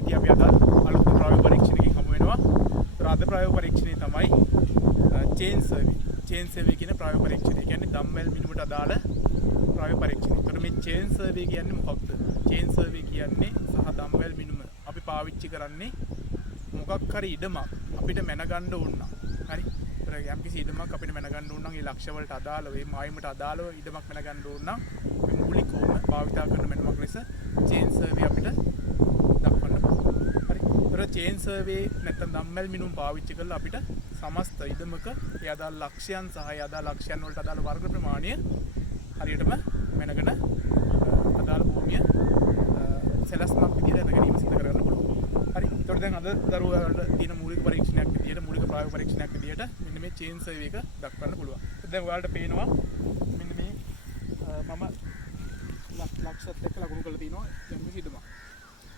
ඉතින් අපි අද අලුත් ප්‍රායෝගික පරීක්ෂණයකින් හමු වෙනවා. ඒතර අද ප්‍රායෝගික පරීක්ෂණය තමයි චේන් සර්වේ. චේන් සර්වේ කියන ප්‍රායෝගික පරීක්ෂණය. කියන්නේ ඩම්බෙල් මිනුමට අදාළ ප්‍රායෝගික පරීක්ෂණය. ඒතර මේ චේන් සර්වේ කියන්නේ මොකක්ද? චේන් සර්වේ කියන්නේ සහ ඩම්බෙල් මිනුම අපි පාවිච්චි කරන්නේ මොකක් හරි ඉඩමක් අපිට මැනගන්න ඕන නම්. හරි. ඒතර යම්කිසි ඉඩමක් අපිට මැනගන්න ඕන නම් ඒ ලක්ෂ්‍ය වලට අදාළව ඒ මායිමට අදාළව ඉඩමක් මැනගන්න ඕන නම් මේ මූලිකවම භාවිතා කරන මැනුමක් ලෙස චේන් සර්වේ අපිට දක්වන්න පුළුවන්. හරි. ඒතර චේන් සර්වේ නැත්නම් ඩම්බෙල් මිනුම් පාවිච්චි කරලා අපිට සමස්ත ඉඩමක ඒ අදාළ ලක්ෂ්‍යයන් සහ ඒ අදාළ ලක්ෂ්‍යයන් වලට අදාළ වර්ග ප්‍රමාණය හරියටම මැනගෙන අදාළ භූමිය සැලැස්මක් විදිහට දැනගැනීම සිදු කරගන්න පුළුවන්. හරි. ඒතකොට දැන් අද දරුවන්ට තියෙන මූලික පරීක්ෂණයක් විදිහට මූලික ප්‍රායෝගික පරීක්ෂණයක් විදිහට මෙන්න මේ චේන් සර්වේ එක දක්වන්න පුළුවන්. දැන් ඔයාලට පේනවා මෙන්න මේ මම ලක්ෂත් එක්ක ලකුණු කරලා තිනවා යම් කිසි ඉඩමක්.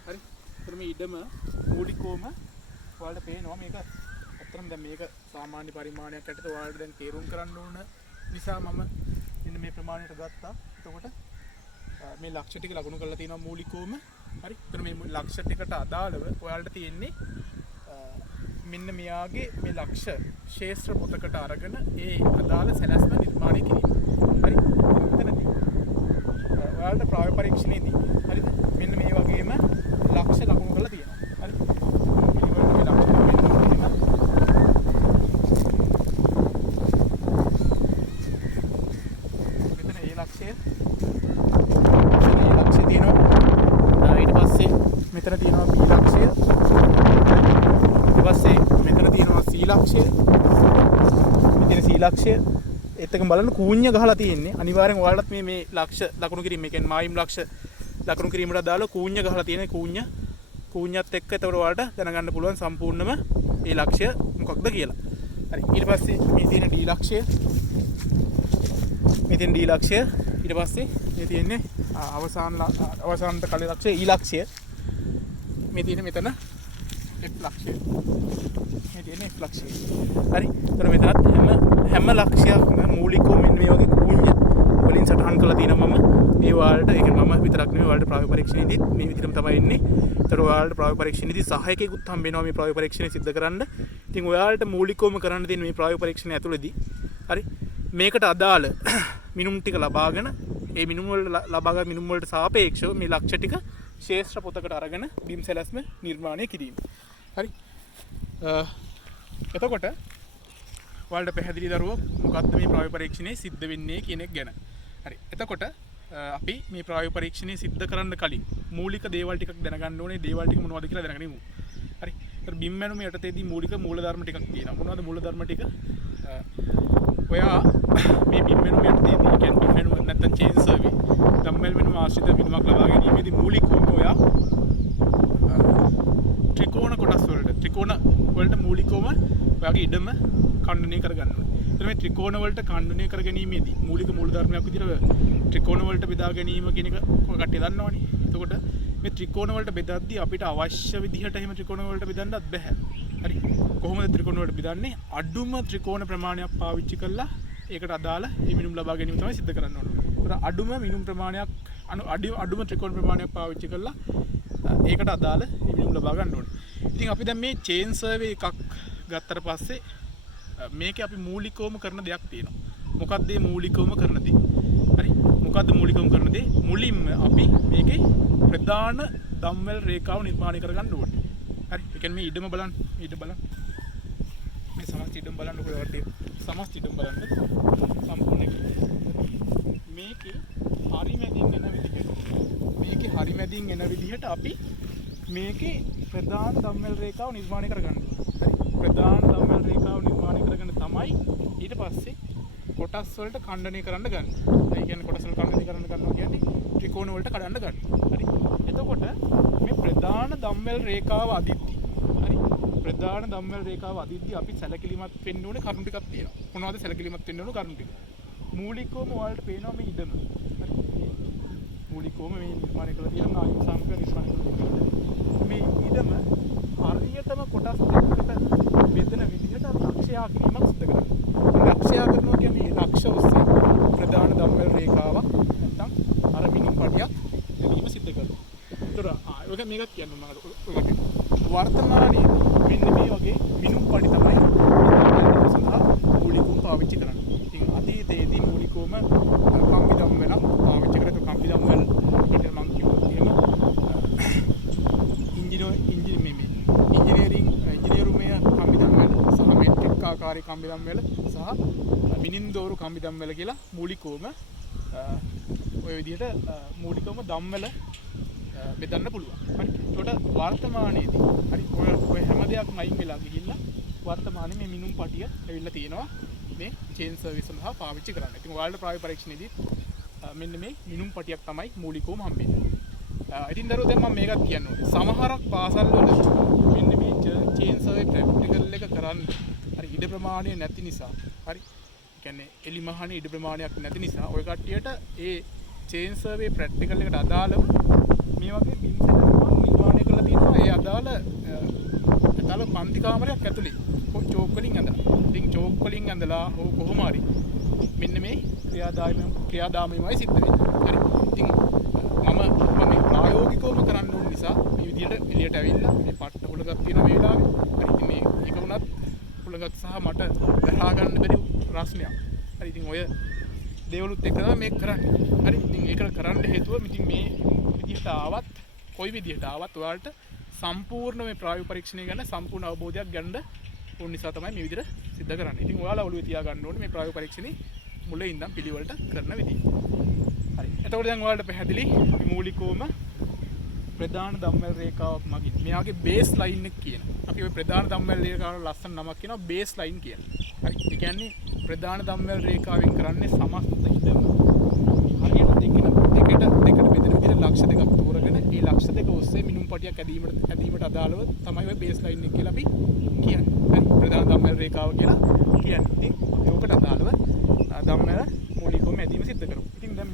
හරි. ඒතර මේ ඉඩම මූලිකවම ඔයාලට පේනවා මේක අත්‍තරම දැන් මේක සාමාන්‍ය පරිමාණයක් ඇටට ඔයාලට දැන් තේරුම් කරන්න ඕන නිසා මම මෙන්න මේ ප්‍රමාණයට ගත්තා. එතකොට මේ ලක්ෂ ටික ලකුණු කරලා තිනවා මූලිකවම. හරි. ඒතර මේ ලක්ෂ ටිකට අදාළව ඔයාලට තියෙන්නේ මෙන්න මෙයාගේ මේ ලක්ෂ ශේෂ්ත්‍ර පොතකට අරගෙන ඒ අදාළ සැලැස්ම නිර්මාණය කිරීම. හරි. එතනදී ඔයාලට ප්‍රායෝගික පරීක්ෂණයේදී හරිද මෙන්න මේ වගේම ලක්ෂ ලකුණු කරලා තියෙනවා. හරි. මේ ලක්ෂ මෙතන ඒ ලක්ෂය තියෙනවා. ඊට පස්සේ මෙතන තියෙනවා B ලක්ෂය. ඊට පස්සේ මෙතන තියෙනවා C ලක්ෂය. මෙතන C ලක්ෂය. ඒත් එක බලන්න කූඤ්ඤ ගහලා තියෙන්නේ. අනිවාර්යෙන් ඔයාලටත් මේ ලක්ෂ ලකුණු කිරීම, ඒ කියන්නේ මායිම් ලක්ෂ ලකුණු කිරීමට අදාළ කූඤ්ඤ ගහලා තියෙන කූඤ්ඤත් එක්ක එතකොට ඔයාලට දැනගන්න පුළුවන් සම්පූර්ණම මේ ලක්ෂය මොකක්ද කියලා. හරි. ඊට පස්සේ මේ තියෙන D ලක්ෂය. මෙතෙන් D ලක්ෂය. ඊට පස්සේ මේ තියෙන්නේ අවසානට කල ලක්ෂය E ලක්ෂය. මේ තියෙන මෙතන F ලක්ෂය. මේ තියෙන F ලක්ෂය. හරි. ඒතර මෙතනත් හැම ලක්ෂයක්ම මූලිකව මෙන්න මේ වගේ කූඤ්ඤ වලින් සටහන් කරලා තියෙනවා මම. මේ ඔයාලට ඒ කියන්නේ මම විතරක් නෙවෙයි ඔයාලට ප්‍රායෝගික පරීක්ෂණයේදීත් මේ විදිහටම තමයි එන්නේ. ඒතර ඔයාලට ප්‍රායෝගික පරීක්ෂණයේදී සහායකයෙකුත් හම්බ වෙනවා මේ ප්‍රායෝගික පරීක්ෂණය සිදු කරන්න. ඉතින් ඔයාලට මූලිකවම කරන්න තියෙන මේ ප්‍රායෝගික පරීක්ෂණය ඇතුළතදී හරි මේකට අදාළ මිනුම් ටික ලබාගෙන ඒ මිනුම් වලට ලබාගත් මිනුම් වලට සාපේක්ෂව මේ ලක්ෂ ටික ශේෂ්ත්‍ර පොතකට අරගෙන බිම් සැලැස්ම නිර්මාණය කිරීම. හරි. එතකොට ඔයාලට පැහැදිලි දරුවෝ මොකක්ද මේ ප්‍රායෝගික පරීක්ෂණයේ සිද්ධ වෙන්නේ කියන එක ගැන. හරි. එතකොට අපි මේ ප්‍රායෝගික පරීක්ෂණය සිද්ධ කරන්න කලින් මූලික දේවල් ටිකක් දැනගන්න ඕනේ. දේවල් ටික මොනවද කියලා දැනගෙන ඉමු. හරි. ඒතර බිම් මැනුම යටතේදී මූලධර්ම ටිකක් තියෙනවා. මොනවද මූලධර්ම ටික? ඔයා මේ බිම් මැනුම යටතේදී කියන්නේ බිම් මැනුම නැත්නම් චේන් සර්වේ ඩම්බෙල් මැනුම ආශ්‍රිත මිනුමක් ලබා ගැනීමේදී මූලිකවම ඔයා ත්‍රිකෝණ කොටස් වලට මූලිකවම ඔයාගේ ඉඩම ඛණ්ඩනය කරගන්න ඕනේ. එතන මේ ත්‍රිකෝණ වලට ඛණ්ඩනය කර ගැනීමේදී මූලික මූලධර්මයක් විදිහට ත්‍රිකෝණ වලට බෙදා ගැනීම කියන එක කට්ටිය දන්නවනේ. එතකොට මේ ත්‍රිකෝණ වලට බෙදද්දී අපිට අවශ්‍ය විදිහට එහෙම ත්‍රිකෝණ වලට බෙදන්නත් බෑ. හරි. කොහොමද ත්‍රිකෝණ වලට බෙදන්නේ? අඩුම ත්‍රිකෝණ ප්‍රමාණයක් පාවිච්චි කරලා ඒකට අදාළ මේ මිනුම් ලබා ගැනීම තමයි සිද්ධ කරන්න ඕනේ. ඒතර අඩුම මිනුම් ප්‍රමාණයක් අඩුම ත්‍රිකෝණ ප්‍රමාණයක් පාවිච්චි කරලා ඒකට අදාළ මේ මිනුම් ලබා ගන්න ඕනේ. ඉතින් අපි දැන් මේ චේන් සර්වේ එකක් ගත්තට පස්සේ මේකේ අපි මූලිකවම කරන දෙයක් තියෙනවා. මොකක්ද මේ මූලිකවම කරන දේ? හරි. මොකක්ද මූලිකවම කරන දේ? මුලින්ම අපි මේකේ ප්‍රධාන ඩම්බෙල් රේඛාව නිර්මාණය කරගන්න ඕනේ. හරි. ඒ කියන්නේ මේ ඉඩම බලන්න. මේ සමස්ත ඉඩම බලන්න කොහෙවත් සමස්ත ඉඩම බලන්න සම්පූර්ණ එක. මේකේ හරි මැදින් එන විදිහට අපි මේකේ ප්‍රධාන ඩම්බෙල් රේඛාව නිර්මාණය කරගන්න ඕනේ. හරි. ප්‍රධාන ඩම්බෙල් රේඛාව නිර්මාණය කරගෙන තමයි ඊට පස්සේ කොටස් වලට ඛණ්ඩනය කරන්න ගන්න. ඒ කියන්නේ කොටස් වලට ඛණ්ඩනය කරන්න ගන්නවා කියන්නේ ත්‍රිකෝණ වලට කඩන්න ගන්න. හරි. එතකොට මේ ප්‍රධාන ඩම්බෙල් රේඛාව අදිද්දි හරි ප්‍රධාන ඩම්බෙල් රේඛාව අදිද්දි අපි සැලකිලිමත් වෙන්න ඕනේ කරුණු ටිකක් තියෙනවා. මොනවද සැලකිලිමත් වෙන්න ඕන කරුණු ටික? මූලිකවම ඔයාලට පේනවා මේ ඉඩම. හරි. මූලිකවම මේ නිර්මාණය කරලා තියෙන නායක සාමක නිර්මාණය කරලා තියෙනවා. මේ ඉඩම හරියටම කොටස් දෙකකට බෙදෙන විදිහට ලක්ෂයා කිරීමක් සිදු කරනවා. ලක්ෂයා කරනවා කියන්නේ ලක්ෂ ඔස්සේ ප්‍රධාන ඩම්බෙල් රේඛාවක් නැත්නම් අර මිනුම් පටියක් ගැනීම සිදු කරනවා. ඒතර ඔක මේකත් කියන්න මම වර්තමානයේ මෙන්න මේ වගේ මිනුම් පඩි තමයි සඳහා මූලිකව පාවිච්චි කරන්නේ. ඉතින් අතීතයේදී මූලිකවම කම්බිදම් වෙලා පාවිච්චි කරලා කම්බිදම් වල ඊට මම කිව්වොත් එහෙම ඉංජිනේරුමය කම්බිදම් වල සහ මෙට්‍රික් ආකාරයේ කම්බිදම් වල සහ මිනින්දෝරු කම්බිදම් වල කියලා මූලිකවම ඔය විදිහට මූලිකවම දම් වල බෙදන්න පුළුවන්. හරි. ඒකට වර්තමානයේදී හරි ඔය හැම දෙයක්ම අයින් වෙලා ගිහිල්ලා වර්තමානයේ මේ මිනුම් පටිය ඇවිල්ලා තියෙනවා මේ චේන් සර්විස් සඳහා පාවිච්චි කරන්න. ඉතින් ඔයාලට ප්‍රායෝගික පරීක්ෂණයේදී මෙන්න මේ මිනුම් පටියක් තමයි මූලිකවම හම්බෙන්නේ. ඉතින් දරුවෝ දැන් මම මේකත් කියන්න ඕනේ. සමහරක් පාසල් වල මෙන්න මේ චේන් සර්වේ ප්‍රැක්ටිකල් එක කරන්න හරි ඉඩ ප්‍රමාණය නැති නිසා හරි කියන්නේ එලිමහනේ ඉඩ ප්‍රමාණයක් නැති නිසා ඔය කට්ටියට ඒ චේන් සර්වේ ප්‍රැක්ටිකල් එකට අදාළව මේ වගේ බිම් සෙට් නිර්මාණය කරලා තියෙනවා. ඒ අදාළ පන්ති කාමරයක් ඇතුලේ චෝක් වලින් ඇඳලා. ඉතින් චෝක් වලින් ඇඳලා කොහොම හරි මෙන්න මේ ක්‍රියාදාමයමයි සිද්ධ වෙන්නේ. හරි. ඉතින් මම ප්‍රායෝගිකවම කරන්න ඕන නිසා මේ විදිහට එළියට ඇවිල්ලා මේ පට්ට හුලඟක් තියෙන මේ වෙලාවේ හරි ඉතින් මේ එක වුණත් හුලඟක් සහ මට දරා ගන්න බැරි රස්නයක්. හරි ඉතින් ඔය දේවලුත් එක්ක තමයි මේක කරන්නේ. හරි ඉතින් ඒක කරන්න හේතුව ඉතින් මේ විදිහට ආවත් කොයි විදිහට ආවත් ඔයාලට සම්පූර්ණ මේ ප්‍රායෝගික පරීක්ෂණය ගැන සම්පූර්ණ අවබෝධයක් ගන්න ඕන නිසා තමයි මේ විදිහට සිද්ධ කරන්නේ. ඉතින් ඔයාලා ඔළුවේ තියා ගන්න ඕනේ මේ ප්‍රායෝගික පරීක්ෂණේ මුලින් ඉඳන් පිළිවෙලට කරන විදිහ. හරි. එතකොට දැන් ඔයාලට පැහැදිලි අපි මූලිකවම ප්‍රධාන දම්වැල් රේඛාවක් මගින් මෙයාගේ බේස් ලයින් එක කියන. අපි ওই ප්‍රධාන දම්වැල් රේඛාවට ලස්සන නමක් කියනවා බේස් ලයින් කියලා. හරි. ඒ කියන්නේ ප්‍රධාන දම්වැල් රේඛාවෙන් කරන්නේ සමස්ත ඉඩම හරියට දෙකට බෙදෙන විදිහට ලක්ෂ දෙකක් තෝරගෙන ඒ ලක්ෂ දෙක ඔස්සේ මිනුම් පටියක් ඇදීමට අදාළව තමයි ওই බේස් ලයින් එක කියලා අපි කියන්නේ. හරි. ප්‍රධාන දම්වැල් රේඛාව කියලා කියන්නේ. ඉතින් ඒකට අදාළව දම්වැල් මූලිකවම ඇදීම සිද්ධ කරමු. ඉතින් දැන්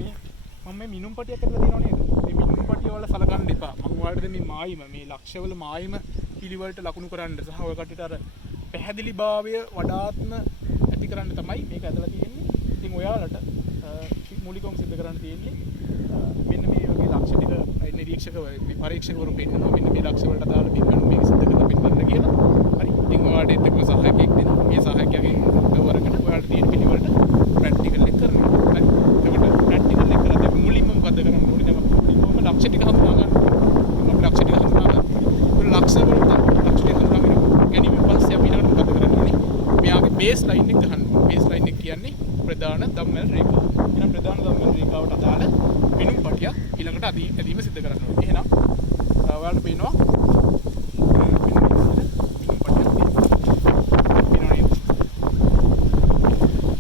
මම මේ මිනුම් පටියක් කරලා තියෙනව නේද? මේ මිනුම් පටිය වල සලකන්න එපා. මම ඔයාලට මේ මායිම මේ ලක්ෂවල මායිම පිළිවෙලට ලකුණු කරන්න සහ ඔය කටට අර පැහැදිලිභාවය වඩාත්ම ඇති කරන්න තමයි මේක ඇදලා තියෙන්නේ. ඉතින් ඔයාලට මූලිකවම සිද්ධ කරන්න තියෙන්නේ මෙන්න මේ වගේ ලක්ෂ ටික නිරීක්ෂක පරීක්ෂකවරු පෙන්නනවා. මෙන්න මේ ලක්ෂ වලට අදාළ බිම්බණු මේක සිද්ධ කරලා පෙන්නන්න කියලා. හරි. ඉතින් ඔයාලට එක්ක සහායකයෙක් දෙනවා. මේ සහායකයාගෙන් උදව් අරගෙන ඔයාලට තියෙන පිළිවෙලට ප්‍රැක්ටිකල් එක කරනවා. හරි. එතකොට ප්‍රැක්ටිකල් එක කරද්දී මුලින්ම මොකද කරන්න ඕනේ? දැන් මුලින්ම ලක්ෂ ටික හඳුනා ගන්න. අපි ලක්ෂ ටික හඳුනා ගන්න. ඒ ලක්ෂ වලට ලක්ෂ ටික හඳුනාගෙන ගැනීම පස්සේ අපි ඊළඟට මොකද කරන්න ඕනේ? මෙයාගේ බේස් ලයින් එක ගන්න. බේස් ලයින් එක කියන්නේ ප්‍රධාන දම්වැල් රේඛාව. එහෙනම් ප්‍රධාන දම්වැල් රේඛාවට අදාළ මිනුම් පටියක් ඊළඟට ඇදීම සිද්ධ කරන්න ඕනේ. එහෙනම් ඔයාලට පේනවා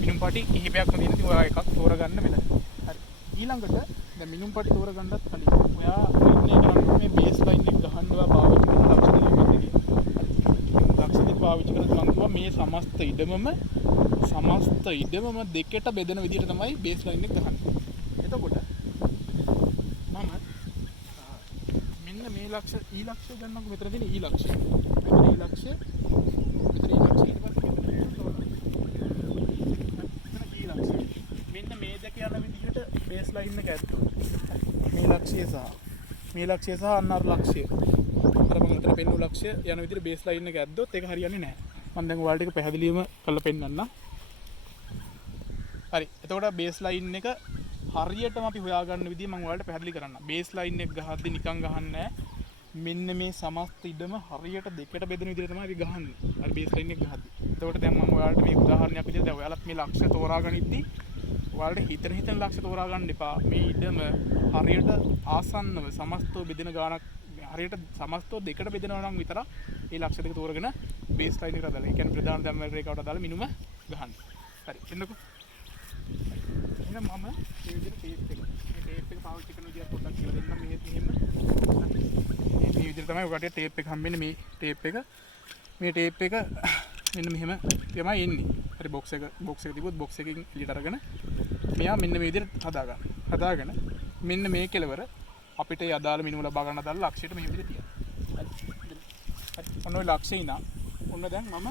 මිනුම් පටි කිහිපයක්ම තියෙන ඉතින් ඔයා එකක් තෝරගන්න මෙතන. හරි. ඊළඟට දැන් මිනුම් පටි තෝරගන්නත් කලින් ඔයා නිර්ණය කරන්න මේ බේස් ලයින් එක ගහන්නවා පාවිච්චි කරන ලක්ෂ දෙකක් තියෙනවා. හරි. ලක්ෂ දෙක පාවිච්චි කරලා මම මේ සමස්ත ඉඩමම දෙකට බෙදෙන විදිහට තමයි බේස් ලයින් එක ගහන්නේ. එතකොට මම මෙන්න මේ ලක්ෂ ඊ ලක්ෂය ගන්නකො මෙතන තියෙන ඊ ලක්ෂය. මෙතන ඊ ලක්ෂය ඊට පස්සේ මෙන්න මේ දෙක යන විදිහට බේස් ලයින් එක ඇද්දොත් මේ ලක්ෂය සහ අන්න අර ලක්ෂය අර මම උතර පෙන්නු ලක්ෂය යන විදිහට බේස් ලයින් එක ඇද්දොත් ඒක හරියන්නේ නැහැ. මම දැන් ඔයාලට ඒක පැහැදිලිවම කරලා පෙන්නන්නම්. හරි. එතකොට බේස් ලයින් එක හරියටම අපි හොයාගන්න විදිහ මම ඔයාලට පැහැදිලි කරන්නම්. බේස් ලයින් එක ගහද්දි නිකන් ගහන්නේ මෙන්න මේ සමස්ත ඉඩම හරියට දෙකට බෙදෙන විදිහට තමයි අපි ගහන්නේ. හරි බේස් ලයින් එක ගහද්දි. එතකොට දැන් මම ඔයාලට මේ උදාහරණයක් විදිහට දැන් ඔයාලත් මේ ලක්ෂ තෝරාගනිද්දි ඔයාලට හිතන ලක්ෂ තෝරා ගන්න එපා. මේ ඉඩම හරියට ආසන්නව සමස්තව බෙදෙන ගානක් හරියට සමස්තව දෙකට බෙදෙනවා නම් විතරක් මේ ලක්ෂ දෙක තෝරගෙන බේස් ලයින් එකට දාලා. ඒ කියන්නේ ප්‍රධාන දම්වැල් රේඛාවට දාලා මිනුම ගහන්න. හරි. එන්නකෝ. එහෙනම් මම මේ විදිහට ටේප් එක පාවිච්චි කරන විදිහ පොඩ්ඩක් කියලා දෙන්නම්. මේ විදිහට තමයි ඔකට ටේප් එක හම්බෙන්නේ. මේ ටේප් එක මෙන්න මෙහෙම තමයි එන්නේ. හරි බොක්ස් එක තිබුත් බොක්ස් එකකින් එළියට අරගෙන මෙයා මෙන්න මේ විදිහට හදාගෙන මෙන්න මේ කෙලවර අපිට අදාළ මිනුම ලබා ගන්න අදාළ ලක්ෂයට මේ විදිහට තියන්න. හරි. ඔන්න ඔය ලක්ෂය ඉඳන් ඔන්න දැන් මම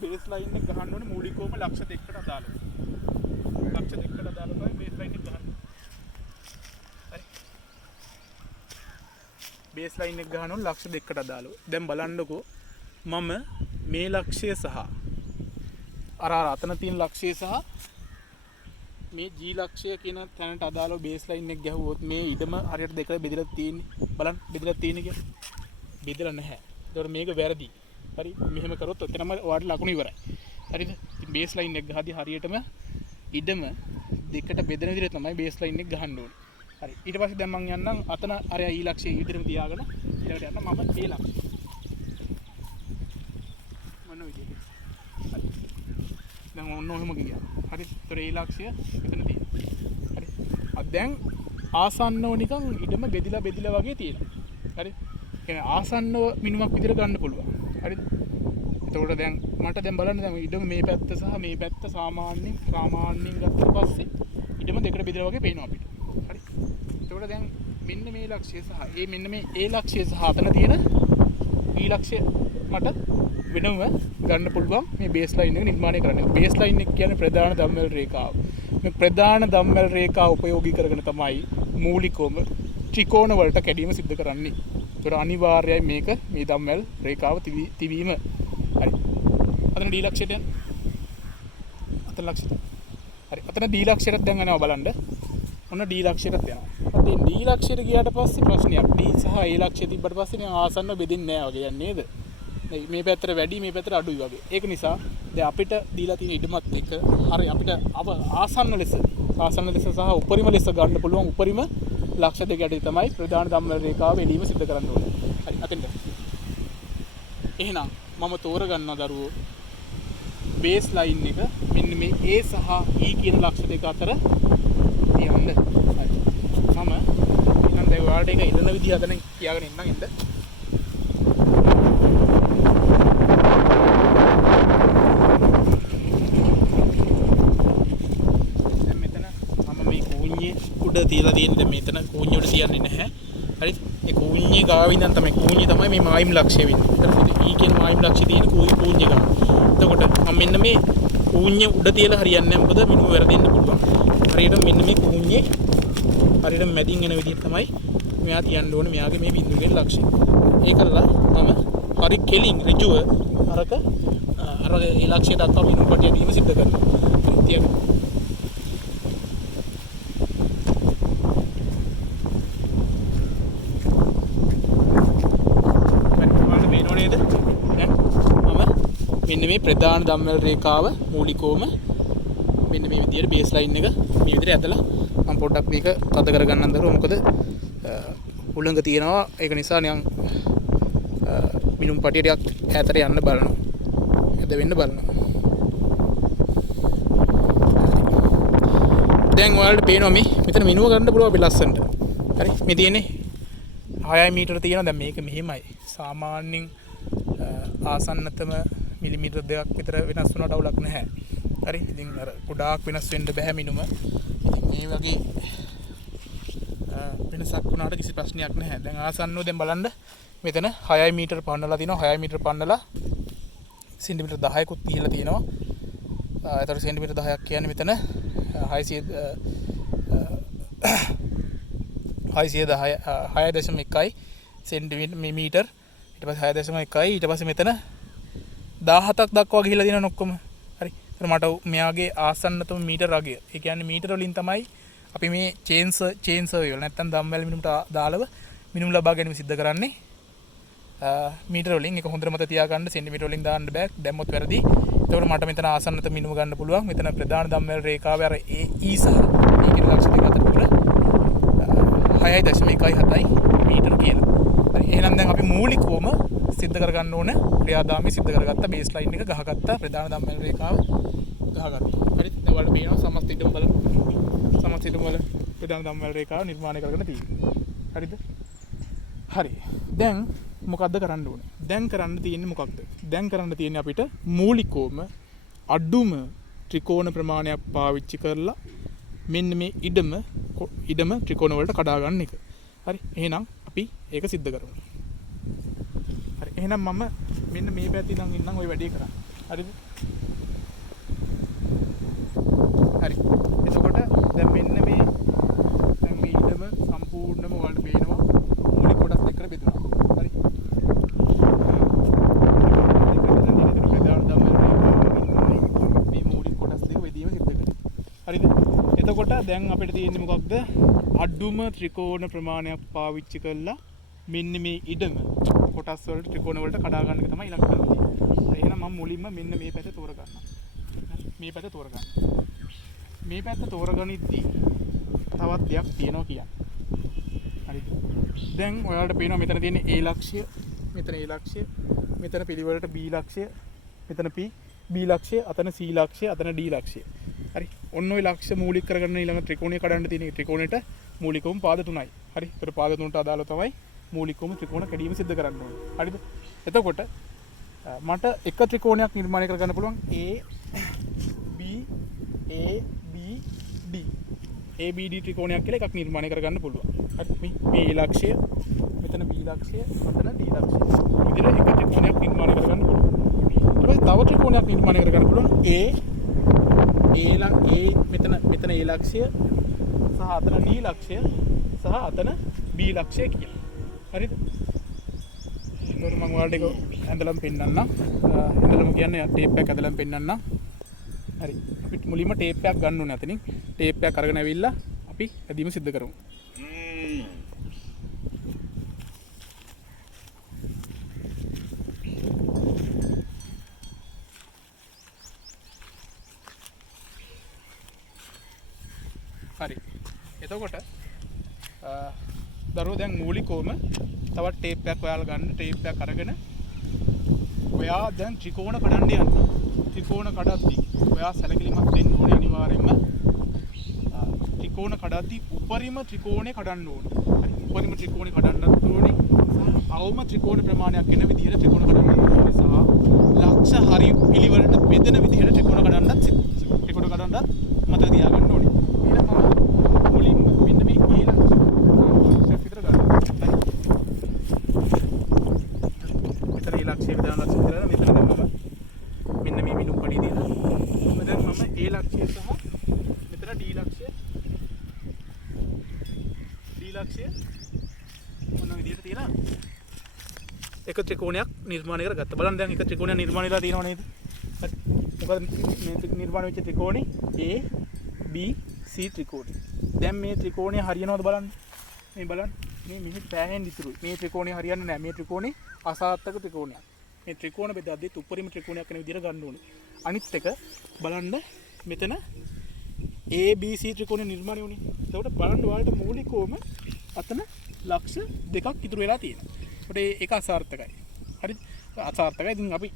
බේස් ලයින් එක ගහන්න ඕනේ මූලිකවම ලක්ෂ දෙකකට අදාළව. ලක්ෂ දෙකකට අදාළව තමයි බේස් ලයින් එක ගහන්න. හරි. බේස් ලයින් එක ගහනවා ලක්ෂ 2කට අදාළව. දැන් බලන්නකෝ මම මේ ලක්ෂය සහ අර අතන තියෙන ලක්ෂය සහ මේ G ලක්ෂය කියන තැනට අදාළව බේස් ලයින් එක ගැහුවොත් මේ ඉඩම හරියට දෙකට බෙදලා තියෙන්නේ. බලන්න බෙදලා තියෙන්නේ කියලා. බෙදලා නැහැ. ඒතකොට මේක වැරදි. හරි මෙහෙම කරොත් ඔතනම ඔයාලට ලකුණු ඉවරයි. හරිද? ඉතින් බේස් ලයින් එක ගහදී හරියටම ඉඩම දෙකට බෙදෙන විදිහට තමයි බේස් ලයින් එක ගහන්න ඕනේ. හරි. ඊට පස්සේ දැන් මම යන්නම් අතන අර ඊ ලක්ෂය විතරම තියාගෙන ඊළඟට යන්න මම ඒ ලක්ෂය. මොන විදිහට? හරි. දැන් ඔන්න ඔහෙම ගියා. හරි. ඒතර ඒ ලක්ෂය මෙතන තියෙනවා. හරි. දැන් ආසන්නව නිකන් ඉඩම බෙදිලා වගේ තියෙනවා. හරි. කියන්නේ ආසන්නව මිනුමක් විදිහට ගන්න පුළුවන්. හරිද? එතකොට දැන් මට දැන් බලන්න දැන් ඉඩම මේ පැත්ත සහ මේ පැත්ත සාමාන්‍යයෙන් ගත්තට පස්සේ ඉඩම දෙකට බෙදලා වගේ පේනවා අපිට. හරි. එතකොට දැන් මෙන්න මේ ලක්ෂය සහ මෙන්න මේ ඒ ලක්ෂය සහ අතන තියෙන ඊ ලක්ෂය මට වෙනම ගන්න පුළුවන් මේ බේස් ලයින් එක නිර්මාණය කරන්න. බේස් ලයින් එක කියන්නේ ප්‍රධාන දම්වැල් රේඛාව. මේ ප්‍රධාන දම්වැල් රේඛාව උපයෝගී කරගෙන තමයි මූලිකවම ත්‍රිකෝණ වලට කැඩීම සිදු කරන්නේ. ඒතර අනිවාර්යයි මේක මේ දම්වැල් රේඛාව තිබීම. හරි. අතන D ලක්ෂයට යන්න. අතන ලක්ෂයට. හරි. අතන D ලක්ෂයට දැන් යනවා බලන්න. ඔන්න D ලක්ෂයට යනවා. දැන් D ලක්ෂයට ගියාට පස්සේ ප්‍රශ්නයක්. D සහ A ලක්ෂය තිබ්බට පස්සේ නේ ආසන්න බෙදෙන්නේ නැහැ වගේ යන්නේ නේද? මේ පැත්තට වැඩි මේ පැත්තට අඩුයි වගේ. ඒක නිසා දැන් අපිට දීලා තියෙන ඉඩමත් එක්ක හරි අපිට ආසන්න ලෙස සහ උපරිම ලෙස ගන්න පුළුවන් උපරිම ලක්ෂ දෙකකට තමයි ප්‍රධාන දම්වැල් රේඛාව එළීම සිදු කරන්න ඕනේ. හරි අතෙන්ද. එහෙනම් මම තෝරගන්නවා දරුවෝ බේස් ලයින් එක මෙන්න මේ A සහ E කියන ලක්ෂ දෙක අතර තියන්න. හරි. මම එහෙනම් දැන් ඔයාලට ඒක ඉලන විදිහ අතන කියාගෙන ඉන්නම් එන්න. දැන් මෙතන මම මේ කූඤ්ඤේ උඩ තියලා තියෙන්නේ මෙතන කූඤ්ඤේ උඩ තියන්නේ නැහැ. හරි. ඒ කූඤ්ඤේ ගාව ඉඳන් තමයි කූඤ්ඤේ තමයි මේ මායිම් ලක්ෂය වෙන්නේ. ඊ කියන මායිම් ලක්ෂය තියෙන කූඤ්ඤේ ගාව. එතකොට මම මෙන්න මේ කූඤ්ඤේ උඩ තියලා හරියන්නේ නැහැ. මොකද මිනුම වැරදෙන්න පුළුවන්. හරියට මෙන්න මේ කූඤ්ඤේ හරියට මැදින් එන විදිහට තමයි මෙයා තියන්න ඕනේ මෙයාගේ මේ බිඳුවේ ලක්ෂය. ඒකල්ලා මම හරි කෙලින් ඍජුව අර ඒ ලක්ෂය දක්වා මිනුම් පටිය දීම සිද්ධ කරනවා. තියන්න. මෙන්න මේ ප්‍රධාන දම්වැල් රේඛාව මූලිකවම මෙන්න මේ විදිහට බේස් ලයින් එක මේ විදිහට ඇදලා මම පොඩ්ඩක් මේක තද කරගන්න අතර මොකද උලංග තියෙනවා ඒක නිසා නිකන් මිනුම් පටිය ටිකක් ඈතට යන්න බලනවා ඇද වෙන්න බලනවා දැන් ඔයාලට පේනවා මේ මෙතන මිනුව ගන්න පුළුවන් අපි ලස්සනට හරි මේ තියෙන්නේ 6 මීටර තියෙනවා දැන් මේක මෙහෙමයි සාමාන්‍යයෙන් ආසන්නතම මිලිමීටර් 2ක් විතර වෙනස් වුණාට අවුලක් නැහැ. හරි. ඉතින් අර ගොඩාක් වෙනස් වෙන්න බෑ මිනුම. ඉතින් මේ වගේ වෙනසක් වුණාට කිසි ප්‍රශ්නයක් නැහැ. දැන් ආසන්නව දැන් බලන්න මෙතන 6 මීටර පන්නලා තිනවා. 6 මීටර පන්නලා සෙන්ටිමීටර් 10කුත් දීලා තියෙනවා. ඒතර සෙන්ටිමීටර් 10ක් කියන්නේ මෙතන 610.1 සෙන්ටිමීටර් ඊට පස්සේ 6.1 ඊට පස්සේ මෙතන 17ක් දක්වා ගිහිලා තියෙනවා ඔක්කොම. හරි. ඒතර මට මෙයාගේ ආසන්නතම මීටර රගය. ඒ කියන්නේ මීටර වලින් තමයි අපි මේ චේන් සර්වි වල නැත්තම් දම්වැල් මිනුමට දාලව මිනුම් ලබා ගැනීම සිද්ධ කරන්නේ. මීටර වලින් ඒක හොඳට මතක තියාගන්න සෙන්ටිමීටර වලින් දාන්න බෑ. දැම්මොත් වැරදි. ඒතකොට මට මෙතන ආසන්නත මිනුම ගන්න පුළුවන්. මෙතන ප්‍රධාන දම්වැල් රේඛාවේ අර E සහ E කියන ලක්ෂ දෙක අතර තුර 6.17 මීටර කියලා. හරි. එහෙනම් දැන් අපි මූලිකවම සිද්ධ කරගන්න ඕන ක්‍රියාදාමය සිද්ධ කරගත්ත බේස් ලයින් එක ගහගත්ත ප්‍රධාන දම්වැල් රේඛාව ගහගත්තා. හරි. දැන් ඔයාලට පේනවා සමස්ත ඉදම බලන්න. සමස්ත ඉදම වල ප්‍රධාන දම්වැල් රේඛාව නිර්මාණය කරගෙන තියෙනවා. හරිද? හරි. දැන් මොකද්ද කරන්න ඕනේ? දැන් කරන්න තියෙන්නේ මොකක්ද? දැන් කරන්න තියෙන්නේ අපිට මූලිකවම අඩුම ත්‍රිකෝණ ප්‍රමාණයක් පාවිච්චි කරලා මෙන්න මේ ඉඩම ත්‍රිකෝණ වලට කඩා ගන්න එක. හරි. එහෙනම් අපි ඒක සිද්ධ කරමු. හරි. එහෙනම් මම මෙන්න මේ පැත්තේ ඉඳන් ඉන්නම් ওই වැඩේ කරන්න. හරිද? හරි. එතකොට දැන් මෙන්න මේ ඉඩම සම්පූර්ණයෙන්ම ඔයාලට පේනවා මූලික කොටස් දෙකකට බෙදුණා. දැන් අපිට තියෙන්නේ මොකක්ද? අඩුම ත්‍රිකෝණ ප්‍රමාණයක් පාවිච්චි කරලා මෙන්න මේ ඉඩම කොටස් වලට ත්‍රිකෝණ වලට කඩා ගන්න එක තමයි ඊළඟ කරන්නේ. එහෙනම් මම මුලින්ම මෙන්න මේ පැත්ත තෝරගන්නවා. මේ පැත්ත තෝරගන්න. මේ පැත්ත තෝරගනිද්දී තවත් දෙයක් තියෙනවා කියන්නේ. හරිද? දැන් ඔයාලට පේනවා මෙතන තියෙන A ලක්ෂය, මෙතන A ලක්ෂය, මෙතන පිළිවෙලට B ලක්ෂය, මෙතන B ලක්ෂය, අතන C ලක්ෂය, අතන D ලක්ෂය. හරි. ඔන්න ඔය ලක්ෂ මූලික කරගෙන ඊළඟ ත්‍රිකෝණය කඩන්න තියෙන ත්‍රිකෝණයට මූලිකවම පාද 3යි. හරි. ඒතර පාද 3ට අදාළව තමයි මූලිකවම ත්‍රිකෝණ කැඩීම සිද්ධ කරන්න ඕනේ. හරිද? එතකොට මට එක ත්‍රිකෝණයක් නිර්මාණය කරගන්න පුළුවන් A B A B D. A B D ත්‍රිකෝණයක් කියලා එකක් නිර්මාණය කරගන්න පුළුවන්. හරි. මේ A ලක්ෂය, මෙතන B ලක්ෂය, මෙතන D ලක්ෂය. විදිහට එක ත්‍රිකෝණයක් නිර්මාණය කරගන්න පුළුවන්. ඊට පස්සේ තව ත්‍රිකෝණයක් නිර්මාණය කරගන්න පුළුවන් මෙතන A ලක්ෂය සහ අතන D ලක්ෂය සහ අතන B ලක්ෂය කියලා. හරිද? ඒකට මම ඔයාලට ඒක ඇඳලම පෙන්නන්නම්. ඇඳලම කියන්නේ ටේප් එකක් ඇඳලම පෙන්නන්නම්. හරි. අපි මුලින්ම ටේප් එකක් ගන්න ඕනේ අතනින්. ටේප් එකක් අරගෙන ඇවිල්ලා අපි ඇදීම සිද්ධ කරමු. හරි. එතකොට දරුවෝ දැන් මූලිකවම තවත් ටේප් එකක් ඔයාලා ගන්න. ටේප් එකක් අරගෙන ඔයා දැන් ත්‍රිකෝණ කඩන්න යන්න. ත්‍රිකෝණ කඩද්දී ඔයා සැලකිලිමත් වෙන්න ඕනේ අනිවාර්යයෙන්ම. ත්‍රිකෝණ කඩද්දී උපරිම ත්‍රිකෝණේ කඩන්න ඕනේ. හරි. උපරිම ත්‍රිකෝණේ කඩන්නත් ඕනේ. අවම ත්‍රිකෝණ ප්‍රමාණයක් වෙන විදිහට ත්‍රිකෝණ කඩන්නත් ඕනේ. සහ ලක්ෂ හරි පිළිවෙලට බෙදෙන විදිහට ත්‍රිකෝණ කඩන්නත් මතක තියාගන්න ඕනේ. ඊළඟ මම මුලින්ම මෙන්න මේ A ලක්ෂය විතර ගන්නවා. මෙතන A ලක්ෂය විතර කරලා මෙතන දැන් මම මෙන්න මේ මිනුම් පඩිය දෙනවා. දැන් මම A ලක්ෂය සහ මෙතන D ලක්ෂය මොන විදිහට තියලා එක ත්‍රිකෝණයක් නිර්මාණය කරගත්තා. බලන්න දැන් එක ත්‍රිකෝණයක් නිර්මාණය වෙලා තියෙනව නේද? හරි. මොකද මේ නිර්මාණය වෙච්ච ත්‍රිකෝණේ A B C ත්‍රිකෝණය. දැන් මේ ත්‍රිකෝණය හරියනවද බලන්න. මේ බලන්න. මේ මෙහි පෑහෙන් ඉතුරුයි. මේ ත්‍රිකෝණය හරියන්නේ නැහැ. මේ ත්‍රිකෝණේ අසාර්ථක ත්‍රිකෝණයක්. මේ ත්‍රිකෝණ බෙදද්දී උපරිම ත්‍රිකෝණයක් වෙන විදිහට ගන්න ඕනේ. අනිත් එක බලන්න මෙතන ABC ත්‍රිකෝණය නිර්මාණය වුණේ. ඒකට බලන්න ඔයාලට මූලිකවම අතන ලක්ෂ දෙකක් ඉතුරු වෙලා තියෙනවා. ඒකට ඒක අසාර්ථකයි. හරිද? අසාර්ථකයි. ඉතින් අපි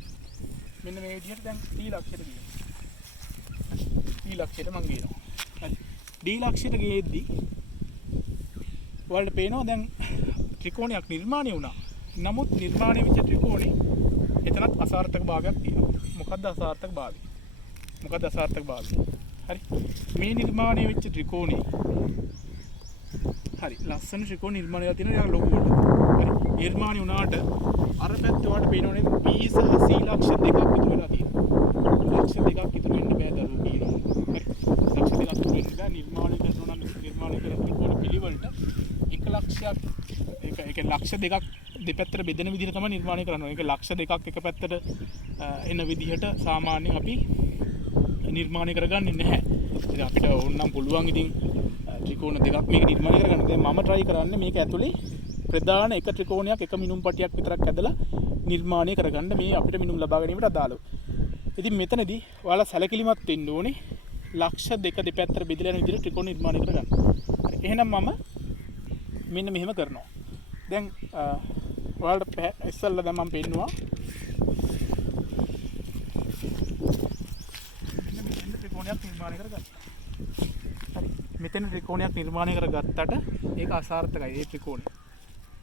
මෙන්න මේ විදිහට දැන් D ලක්ෂයට ගියමු. D ලක්ෂයට මම ගියනවා. හරි. D ලක්ෂයට ගියේදී ඔයාලට පේනවා දැන් ත්‍රිකෝණයක් නිර්මාණය වුණා. නමුත් නිර්මාණය වෙච්ච ත්‍රිකෝණේ එතනත් අසාර්ථක භාගයක් තියෙනවා. මොකක්ද අසාර්ථක භාගය? හරි. මේ නිර්මාණය වෙච්ච ත්‍රිකෝණේ හරි ලස්සන ත්‍රිකෝණ නිර්මාණය වෙලා තියෙනවා යා ලොකුවට. හරි. නිර්මාණය වුණාට අර පැත්තේ ඔයාලට පේනවනේ B සහ C ලක්ෂ දෙකක් ඉතුරු වෙලා තියෙනවා. ලක්ෂ දෙකක් ඉතුරු වෙන්න බෑ දරුවෝ කියනවා. හරි. ලක්ෂ දෙකක් ඉතුරු වෙන්න බෑ නිර්මාණය කරනවා නම් නිර්මාණය කරන ත්‍රිකෝණ පිළිවෙලට 1 ලක්ෂයක් ඒක ලක්ෂ දෙකක් දෙපැත්තට බෙදෙන විදිහට තමයි නිර්මාණය කරන්නේ. ඒක ලක්ෂ දෙකක් එක පැත්තට එන විදිහට සාමාන්‍යයෙන් අපි නිර්මාණය කරගන්නේ නැහැ. ඉතින් අපිට ඕනනම් පුළුවන් ඉතින් ත්‍රිකෝණ දෙකක් මේක නිර්මාණය කරගන්න. දැන් මම try කරන්නේ මේක ඇතුලේ ප්‍රධාන එක ත්‍රිකෝණයක් එක මිනුම් පටියක් විතරක් ඇදලා නිර්මාණය කරගන්න මේ අපිට මිනුම් ලබා ගැනීමට අදාළව. ඉතින් මෙතනදී ඔයාලා සැලකිලිමත් වෙන්න ඕනේ ලක්ෂ දෙක දෙපැත්තට බෙදලා යන විදිහට ත්‍රිකෝණ නිර්මාණය කරගන්න. හරි. එහෙනම් මම මෙන්න මෙහෙම කරනවා. දැන් ඔයාලට ඉස්සෙල්ලා දැන් මම පෙන්නුවා මෙතන ත්‍රිකෝණයක් නිර්මාණය කරගත්තා. හරි. මෙතන ත්‍රිකෝණයක් නිර්මාණය කරගත්තට ඒක අසාර්ථකයි ඒ ත්‍රිකෝණය.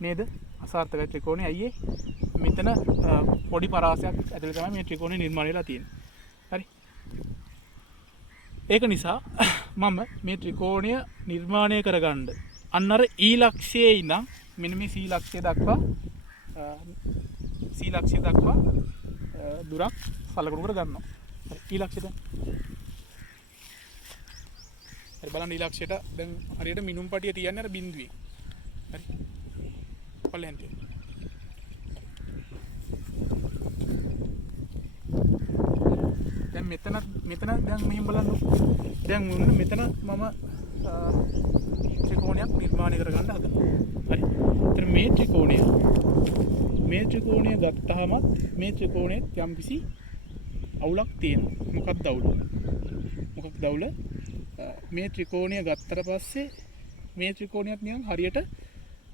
නේද? අසාර්ථකයි ත්‍රිකෝණය. අයියේ මෙතන පොඩි පරාසයක් ඇතුලේ තමයි මේ ත්‍රිකෝණය නිර්මාණය වෙලා තියෙන්නේ. හරි. ඒක නිසා මම මේ ත්‍රිකෝණය නිර්මාණය කරගන්න අන්න අර E ලක්ෂයේ ඉඳන් මෙන්න මේ C ලක්ෂය දක්වා දුරක් සලකුණු කර ගන්නවා. හරි. E ලක්ෂයට හරි බලන්න E ලක්ෂයට දැන් හරියට මිනුම් පටිය තියන්නේ අර බිඳුවේ. හරි. පල්ලෙන් තියෙන. දැන් මෙතන දැන් මෙහෙම බලන්න. දැන් මෙතන මම ත්‍රිකෝණයක් නිර්මාණය කරගන්න හදනවා. හරි. එතන මේ ත්‍රිකෝණය ගත්තාමත් මේ ත්‍රිකෝණෙත් යම්කිසි අවුලක් තියෙනවා. මොකක්ද අවුල? මේ ත්‍රිකෝණය ගත්තට පස්සේ මේ ත්‍රිකෝණයක් නිකන් හරියට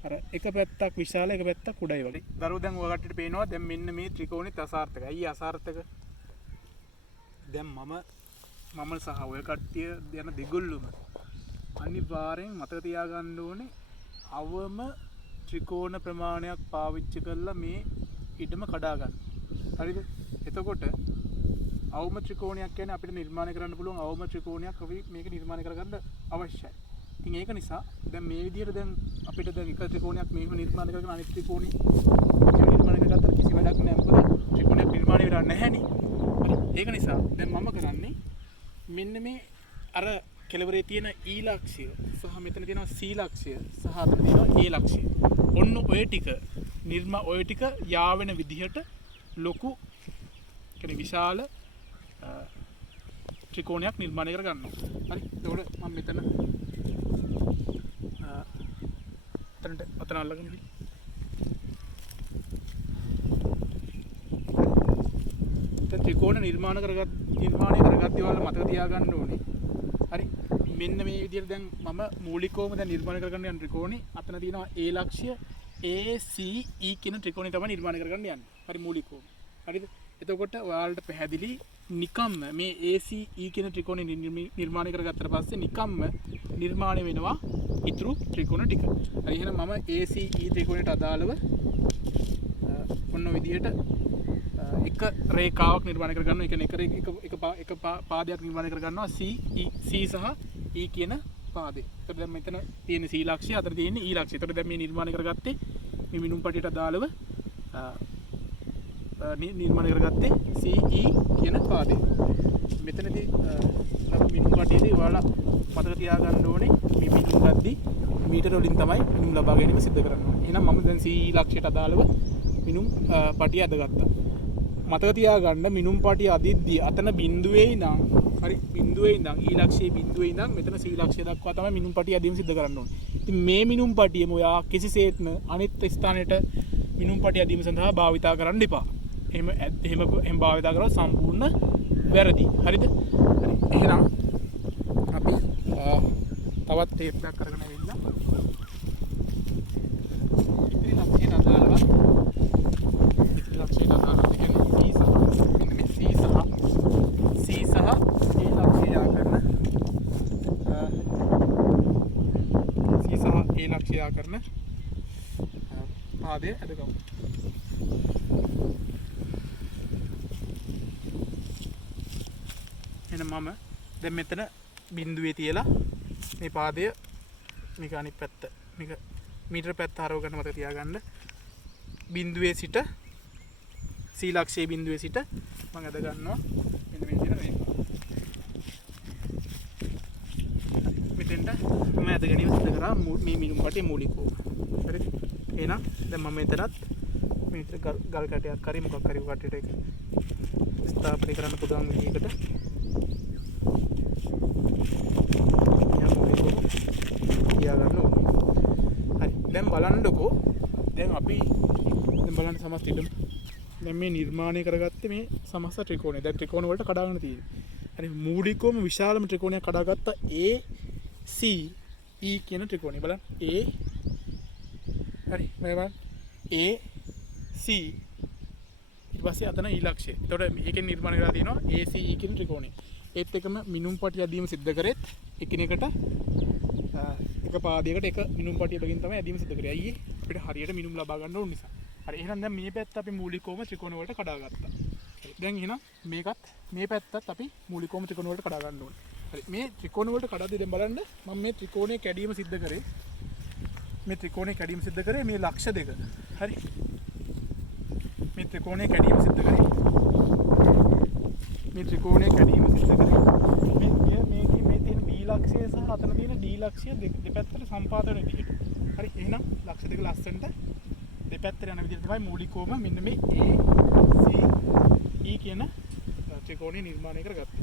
අර එක පැත්තක් විශාල එක පැත්තක් උඩයි වගේ. දරුවෝ දැන් ඔයගොල්ලන්ට පේනවා දැන් මෙන්න මේ ත්‍රිකෝණෙත් අසාර්ථකයි. අයියේ අසාර්ථක? දැන් මම සහ ඔය කට්ටිය යන දෙගොල්ලොම අනිවාර්යෙන් මතක තියාගන්න ඕනේ අවම ත්‍රිකෝණ ප්‍රමාණයක් පාවිච්චි කරලා මේ ඉඩම කඩා ගන්න. හරිද? එතකොට අවම ත්‍රිකෝණයක් කියන්නේ අපිට නිර්මාණය කරන්න පුළුවන් අවම ත්‍රිකෝණයක් අපි මේක නිර්මාණය කරගන්න අවශ්‍යයි. ඉතින් ඒක නිසා දැන් මේ විදිහට දැන් අපිට දැන් එක ත්‍රිකෝණයක් මේක නිර්මාණය කරගෙන අනිත් ත්‍රිකෝණي නිර්මාණය කරගත්තට කිසි වැඩක් නැහැ. මොකද ත්‍රිකෝණයක් නිර්මාණය වෙලා නැහැනේ. හරි. ඒක නිසා දැන් මම කරන්නේ මෙන්න මේ අර කෙලවරේ තියෙන E ලක්ෂය සහ මෙතන තියෙන C ලක්ෂය සහ අතන තියෙන A ලක්ෂය. ඔන්න ඔය ටික ඔය ටික යාවෙන විදිහට ලොකු කියන්නේ විශාල ත්‍රිකෝණයක් නිර්මාණය කර ගන්නවා. හරි. එතකොට මම මෙතන අතන අල්ලගෙන ඉන්නේ. ත්‍රිකෝණ නිර්මාණය කරගත්තේ වල මතක තියාගන්න ඕනේ. හරි. මෙන්න මේ විදිහට දැන් මම මූලිකවම දැන් නිර්මාණය කරගන්න යන ත්‍රිකෝණي අතන තියෙනවා A ලක්ෂය ACE කියන ත්‍රිකෝණය තමයි නිර්මාණය කරගන්න යන්නේ. හරි මූලිකවම. හරිද? එතකොට ඔයාලට පැහැදිලි නිකම්ම මේ ACE කියන ත්‍රිකෝණය නිර්මාණය කරගත්තට පස්සේ නිකම්ම නිර්මාණය වෙනවා ඉතුරු ත්‍රිකෝණ ටික. හරි එහෙනම් මම ACE ත්‍රිකෝණයට අදාළව ඔන්න විදිහට එක රේඛාවක් නිර්මාණය කර ගන්නවා. ඒ කියන්නේ එක පාදයක් නිර්මාණය කර ගන්නවා C සහ E කියන පාදේ. ඒතර දැන් මෙතන තියෙන C ලක්ෂය අතර තියෙන E ලක්ෂය. ඒතර දැන් මේ නිර්මාණය කරගත්තේ මේ මිනුම් පටියට අදාළව නිර්මාණය කරගත්තේ CE කියන පාදේ. මෙතනදී මිනුම් පටියේදී ඔයාලා මතක තියාගන්න ඕනේ මේ මිනුම් ගද්දි මීටර වලින් තමයි මිනුම් ලබා ගැනීම සිදු කරන්නේ. එහෙනම් මම දැන් CE ලක්ෂයට අදාළව මිනුම් පටිය අදගත්තා. මතක තියාගන්න මිනුම් පටිය අදිද්දී අතන බිඳුවේ ඉඳන් හරි බිඳුවේ ඉඳන් E ලක්ෂයේ බිඳුවේ ඉඳන් මෙතන C ලක්ෂය දක්වා තමයි මිනුම් පටිය අදීම සිදු කරන්න ඕනේ. ඉතින් මේ මිනුම් පටියම ඔයා කිසිසේත්ම අනිත් ස්ථානයට මිනුම් පටිය අදීම සඳහා භාවිතා කරන්න එපා. එහෙම භාවිතා කරලා සම්පූර්ණ වැරදි. හරිද? හරි. එහෙනම් අපි තවත් ටේප් එකක් කරගෙන ඇවිල්ලා ඉතිරි ලක්ෂයට අදාළව කරන පාදය අදගමු. එහෙනම් මම දැන් මෙතන බිඳුවේ තියලා මේ පාදය මේක අනිත් පැත්ත මේක මීටර පැත්ත හරව ගන්න මතක තියාගන්න. බිඳුවේ සිට C ලක්ෂයේ බිඳුවේ සිට මම අද ගන්නවා මෙන්න මේ විදිහට මේක. මෙතෙන්ට මම අද ගැනීම සිදු කරා මේ මිනුම් පටියේ මූලිකව. හරිද? එහෙනම් දැන් මම මෙතනත් මේක ගල් කැටයක් හරි මොකක් හරි කටට එක ස්ථාපනය කරන්න පුළුවන් විදිහකට තියාගන්න ඕනේ. හරි. දැන් බලන්නකෝ. දැන් අපි බලන්න සමස්ත ඉදමු. දැන් මේ නිර්මාණය කරගත්තේ මේ සමස්ත ත්‍රිකෝණය. දැන් ත්‍රිකෝණ වලට කඩාගෙන තියෙන්නේ. හරි මූලිකවම විශාලම ත්‍රිකෝණයක් කඩාගත්ත ACE කියන ත්‍රිකෝණය බලන්න. හරි මේවා AC ඊට පස්සේ අතන E ලක්ෂය. එතකොට මේකෙන් නිර්මාණය කරලා තියෙනවා ACE කියන ත්‍රිකෝණය. ඒත් එකම මිනුම් පටිය අදීම සිද්ධ කරෙත් එකිනෙකට එක පාදයකට එක මිනුම් පටිය බගින් තමයි අදීම සිද්ධ කරේ. අයියේ අපිට හරියට මිනුම් ලබා ගන්න ඕන නිසා. හරි එහෙනම් දැන් මේ පැත්ත අපි මූලිකවම ත්‍රිකෝණ වලට කඩාගත්තා. දැන් එහෙනම් මේ පැත්තත් අපි මූලිකවම ත්‍රිකෝණ වලට කඩා ගන්න ඕනේ. හරි මේ ත්‍රිකෝණ වලට කඩද්දී දැන් බලන්න මම මේ ත්‍රිකෝණයේ කැඩීම සිද්ධ කරේ. මේ ත්‍රිකෝණයේ කැඩීම සිද්ධ කරේ මේ ලක්ෂ දෙක. හරි. මේ ත්‍රිකෝණයේ කැඩීම සිද්ධ කරේ. මේ ත්‍රිකෝණයේ කැඩීම සිද්ධ කරේ. මේ තියෙන B ලක්ෂය සහ අතන තියෙන D ලක්ෂය දෙපැත්තට සම්පාදනය විදිහට. හරි එහෙනම් ලක්ෂ දෙක ලස්සනට දෙපැත්තට යන විදිහට තමයි මූලිකවම මෙන්න මේ ACE කියන ත්‍රිකෝණය නිර්මාණය කරගත්තේ.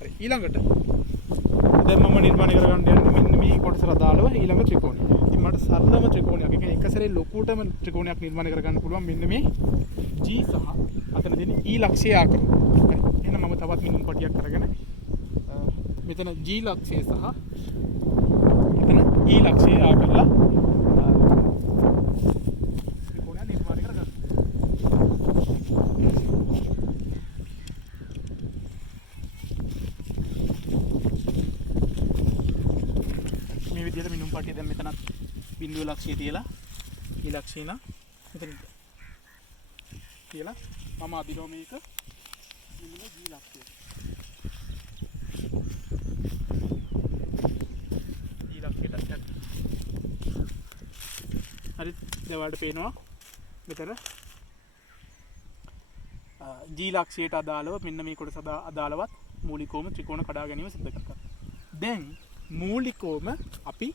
හරි ඊළඟට දැන් මම නිර්මාණය කරගන්න යන්නේ මෙන්න මේ කොටසට අදාළව ඊළඟ ත්‍රිකෝණය. ඉතින් මට සරලම ත්‍රිකෝණයක්, ඒ කියන්නේ එක සැරේ ලොකුටම ත්‍රිකෝණයක් නිර්මාණය කරගන්න පුළුවන් මෙන්න මේ G සහ අතන තියෙන E ලක්ෂය ආකරන. හරි. එහෙනම් මම තවත් මිනුම් පටියක් අරගෙන මෙතන G ලක්ෂය සහ මෙතන E ලක්ෂය ආකරලා ත්‍රිකෝණයක් නිර්මාණය කරගන්න. මේ විදිහට මිනුම් පටිය දැන් මෙතනත් බිඳුව ලක්ෂය තියලා E ලක්ෂය නම් මෙතන තියලා මම අදිනවා මේක මෙන්න G ලක්ෂය. E ලක්ෂයට හරි. දැන් ඔයාලට පේනවා මෙතන G ලක්ෂයට අදාළව මෙන්න මේ කොටස අදාළවත් මූලිකවම ත්‍රිකෝණ කඩා ගැනීම සිදු කරගන්නවා. දැන් මූලිකවම අපි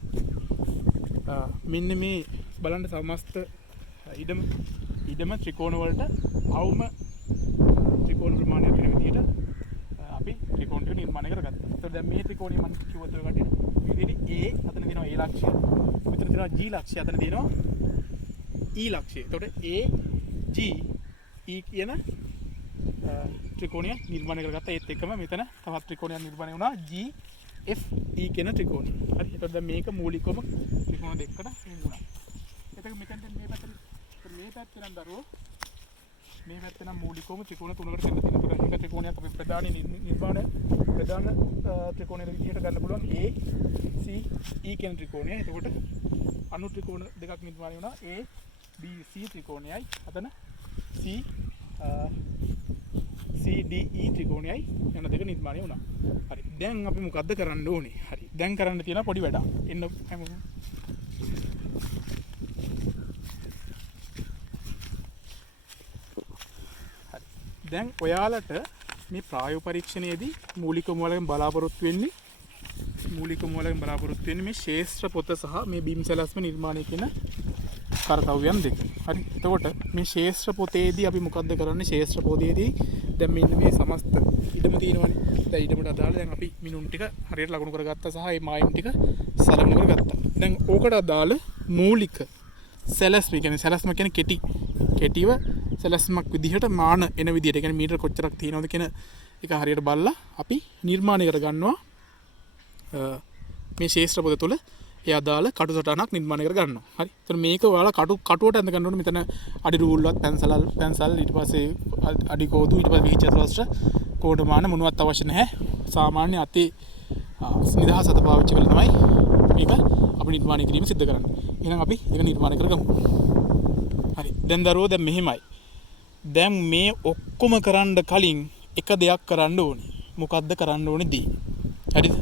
මෙන්න මේ බලන්න සමස්ත ඉඩම ත්‍රිකෝණ වලට අවම ත්‍රිකෝණ ප්‍රමාණයක් වෙන විදිහට අපි ත්‍රිකෝණ ටික නිර්මාණය කරගත්තා. ඒතකොට දැන් මේ ත්‍රිකෝණය මම කිව්වතර කටින් මේ විදිහට A අතන තියෙනවා A ලක්ෂය. මෙතන තියෙනවා G ලක්ෂය. අතන තියෙනවා E ලක්ෂය. ඒතකොට A G E කියන ත්‍රිකෝණය නිර්මාණය කරගත්තා. ඒත් එක්කම මෙතන තවත් ත්‍රිකෝණයක් නිර්මාණය වුණා G F E කියන ත්‍රිකෝණය. හරි. එතකොට දැන් මේක මූලිකවම ත්‍රිකෝණ දෙකකට හේතුණා. එතකොට මෙතෙන්ට මේ පැත්තේ නම් දරුවෝ මේ පැත්තේ නම් මූලිකවම ත්‍රිකෝණ තුනකට දෙන්න තියෙනවා. ඒක ත්‍රිකෝණයක් අපි ප්‍රධාන ත්‍රිකෝණය විදිහට ගන්න පුළුවන් A C E කියන ත්‍රිකෝණය. එතකොට අනු ත්‍රිකෝණ දෙකක් නිර්මාණය වුණා. A B C ත්‍රිකෝණයයි අතන C C D E ත්‍රිකෝණයයි යන දෙක නිර්මාණය වුණා. හරි. දැන් අපි මොකද්ද කරන්න ඕනේ? හරි. දැන් කරන්න තියෙන පොඩි වැඩක්. එන්න හැමෝම. හරි. දැන් ඔයාලට මේ ප්‍රායෝගික පරීක්ෂණයේදී මූලිකම වලින් බලාපොරොත්තු වෙන්නේ මේ ශේෂ්ත්‍ර පොත සහ මේ බිම් සැලැස්ම නිර්මාණය කියන කර්තව්‍යයන් දෙක. හරි. එතකොට මේ ශේෂ්ත්‍ර පොතේදී අපි මොකද්ද කරන්නේ? ශේෂ්ත්‍ර පොතේදී දැන් මෙන්න මේ සමස්ත ඉඩම තියෙනවනේ. දැන් ඉඩමට අදාළ දැන් අපි මිනුම් ටික හරියට ලකුණු කරගත්තා සහ මේ මායිම් ටික සලකන කරගත්තා. දැන් ඕකට අදාළ මූලික සැලැස්ම කියන්නේ සැලැස්ම කියන්නේ කෙටිව සැලැස්මක් විදිහට මාන එන විදිහට කියන්නේ මීටර කොච්චරක් තියෙනවද කියන එක හරියට බලලා අපි නිර්මාණය කරගන්නවා මේ ශේෂ්ත්‍ර පොත තුළ ඒ අදාළ කටු සටහනක් නිර්මාණය කර ගන්නවා. හරි. එතන මේක ඔයාලා කටුවට ඇඳ ගන්න ඕනේ. මෙතන අඩි රූල්වත් පැන්සල් ඊට පස්සේ අඩි කෝදු ඊට පස්සේ විචතුරස්‍ර කෝඩමාන මොනවත් අවශ්‍ය නැහැ. සාමාන්‍ය අතේ නිදහස් අත පාවිච්චි කරලා තමයි මේක අපි නිර්මාණය කිරීම සිදු කරන්නේ. එහෙනම් අපි ඒක නිර්මාණය කරගමු. හරි. දැන් දරුවෝ දැන් මෙහෙමයි. දැන් මේ ඔක්කොම කරන්න කලින් එක දෙයක් කරන්න ඕනේ. මොකද්ද කරන්න ඕනේ දී? හරිද?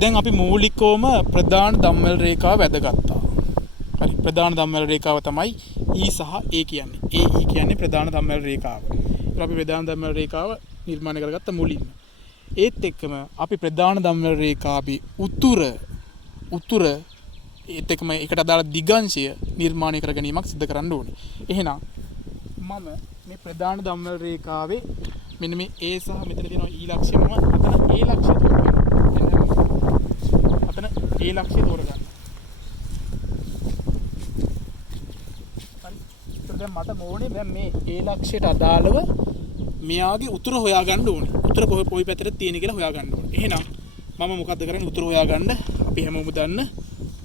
දැන් අපි මූලිකවම ප්‍රධාන දම්වැල් රේඛාව වැදගත්තා. හරි. ප්‍රධාන දම්වැල් රේඛාව තමයි E සහ A කියන්නේ. AE කියන්නේ ප්‍රධාන දම්වැල් රේඛාව. ඒක අපි ප්‍රධාන දම්වැල් රේඛාව නිර්මාණය කරගත්ත මුලින්ම. ඒත් එක්කම අපි ප්‍රධාන දම්වැල් රේඛාවේ උතුර ඒත් එක්කම ඒකට අදාළ දිගංශය නිර්මාණය කර ගැනීමක් සිදු කරන්න ඕනේ. එහෙනම් මම මේ ප්‍රධාන දම්වැල් රේඛාවේ මෙන්න මේ A සහ මෙතන තියෙනවා E ලක්ෂය මම අතන A ලක්ෂය තෝරගන්නවා. අතන A ලක්ෂය තෝරගන්න. හරි. ඒත් දැන් මට ඕනේ දැන් මේ A ලක්ෂයට අදාළව මෙයාගේ උතුර හොයාගන්න ඕනේ. උතුර කොයි පැත්තටද තියෙන්නේ කියලා හොයාගන්න ඕනේ. එහෙනම් මම මොකද්ද කරන්නේ උතුර හොයාගන්න? අපි හැමෝම දන්න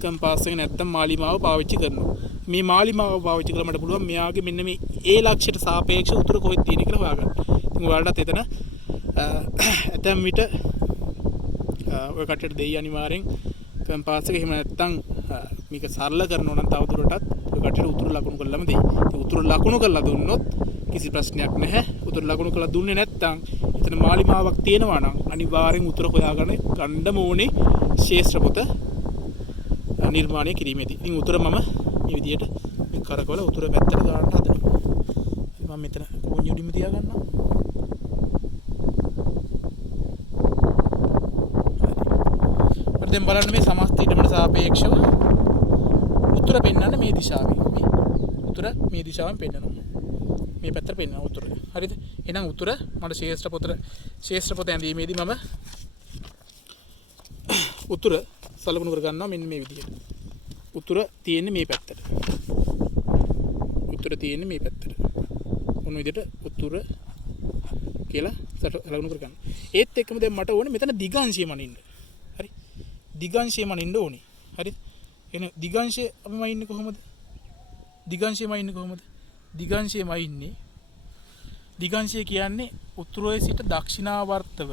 කම්පාස් එක නැත්තම් මාලිමාව පාවිච්චි කරනවා. මේ මාලිමාව පාවිච්චි කරලා මට පුළුවන් මෙයාගේ මෙන්න මේ A ලක්ෂයට සාපේක්ෂව උතුර කොහෙද තියෙන්නේ කියලා හොයාගන්න. ඉතින් ඔයාලටත් එතන ඇතැම් විට ඔය කටට දෙයි අනිවාර්යෙන් කම්පාස් එක එහෙම නැත්තම් මේක සරල කරනවා නම් තවදුරටත් ඔය කටට උතුර ලකුණු කරලම දෙයි. ඉතින් උතුර ලකුණු කරලා දුන්නොත් කිසි ප්‍රශ්නයක් නැහැ. උතුර ලකුණු කරලා දුන්නේ නැත්තම් එතන මාලිමාවක් තියෙනවා නම් අනිවාර්යෙන් උතුර හොයාගෙන ගන්නම ඕනේ ශේෂ්ත්‍ර පොත නිර්මාණය කිරීමේදී. ඉතින් උතුර මම මේ විදියට මේ කරකවල උතුර පැත්තට දාන්න හදනවා. මම මෙතන කෝණිය උඩින්ම තියාගන්නවා. හරි. දැන් බලන්න මේ සමස්ත ඉදමට සාපේක්ෂව උතුර පෙන්වන්නේ මේ දිශාවෙන්. මේ උතුර මේ දිශාවෙන් පෙන්වනවා. මේ පැත්තට පෙන්වනවා උතුර. හරිද? එහෙනම් උතුර මට ශේෂ්ත්‍ර පොත ඇඳීමේදී මම උතුර සලකුණු කර ගන්නවා මෙන්න මේ විදිහට. උතුර තියෙන්නේ මේ පැත්තට. උතුර තියෙන්නේ මේ පැත්තට. මොන විදිහට උතුර කියලා සලකුණු කර ගන්න. ඒත් එක්කම දැන් මට ඕනේ මෙතන දිගාංශය මනින්න. හරි. දිගාංශය මනින්න ඕනේ. හරි. එහෙනම් දිගාංශය අපි මනින්නේ කොහොමද? දිගාංශය මනින්නේ කොහොමද? දිගාංශය මනින්නේ දිගාංශය කියන්නේ උතුරේ සිට දක්ෂිණාවර්තව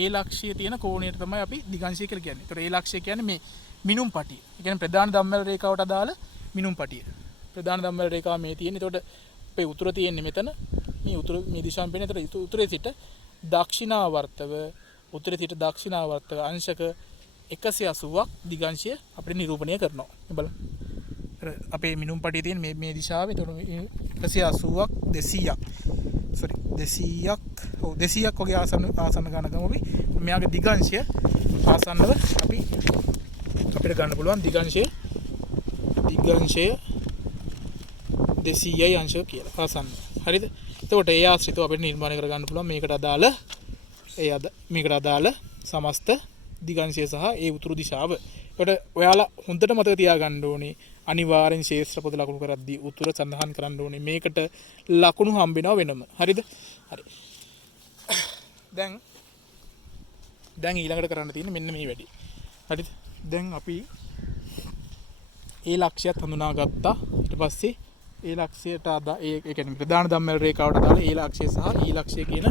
ඒ ලක්ෂයේ තියෙන කෝණයට තමයි අපි දිගාංශය කියලා කියන්නේ. ඒතර ඒ ලක්ෂය කියන්නේ මේ මිනුම් පටිය. ඒ කියන්නේ ප්‍රධාන දම්වැල් රේඛාවට අදාළ මිනුම් පටිය. ප්‍රධාන දම්වැල් රේඛාව මේ තියෙන්නේ. ඒතකොට අපේ උතුර තියෙන්නේ මෙතන. මේ උතුර මේ දිශාවෙන් පේන. ඒතර උතුරේ සිට දක්ෂිණාවර්තව අංශක 180ක් දිගාංශය අපිට නිරූපණය කරනවා. බලන්න. අපේ මිනුම් පටියේ තියෙන මේ දිශාවේ එතකොට 180ක් 200ක් 200ක් වගේ ආසන්න ගණන් ගමු අපි. මෙයාගේ දිගාංශය ආසන්නව අපිට ගන්න පුළුවන් දිගාංශය 200යි අංශක කියලා ආසන්න. හරිද? එතකොට ඒ ආශ්‍රිතව අපිට නිර්මාණය කර ගන්න පුළුවන් මේකට අදාළ සමස්ත දිගාංශය සහ ඒ උතුරු දිශාව. ඒකට ඔයාලා හොඳට මතක තියාගන්න ඕනේ අනිවාර්යෙන් ශේෂ්ත්‍ර පොත ලකුණු කරද්දී උතුර සඳහන් කරන්න ඕනේ. මේකට ලකුණු හම්බෙනවා වෙනම. හරිද? හරි. දැන් ඊළඟට කරන්න තියෙන්නේ මෙන්න මේ වැඩි. හරිද? දැන් අපි ඒ ලක්ෂ්‍යයත් හඳුනාගත්තා. ඊට පස්සේ ඒ ලක්ෂ්‍යයට ඒ කියන්නේ ප්‍රධාන දම්වැල් රේඛාවට අදාළ ඒ ලක්ෂ්‍ය සහ ඊ ලක්ෂ්‍ය කියන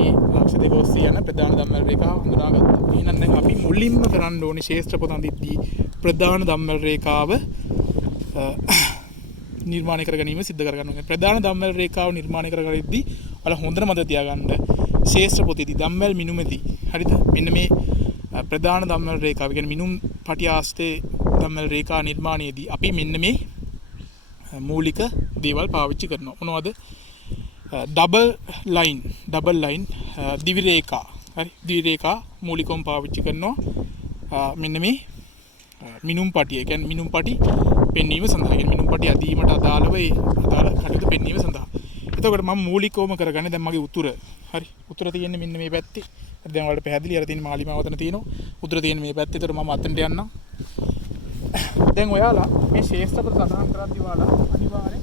ඒ ලක්ෂ්‍ය දෙක ඔස්සේ යන ප්‍රධාන දම්වැල් රේඛාව හඳුනාගත්තා. එහෙනම් දැන් අපි මුලින්ම කරන්න ඕනේ ශේෂ්ත්‍ර පොත අඳිද්දී ප්‍රධාන දම්වැල් රේඛාව නිර්මාණය කර ගැනීම සිද්ධ කර ගන්න ඕනේ. ප්‍රධාන දම්වැල් රේඛාව නිර්මාණය කර ගනිද්දී ඔයාලා හොඳට මතක තියාගන්න ශේෂ්ත්‍ර පොතේදී දම්වැල් මිනුමේදී හරිද? මෙන්න මේ ප්‍රධාන දම්වැල් රේඛාව කියන්නේ මිනුම් පටිය ආශ්‍රිත දම්වැල් රේඛා නිර්මාණයේදී අපි මෙන්න මේ මූලික දේවල් පාවිච්චි කරනවා. මොනවද? ඩබල් ලයින් දිවි රේඛා. හරි. දිවි රේඛා මූලිකවම පාවිච්චි කරනවා. මෙන්න මේ මිනුම් පටිය. කියන්නේ මිනුම් පටි පෙන්වීම සඳහා. කියන්නේ මිනුම් පටි අදීමට අදාළව ඒ අදාළ කටයුතු පෙන්වීම සඳහා. එතකොට මම මූලිකවම කරගන්නේ දැන් මගේ උතුර. හරි. උතුර තියෙන්නේ මෙන්න මේ පැත්තේ. දැන් ඔයාලට පැහැදිලි අර තියෙන මාලිමාව වතන තියෙනවා. උතුර තියෙන්නේ මේ පැත්තේ. ඒතර මම අතෙන්ට යන්නම්. දැන් ඔයාලා මේ ශේෂ්ත්‍ර පොත සඳහන් කරද්දී ඔයාලා අනිවාර්යෙන්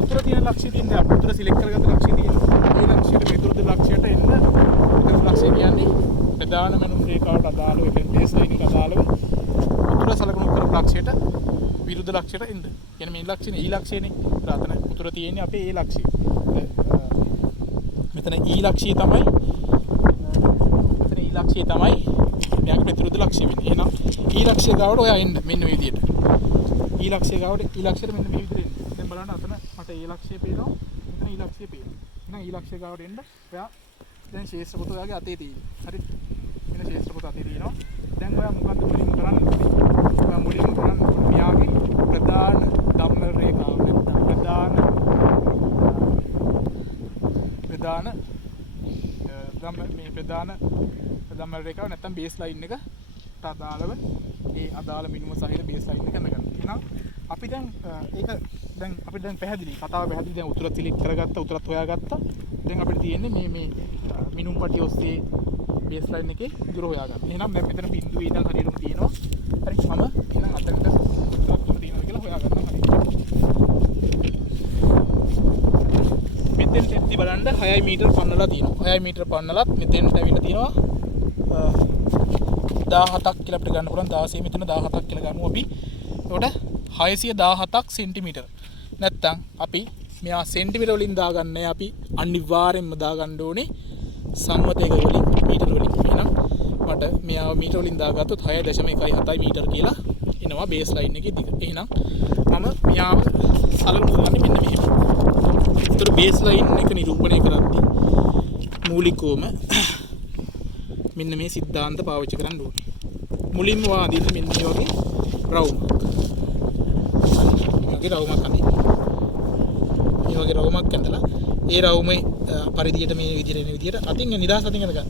උතුර තියෙන ලක්ෂ්‍ය තියෙනවා. අපි උතුර සිලෙක්ට් කරගත්ත ලක්ෂ්‍ය තියෙනවා. ඒ ලක්ෂ්‍යයට විරුද්ධ ලක්ෂ්‍යයට එන්න විරුද්ධ ලක්ෂ්‍ය කියන්නේ ප්‍රධාන මනුම් රේඛාවට අදාළව ඒ කියන්නේ බේස් ලයින් එකට අදාළව උතුර සලකුණු කරපු ලක්ෂ්‍යයට විරුද්ධ ලක්ෂ්‍යයට එන්න. කියන්නේ මේ ලක්ෂ්‍යනේ ඊ ලක්ෂ්‍යනේ. රාතන උතුර තියෙන්නේ අපේ ඒ ලක්ෂ්‍යය. මෙතන ඊ ලක්ෂ්‍යය තමයි මෙයාගේ ප්‍රතිවිරුද්ධ ලක්ෂ්‍ය වෙන්නේ. එහෙනම් ඊ ලක්ෂ්‍ය ගාවට ඔයා එන්න මෙන්න මේ විදිහට. ඊ ලක්ෂ්‍ය ගාවට ඊ ලක්ෂ්‍යට මෙන්න මේ විදිහට එන්න. දැන් බලන්න අතන මට ඒ ලක්ෂ්‍ය පේනවා. මෙතන ඊ ලක්ෂ්‍ය පේනවා. එහෙනම් ඊ ලක්ෂ්‍ය ගාවට එන්න ඔයා දැන් ශේෂ්ත්‍ර පොත ඔයාගේ අතේ තියෙනවා. හරිද? මෙන්න ශේෂ්ත්‍ර පොත අතේ තියෙනවා. දැන් ඔයා මොකද්ද මුලින්ම කරන්නේ? ඔයා මුලින්ම කරන්නේ මෙයාගේ ප්‍රධාන දම්වැල් රේඛාව නැත්නම් ප්‍රධාන දම්වැල් රේඛාව නැත්නම් බේස් ලයින් එකට අදාළව ඒ අදාළ මිනුම සහිත බේස් ලයින් එක ගන්න. එහෙනම් අපි දැන් අපිට දැන් පැහැදිලි කතාව පැහැදිලි. දැන් උතුරත් සිලෙක්ට් කරගත්තා, උතුරත් හොයාගත්තා. දැන් අපිට තියෙන්නේ මේ මිනුම් පටිය ඔස්සේ බේස් ලයින් එකේ දුර හොයාගන්න. එහෙනම් දැන් මෙතන බිඳුවේ ඉඳන් හරියටම තියෙනවා. හරි. මම එහෙනම් අතකට උතුරත් දුර තියෙනවද කියලා හොයාගන්නම්. හරි. මෙතෙන්ට එද්දි බලන්න 6 මීටර පන්නලා තියෙනවා. 6 මීටර පන්නලත් මෙතෙන්ට ඇවිල්ලා තියෙනවා 17ක් කියලා අපිට ගන්න පුළුවන්. 16 මෙතන 17ක් කියලා ගමු අපි. එතකොට 617ක් සෙන්ටිමීටර. නැත්තම් අපි මෙයා සෙන්ටිමීටර වලින් දාගන්නේ අපි අනිවාර්යෙන්ම දාගන්න ඕනේ සම්මතයක වලින් මීටර වලින්. එහෙනම් මට මෙයා මීටර වලින් දාගත්තොත් 6.17 මීටර කියලා එනවා බේස් ලයින් එකේ දිග. එහෙනම් මම මෙයාව සලකුණු කරන්නේ මෙන්න මෙහෙම. ඒතර බේස් ලයින් එක නිරූපණය කරද්දී මූලිකවම මෙන්න මේ සිද්ධාන්ත පාවිච්චි කරන්න ඕනේ. මුලින්ම වාදින්න මෙන්න මේ වගේ රවුමක්. මේ වගේ රවුමක් අඳින්න. මේ වගේ රවුමක් ඇඳලා ඒ රවුමේ පරිධියට මේ විදිහට එන විදිහට අතින් නිදහස් අතින් යනකම්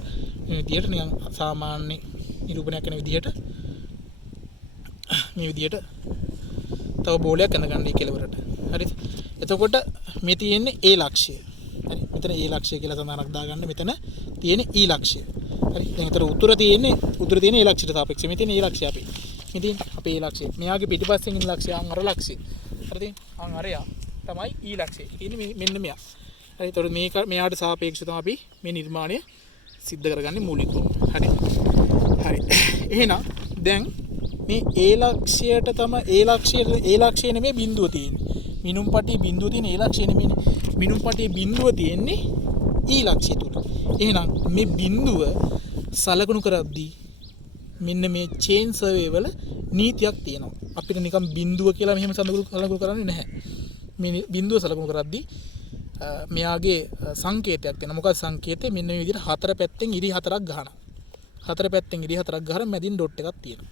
මේ විදිහට නිකන් සාමාන්‍ය නිරූපණයක් කරන විදිහට මේ විදිහට තව බෝලයක් අඳගන්න කෙලවරට. හරිද? එතකොට මේ තියෙන්නේ ඒ ලක්ෂ්‍යය. හරි. මෙතන ඒ ලක්ෂ්‍යය කියලා සඳහනක් දාගන්න. මෙතන තියෙන්නේ ඊ ලක්ෂ්‍යය. හරි දැන් ඒතර උතුර තියෙන ඒ ලක්ෂයට සාපේක්ෂව මේ තියෙන ඒ ලක්ෂය අපි. මේ තියෙන අපේ ඒ ලක්ෂය. මෙයාගේ පිටිපස්සෙන් ඉන්න ලක්ෂය අර ලක්ෂය. හරිද? අරයා තමයි ඊ ලක්ෂය. ඉන්නේ මෙන්න මෙයා. හරි ඒතර මෙයාට සාපේක්ෂව තමයි අපි මේ නිර්මාණය සිද්ධ කරගන්නේ මූලිකව. හරි. හරි. එහෙනම් දැන් මේ ඒ ලක්ෂයට තමයි ඒ ලක්ෂය නෙමෙයි බිඳුව තියෙන්නේ. මිනුම් පටියේ බිඳුව තියෙන ඒ ලක්ෂය නෙමෙයිනේ. මිනුම් පටියේ බිඳුව තියෙන්නේ ඊ ලක්ෂය තුල. එහෙනම් මේ බිඳුව සලකනු කරද්දී මෙන්න මේ චේන් සර්වේ වල නීතියක් තියෙනවා. අපිට නිකන් බිඳුව කියලා මෙහෙම සලකනු කරන්නේ නැහැ. මේ බිඳුව සලකනු කරද්දී මෙයාගේ සංකේතයක් තියෙනවා. මොකක්ද සංකේතය? මෙන්න මේ විදිහට හතර පැත්තෙන් ඉරි හතරක් ගහනවා. හතර පැත්තෙන් ඉරි හතරක් ගහලා මැදින් ඩොට් එකක් තියෙනවා.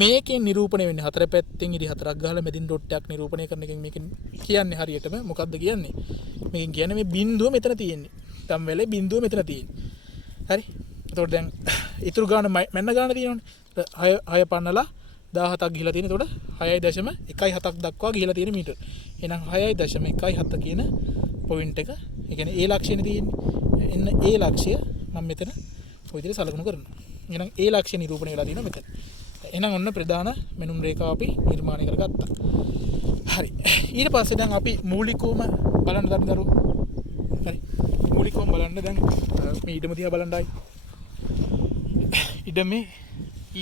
මේකෙන් නිරූපණය වෙන්නේ හතර පැත්තෙන් ඉරි හතරක් ගහලා මැදින් ඩොට් එකක් නිරූපණය කරන එකෙන් මේක කියන්නේ හරියටම මොකක්ද කියන්නේ? මේකෙන් කියන්නේ මේ බිඳුව මෙතන තියෙන්නේ. තම් වෙලේ බිඳුව මෙතන තියෙන්නේ. හරි? එතකොට දැන් ඊතුරු ගාන මැන්න ගාන තියෙනවනේ. 6 පන්නලා 17ක් ගිහිලා තියෙන. එතකොට 6.17ක් දක්වා ගිහිලා තියෙන මීටර. එහෙනම් 6.17 කියන පොයින්ට් එක, ඒ කියන්නේ ඒ ලක්ෂයනේ තියෙන්නේ. එන්න ඒ ලක්ෂය මම මෙතන ඔය විදිහට සලකනු කරනවා. එහෙනම් ඒ ලක්ෂය නිරූපණය වෙලා තියෙනවා මෙතන. එහෙනම් ඔන්න ප්‍රධාන මෙනුම් රේඛාව අපි නිර්මාණය කරගත්තා. හරි. ඊට පස්සේ දැන් අපි මූලිකවම බලන්න දරු. හරි. මූලිකවම බලන්න දැන් මේ ඉඩම දිහා බලන්නයි. ඉඩමේ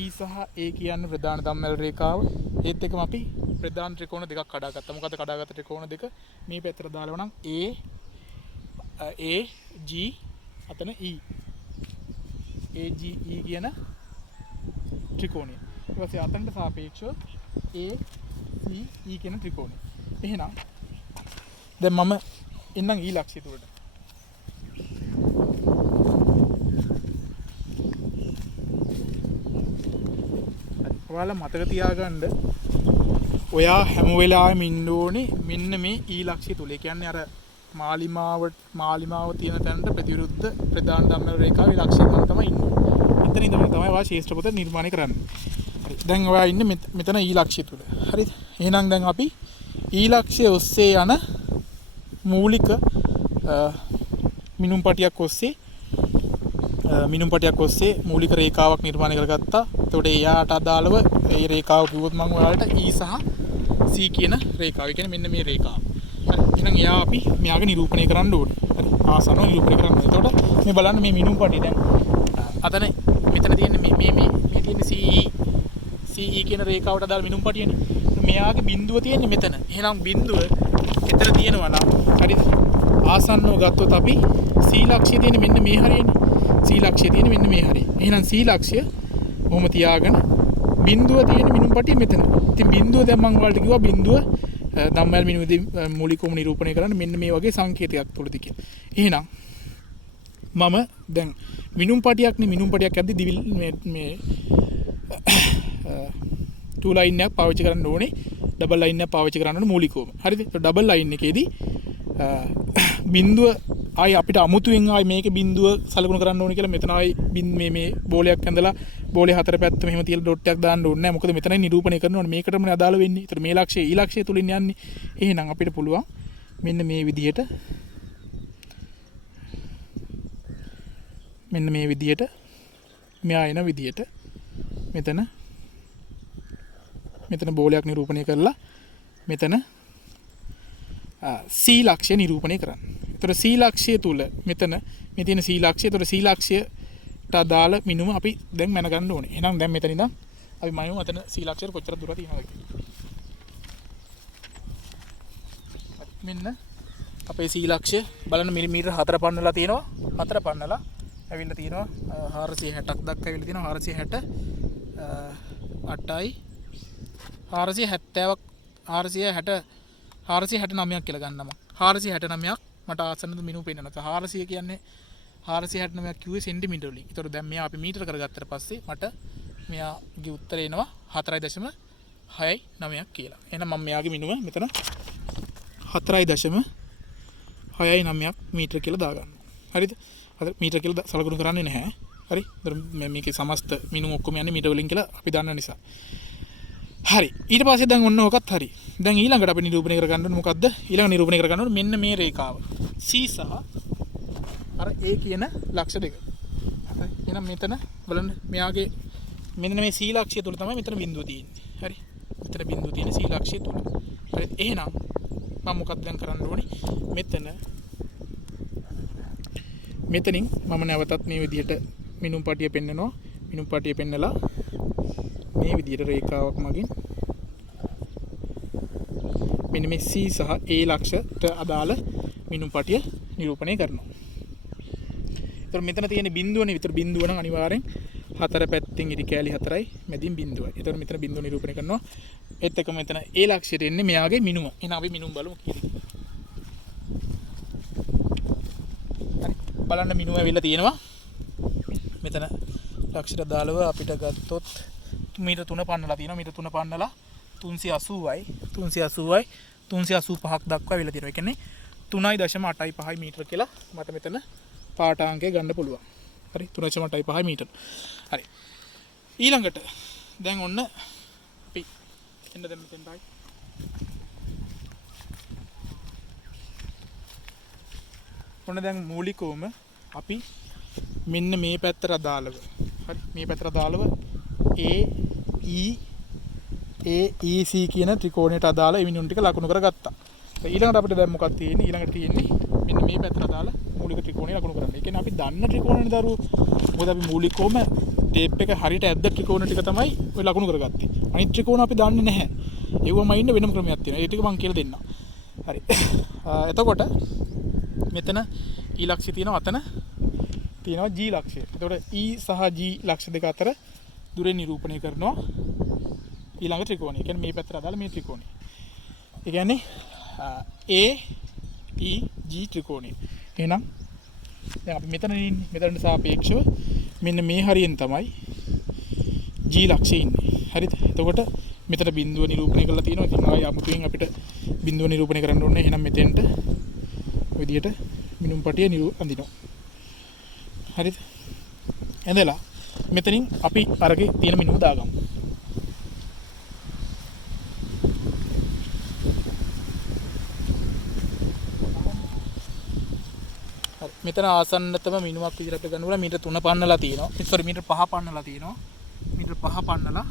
E සහ A කියන ප්‍රධාන දම්වැල් රේඛාව ඒත් එක්කම අපි ප්‍රධාන ත්‍රිකෝණ දෙකක් කඩාගත්තා. මොකද කඩාගත්ත ත්‍රිකෝණ දෙක මේ පැත්තට දාලා වනම් A G අතන E AGE කියන ත්‍රිකෝණය. ඊට පස්සේ අතනට සාපේක්ෂව ACE කියන ත්‍රිකෝණය. එහෙනම් දැන් මම එන්නම් E ලක්ෂය තුලට. ඔයාලා මතක තියාගන්න ඔයා හැම වෙලාවෙම ඉන්න ඕනේ මෙන්න මේ E ලක්ෂය තුල. ඒ කියන්නේ අර මාලිමාව තියෙන තැනට ප්‍රතිවිරුද්ධ ප්‍රධාන දම්වැල් රේඛාවේ ලක්ෂය ගන්න තමයි ඉන්නේ. එතන ඉඳන් තමයි ඔයා ශේෂ්ඨ පොත නිර්මාණය කරන්නේ. හරි. දැන් ඔයා ඉන්නේ මෙතන E ලක්ෂය තුල. හරිද? එහෙනම් දැන් අපි E ලක්ෂය ඔස්සේ යන මූලික මිනුම් පටියක් ඔස්සේ මූලික රේඛාවක් නිර්මාණය කරගත්තා. එතකොට එයාට අදාළව ඒ රේඛාව කිව්වොත් මම ඔයාලට E සහ C කියන රේඛාව. ඒ කියන්නේ මෙන්න මේ රේඛාව. හරි. එහෙනම් එයා අපි මෙයාගේ නිරූපණය කරන්න ඕනේ. හරි. ආසන්නව නිරූපණය කරන්න ඕනේ. එතකොට මේ බලන්න මේ මිනුම් පටිය දැන් අතන මෙතන තියෙන්නේ මේ තියෙන්නේ CE කියන රේඛාවට අදාළ මිනුම් පටියනේ. මෙයාගේ බිඳුව තියෙන්නේ මෙතන. එහෙනම් බිඳුව එතන තියෙනවා නම් හරිද? ආසන්නව ගත්තොත් අපි C ලක්ෂය තියෙන්නේ මෙන්න මේ හරියනේ. C ලක්ෂය තියෙන්නේ මෙන්න මේ හරිය. එහෙනම් C ලක්ෂය මොහොම තියාගෙන බිඳුව තියෙන මිනුම් පටිය මෙතන. ඉතින් බිඳුව දැන් මම ඔයාලට කිව්වා බිඳුව දම්වැල් මිනුමේදී මූලිකවම නිරූපණය කරන්න මෙන්න මේ වගේ සංකේතයක් තුලදී කියලා. එහෙනම් මම දැන් මිනුම් පටියක් ඇද්දි දිවිල් මේ ටූ ලයින් එකක් පාවිච්චි කරන්න ඕනේ. ඩබල් ලයින් එකක් පාවිච්චි කරන්න ඕනේ මූලිකවම. හරිද? ඒක ඩබල් ලයින් එකේදී බිඳුව ආයි අපිට අමුතුවෙන් ආයි මේකේ බිඳුව සලකුණු කරන්න ඕනේ කියලා මෙතන ආයි මේ බෝලයක් ඇඳලා බෝලේ හතර පැත්ත මෙහෙම තියලා ඩොට් එකක් දාන්න ඕනේ නැහැ. මොකද මෙතනයි නිරූපණය කරන්න ඕනේ. මේකටමනේ අදාළ වෙන්නේ. ඒතර මේ ලක්ෂය ඊ ලක්ෂය තුලින් යන්නේ. එහෙනම් අපිට පුළුවන් මෙන්න මේ විදිහට මෙයා එන විදිහට මෙතන බෝලයක් නිරූපණය කරලා මෙතන C ලක්ෂය නිරූපණය කරන්න. ඒතර C ලක්ෂය තුල මෙතන මේ තියෙන C ලක්ෂය. ඒතර C ලක්ෂයට අදාළ මිනුම අපි දැන් මැන ගන්න ඕනේ. එහෙනම් දැන් මෙතන ඉඳන් අපි මනිමු අතන C ලක්ෂයට කොච්චර දුර තියෙනවද කියලා. මෙන්න අපේ C ලක්ෂය බලන්න මිලිමීටර 4 පන්නලා තියෙනවා. 4 පන්නලා ඇවිල්ලා තියෙනවා 460ක් දක්වා ඇවිල්ලා තියෙනවා. 469ක් කියලා ගන්නවා. 469ක් මට ආසන්නද මිනුම් පෙන්නනවා. 400 කියන්නේ 469ක් කිව්වේ සෙන්ටිමීටර වලින්. ඒතකොට දැන් මෙයා අපි මීටර කරගත්තට පස්සේ මට මෙයාගේ උත්තරේ එනවා 4.69ක් කියලා. එහෙනම් මම මෙයාගේ මිනුම මෙතන 4.69ක් මීටර කියලා දාගන්නවා. හරිද? අද මීටර කියලා සලකුණු කරන්නේ නැහැ. හරි? මේකේ සමස්ත මිනුම් ඔක්කොම යන්නේ මීටර වලින් කියලා අපි දන්න නිසා. හරි. ඊට පස්සේ දැන් ඔන්න ඔකත් හරි. දැන් ඊළඟට අපි නිරූපණය කරගන්න ඕනේ මොකද්ද? ඊළඟ නිරූපණය කරගන්න ඕනේ මෙන්න මේ රේඛාව. C සහ අර A කියන ලක්ෂ දෙක. එහෙනම් මෙතන බලන්න මෙයාගේ මෙන්න මේ C ලක්ෂය තුල තමයි මෙතන බිඳුව තියෙන්නේ. හරි. මෙතන බිඳුව තියෙන C ලක්ෂය තුල. හරි. එහෙනම් මම මොකක්ද දැන් කරන්න ඕනේ? මෙතනින් මම නැවතත් මේ විදිහට මිනුම් පටිය පෙන්නනවා. මිනුම් පටිය පෙන්නලා මේ විදිහට රේඛාවක් මගින් මෙන්න මේ C සහ A ලක්ෂයට අදාළ මිනුම් පටිය නිරූපණය කරනවා. ඒතර මෙතන තියෙන බිඳුවනේ විතර බිඳුව නම් අනිවාර්යෙන් හතර පැත්තෙන් ඉරි කෑලි හතරයි මැදින් බිඳුවයි. ඒතර මෙතන බිඳුව නිරූපණය කරනවා. ඒත් එක්කම මෙතන A ලක්ෂයට එන්නේ මෙයාගේ මිනුම. එහෙනම් අපි මිනුම් බලමු කීයද කියලා. හරි. බලන්න මිනුම ඇවිල්ලා තියෙනවා. මෙතන ලක්ෂයට අදාළව අපිට ගත්තොත් මීටර 3 පන්නලා තියෙනවා. මීටර 3 පන්නලා 380යි 385ක් දක්වා වෙලා තියෙනවා. ඒ කියන්නේ 3.85 මීටර කියලා මට මෙතන පාඨාංකය ගන්න පුළුවන්. හරි 3.85 මීටර. හරි. ඊළඟට දැන් ඔන්න අපි එන්න දැන් මෙතෙන්ටයි. ඔන්න දැන් මූලිකවම අපි මෙන්න මේ පැත්තට අදාළව හරි මේ පැත්තට අදාළව AEC කියන ත්‍රිකෝණයට අදාළ මිනුම් ටික ලකුණු කරගත්තා. ඊළඟට අපිට දැන් මොකක්ද තියෙන්නේ? ඊළඟට තියෙන්නේ මෙන්න මේ පැත්තට අදාළ මූලික ත්‍රිකෝණය ලකුණු කරන්න. ඒ කියන්නේ අපි දන්න ත්‍රිකෝණනේ දරුවෝ. මොකද අපි මූලිකවම ටේප් එක හරියට ඇද්ද ත්‍රිකෝණ ටික තමයි ඔය ලකුණු කරගත්තේ. අනිත් ත්‍රිකෝණ අපි දන්නේ නැහැ. ඒවම ඉන්න වෙනම ක්‍රමයක් තියෙනවා. ඒ ටික මම කියලා දෙන්නම්. හරි. එතකොට මෙතන E ලක්ෂය තියෙනවා අතන තියෙනවා G ලක්ෂය. එතකොට E සහ G ලක්ෂ දෙක අතර දුරෙන් නිරූපණය කරනවා ඊළඟ ත්‍රිකෝණය. ඒ කියන්නේ මේ පැත්තට අදාළ මේ ත්‍රිකෝණය. ඒ කියන්නේ AEG ත්‍රිකෝණය. එහෙනම් දැන් අපි මෙතන ඉන්නේ. මෙතනට සාපේක්ෂව මෙන්න මේ හරියෙන් තමයි G ලක්ෂය ඉන්නේ. හරිද? එතකොට මෙතන බිඳුව නිරූපණය කරලා තියෙනවා. ඉතින් ආයෙ අමුතුවෙන් අපිට බිඳුව නිරූපණය කරන්න ඕනේ. එහෙනම් මෙතෙන්ට විදියට මිනුම් පටිය අඳිනවා. හරිද? ඇඳලා මෙතනින් අපි අරගේ තියෙන මිනුම දාගමු. හරි. මෙතන ආසන්නතම මිනුමක් විදිහට අපිට ගන්න ඕන මීටර 3 පන්නලා තියෙනවා. සෝරි මීටර 5 පන්නලා තියෙනවා. මීටර 5 පන්නලා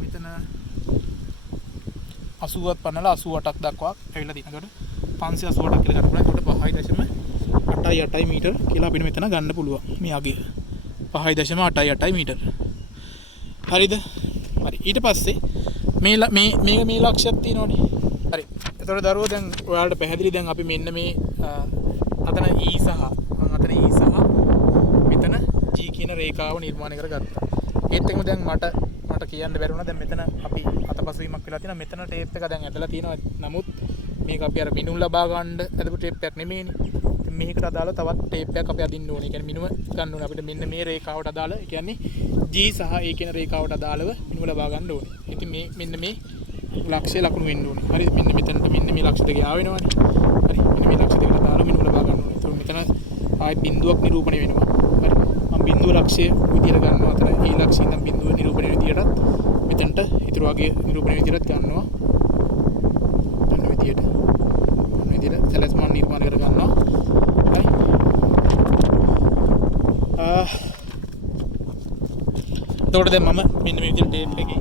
මෙතන 80ක් පන්නලා 88ක් දක්වා ඇවිල්ලා තියෙනවා. ඒකට 588ක් කියලා ගන්න පුළුවන්. ඒකට 5.88 මීටර කියලා අපිට මෙතන ගන්න පුළුවන්. මේ අගය 5.88 මීටර. හරිද? හරි. ඊට පස්සේ මේ ලක්ෂයක් තියෙනවනේ. හරි. එතකොට දරුවෝ දැන් ඔයාලට පැහැදිලි දැන් අපි මෙන්න මේ අතන E සහ අතන E සහ මෙතන G කියන රේඛාව නිර්මාණය කරගත්තා. ඒත් එක්කම දැන් මට කියන්න බැරි වුණා දැන් මෙතන අපි අතපසුවීමක් වෙලා තියෙනවා. මෙතන ටේප් එක දැන් ඇදලා තියෙනවා. නමුත් මේක අපි අර මිනුම් ලබා ගන්න ඇදපු ටේප් එකක් නෙමෙයිනේ. ඉතින් මේකට අදාළ තවත් ටේප් එකක් අපි අදින්න ඕනේ. ඒ කියන්නේ මිනුම ගන්න ඕනේ අපිට මෙන්න මේ රේඛාවට අදාළ. ඒ කියන්නේ G සහ A කියන රේඛාවට අදාළව මිනුම ලබා ගන්න ඕනේ. ඉතින් මෙන්න මේ ලක්ෂය ලකුණු වෙන්න ඕනේ. හරි මෙන්න මෙතනට මෙන්න මේ ලක්ෂ දෙක ආවෙනවනේ. හරි මෙන්න මේ ලක්ෂ දෙකට අදාළව මිනුම ලබා ගන්න ඕනේ. ඒතකොට මෙතන ආයි බිඳුවක් නිරූපණය වෙනවා. හරි මම බිඳුව ලක්ෂය විදියට ගන්නවා. අතන A ලක්ෂය ඉඳන් බිඳුව නිරූපණය විදියටත් මෙතනට ඊටු වගේ නිරූපණය විදියටත් ගන්නවා. අන්න විදියට සැලැස්ම නිර්මාණය කර ගන්නවා. හරි. එතකොට දැන් මම මෙන්න මේ විදියට ටේප් එකේ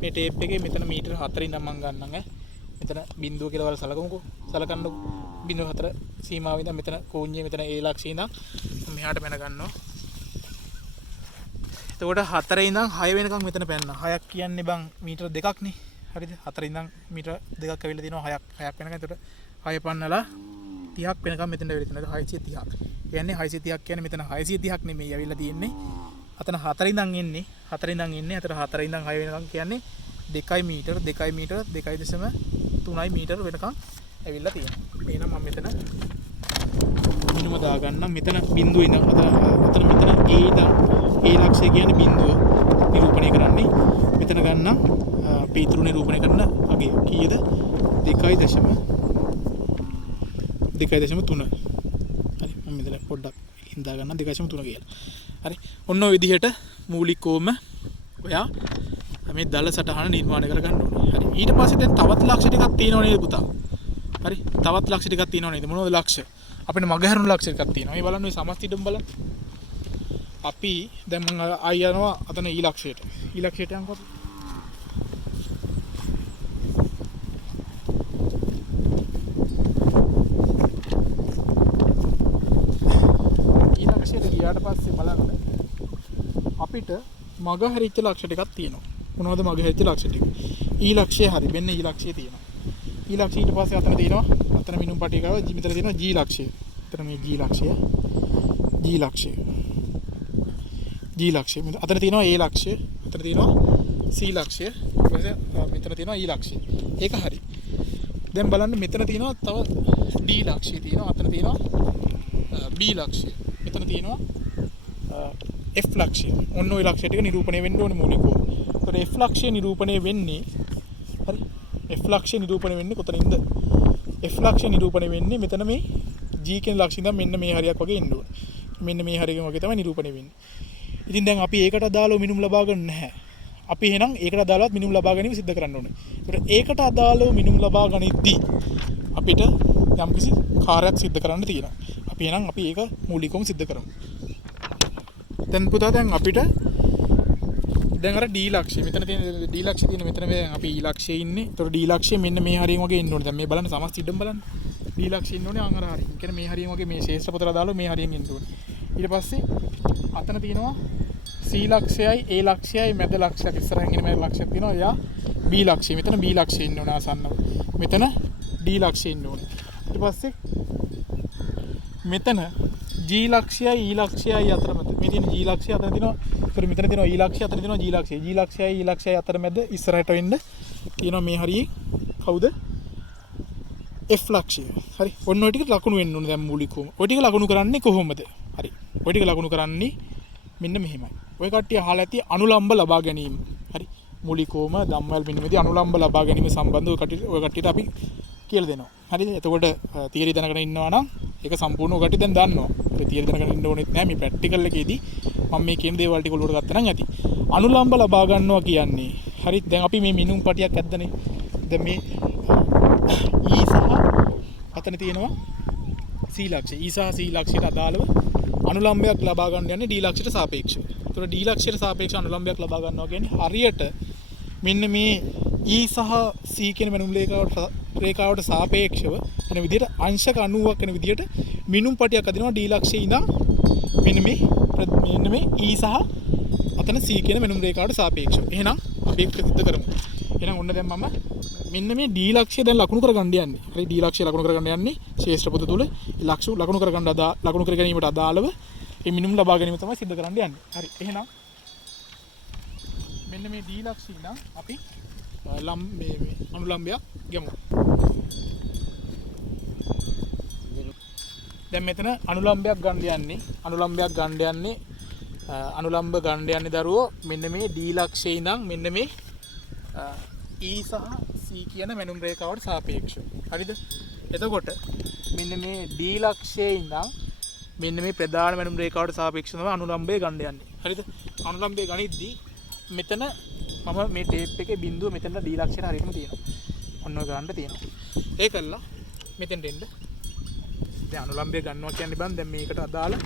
මේ ටේප් එකේ මෙතන මීටර 4 ඉඳන් මම ගන්නම් ඈ. මෙතන බිඳුව කියලා වල සලකමුකෝ. සලකන්නකෝ. බිඳුව 4 සීමාව ඉඳන් මෙතන කෝණිය මෙතන A ලක්ෂය ඉඳන් මෙහාට පැන ගන්නවා. එතකොට 4 ඉඳන් 6 වෙනකම් මෙතන පැන්නා. 6ක් කියන්නේ බං මීටර 2ක් නේ. හරිද? 4 ඉඳන් මීටර 2ක් ඇවිල්ලා තිනවා 6ක් වෙනකම්. එතකොට 6 පන්නලා 30ක් වෙනකම් මෙතනට ඇවිල්ලා තිනවා. 630ක්. කියන්නේ 630ක් කියන්නේ මෙතන 630ක් නෙමෙයි ඇවිල්ලා තියෙන්නේ. අතන 4 ඉඳන් එන්නේ. 4 ඉඳන් එන්නේ. අතන 4 ඉඳන් 6 වෙනකම් කියන්නේ 2 මීටර 2 මීටර 2.3 මීටර වෙනකම් ඇවිල්ලා තියෙනවා. එහෙනම් මම මෙතන මිනුම දාගන්නම්. මෙතන බිඳුව ඉඳන් අතන මෙතන A ඉඳන් A ලක්ෂය කියන්නේ බිඳුව නිරූපණය කරන්නේ. මෙතන ගන්නම් පීතෘ නිරූපණය කරන අගය කීයද? 2.3. හරි මම මෙතන පොඩ්ඩක් හින්දා ගන්නම් 2.3 කියලා. හරි. ඔන්න ඔය විදිහට මූලිකවම ඔයා මේ දල සටහන නිර්මාණය කර ගන්න ඕනේ. හරි. ඊට පස්සේ දැන් තවත් ලක්ෂ ටිකක් තියෙනව නේද පුතා? හරි තවත් ලක්ෂ ටිකක් තියෙනව නේද මොනවද ලක්ෂ අපිට මගහැරුණු ලක්ෂ ටිකක් තියෙනවා මේ බලන්න මේ සමස්ත බලන්න අපි දැන් මම ආය යනවා අතන ඊලක්ෂයට යන්කොත් ඊලක්ෂයට ගියාට පස්සේ බලන්න අපිට මගහැරිච්ච ලක්ෂ ටිකක් තියෙනවා මොනවද මගහැරිච්ච ලක්ෂ ටික ඊලක්ෂය හරි මෙන්න ඊලක්ෂය තියෙනවා ඊලක්ෂය ඊට පස්සේ අතන තියෙනවා අතන මිනුම් පටිකාව මෙතන තියෙනවා G ලක්ෂය අතන මේ G ලක්ෂය අතන තියෙනවා A ලක්ෂය අතන තියෙනවා C ලක්ෂය මෙතන තියෙනවා E ලක්ෂය ඒක හරි දැන් බලන්න මෙතන තියෙනවා තව D ලක්ෂය තියෙනවා අතන තියෙනවා B ලක්ෂය මෙතන තියෙනවා F ලක්ෂය ඔන්න ඔය ලක්ෂය ටික නිරූපණය වෙන්න ඕනේ මූලිකව ඒතකොට F ලක්ෂය නිරූපණය වෙන්නේ හරි F ලක්ෂය නිරූපණය වෙන්නේ කොතනින්ද F ලක්ෂය නිරූපණය වෙන්නේ මෙතන මේ G කියන ලක්ෂය ඉඳන් මෙන්න මේ හරියක් වගේ එන්න ඕනේ මෙන්න මේ හරියකින් වගේ තමයි නිරූපණය වෙන්නේ ඉතින් දැන් අපි ඒකට අදාළව මිනුම් ලබා ගන්න නැහැ. අපි එහෙනම් ඒකට අදාළවත් මිනුම් ලබා ගැනීම සිද්ධ කරන්න ඕනේ. ඒකට අදාළව මිනුම් ලබා ගනිද්දී අපිට යම්කිසි කාර්යයක් සිද්ධ කරන්න තියෙනවා. අපි එහෙනම් අපි ඒක මූලිකවම සිද්ධ කරමු. දැන් පුතා දැන් අපිට දැන් අර D ලක්ෂය මෙතන තියෙන D ලක්ෂය තියෙන මෙතන මේ අපි E ලක්ෂයේ ඉන්නේ. ඒතකොට D ලක්ෂය මෙන්න මේ හරියෙන් වගේ එන්න ඕනේ. දැන් මේ බලන්න සමස්ත ඉඩම් බලන්න. D ලක්ෂය ඉන්න ඕනේ අංග හරිය. ඒ කියන්නේ මේ හරියෙන් වගේ මේ ශේෂ්ඨ පොතට අදාළව මේ හරියෙන් එන්න ඕනේ. ඊට පස්සේ අතන තියෙනවා C ලක්ෂයයි A ලක්ෂයයි මැද ලක්ෂයක් ඉස්සරහින් ඉන්න මැද ලක්ෂයක් තියෙනවා එයා B ලක්ෂය මෙතන B ලක්ෂය ඉන්න ඕනේ ආසන්නව මෙතන D ලක්ෂය ඉන්න ඕනේ ඊට පස්සේ මෙතන G ලක්ෂයයි E ලක්ෂයයි අතර මැද මේ තියෙන G ලක්ෂය අතන තියෙනවා සෝරි මෙතන තියෙනවා E ලක්ෂය අතන තියෙනවා G ලක්ෂය G ලක්ෂයයි E ලක්ෂයයි අතර මැද ඉස්සරහට වෙන්න තියෙනවා මේ හරියේ කවුද F ලක්ෂය හරි ඔන්න ඔය ටික ලකුණු වෙන්න ඕනේ දැන් මූලිකවම ඔය ටික ලකුණු කරන්නේ කොහොමද හරි ඔය ටික ලකුණු කරන්නේ මෙන්න මෙහෙමයි. ඔය කට්ටිය අහලා ඇති අනුලම්බ ලබා ගැනීම. හරි. මූලිකවම ධම්මවල මෙන්නමෙදී අනුලම්බ ලබා ගැනීම සම්බන්ධව ඔය කට්ටියට අපි කියලා දෙනවා. හරිද? එතකොට තියරි දැනගෙන ඉන්නවා නම් ඒක සම්පූර්ණ ඔය කට්ටිය දැන් දන්නවා. ඒ තියරි දැනගෙන ඉන්න ඕනෙත් නෑ මේ ප්‍රැක්ටිකල් එකේදී මම මේ කියන දේවල් ටික ඔලුවට ගත්තා නම් ඇති. අනුලම්බ ලබා ගන්නවා කියන්නේ. හරි. දැන් අපි මේ මිනුම් පටියක් ඇද්දනේ. දැන් මේ E සහ අතන තියෙනවා C ලක්ෂය. E සහ C ලක්ෂයට අදාළව අනුලම්බයක් ලබා ගන්න යන්නේ D ලක්ෂයට සාපේක්ෂව. ඒතකොට D ලක්ෂයට සාපේක්ෂව අනුලම්බයක් ලබා ගන්නවා කියන්නේ හරියට මෙන්න මේ E සහ C කියන මැනුම් රේඛාවට සාපේක්ෂව වෙන විදිහට අංශක 90ක් වෙන විදිහට මිනුම් පටියක් අදිනවා D ලක්ෂයේ ඉඳන් මෙන්න මේ E සහ අතන C කියන මැනුම් රේඛාවට සාපේක්ෂව. එහෙනම් අපි ඒක සිද්ධ කරමු. එහෙනම් ඔන්න දැන් මම මෙන්න මේ D ලක්ෂය දැන් ලකුණු කරගන්න යන්නේ. හරි D ලක්ෂය ලකුණු කරගන්න යන්නේ ශේෂ්ඨ පොත තුල ලකුණු කර ගැනීමට අදාළව මේ මිනුම් ලබා ගැනීම තමයි සිද්ධ කරන්න යන්නේ. හරි. එහෙනම් මෙන්න මේ D ලක්ෂය ඉඳන් අපි මේ අනුලම්බයක් ගමු. දැන් මෙතන අනුලම්බයක් ගන්න යන්නේ අනුලම්බ ගන්න යන්නේ දරුවෝ මෙන්න මේ D ලක්ෂයේ ඉඳන් මෙන්න මේ E සහ C කියන මැනුම් රේඛාවට සාපේක්ෂව. හරිද? එතකොට මෙන්න මේ D ලක්ෂයේ ඉඳන් මෙන්න මේ ප්‍රධාන මැනුම් රේඛාවට සාපේක්ෂව තමයි අනුලම්බය ගන්න යන්නේ. හරිද? අනුලම්බය ගනිද්දී මෙතන මම මේ ටේප් එකේ බිඳුව මෙතන D ලක්ෂයට හරියටම තියෙනවා. ඔන්න ඔය ගන්න තියෙනවා. ඒකල්ලා මෙතෙන්ට එන්න. දැන් අනුලම්බය ගන්නවා කියන්නේ බං දැන් මේකට අදාළ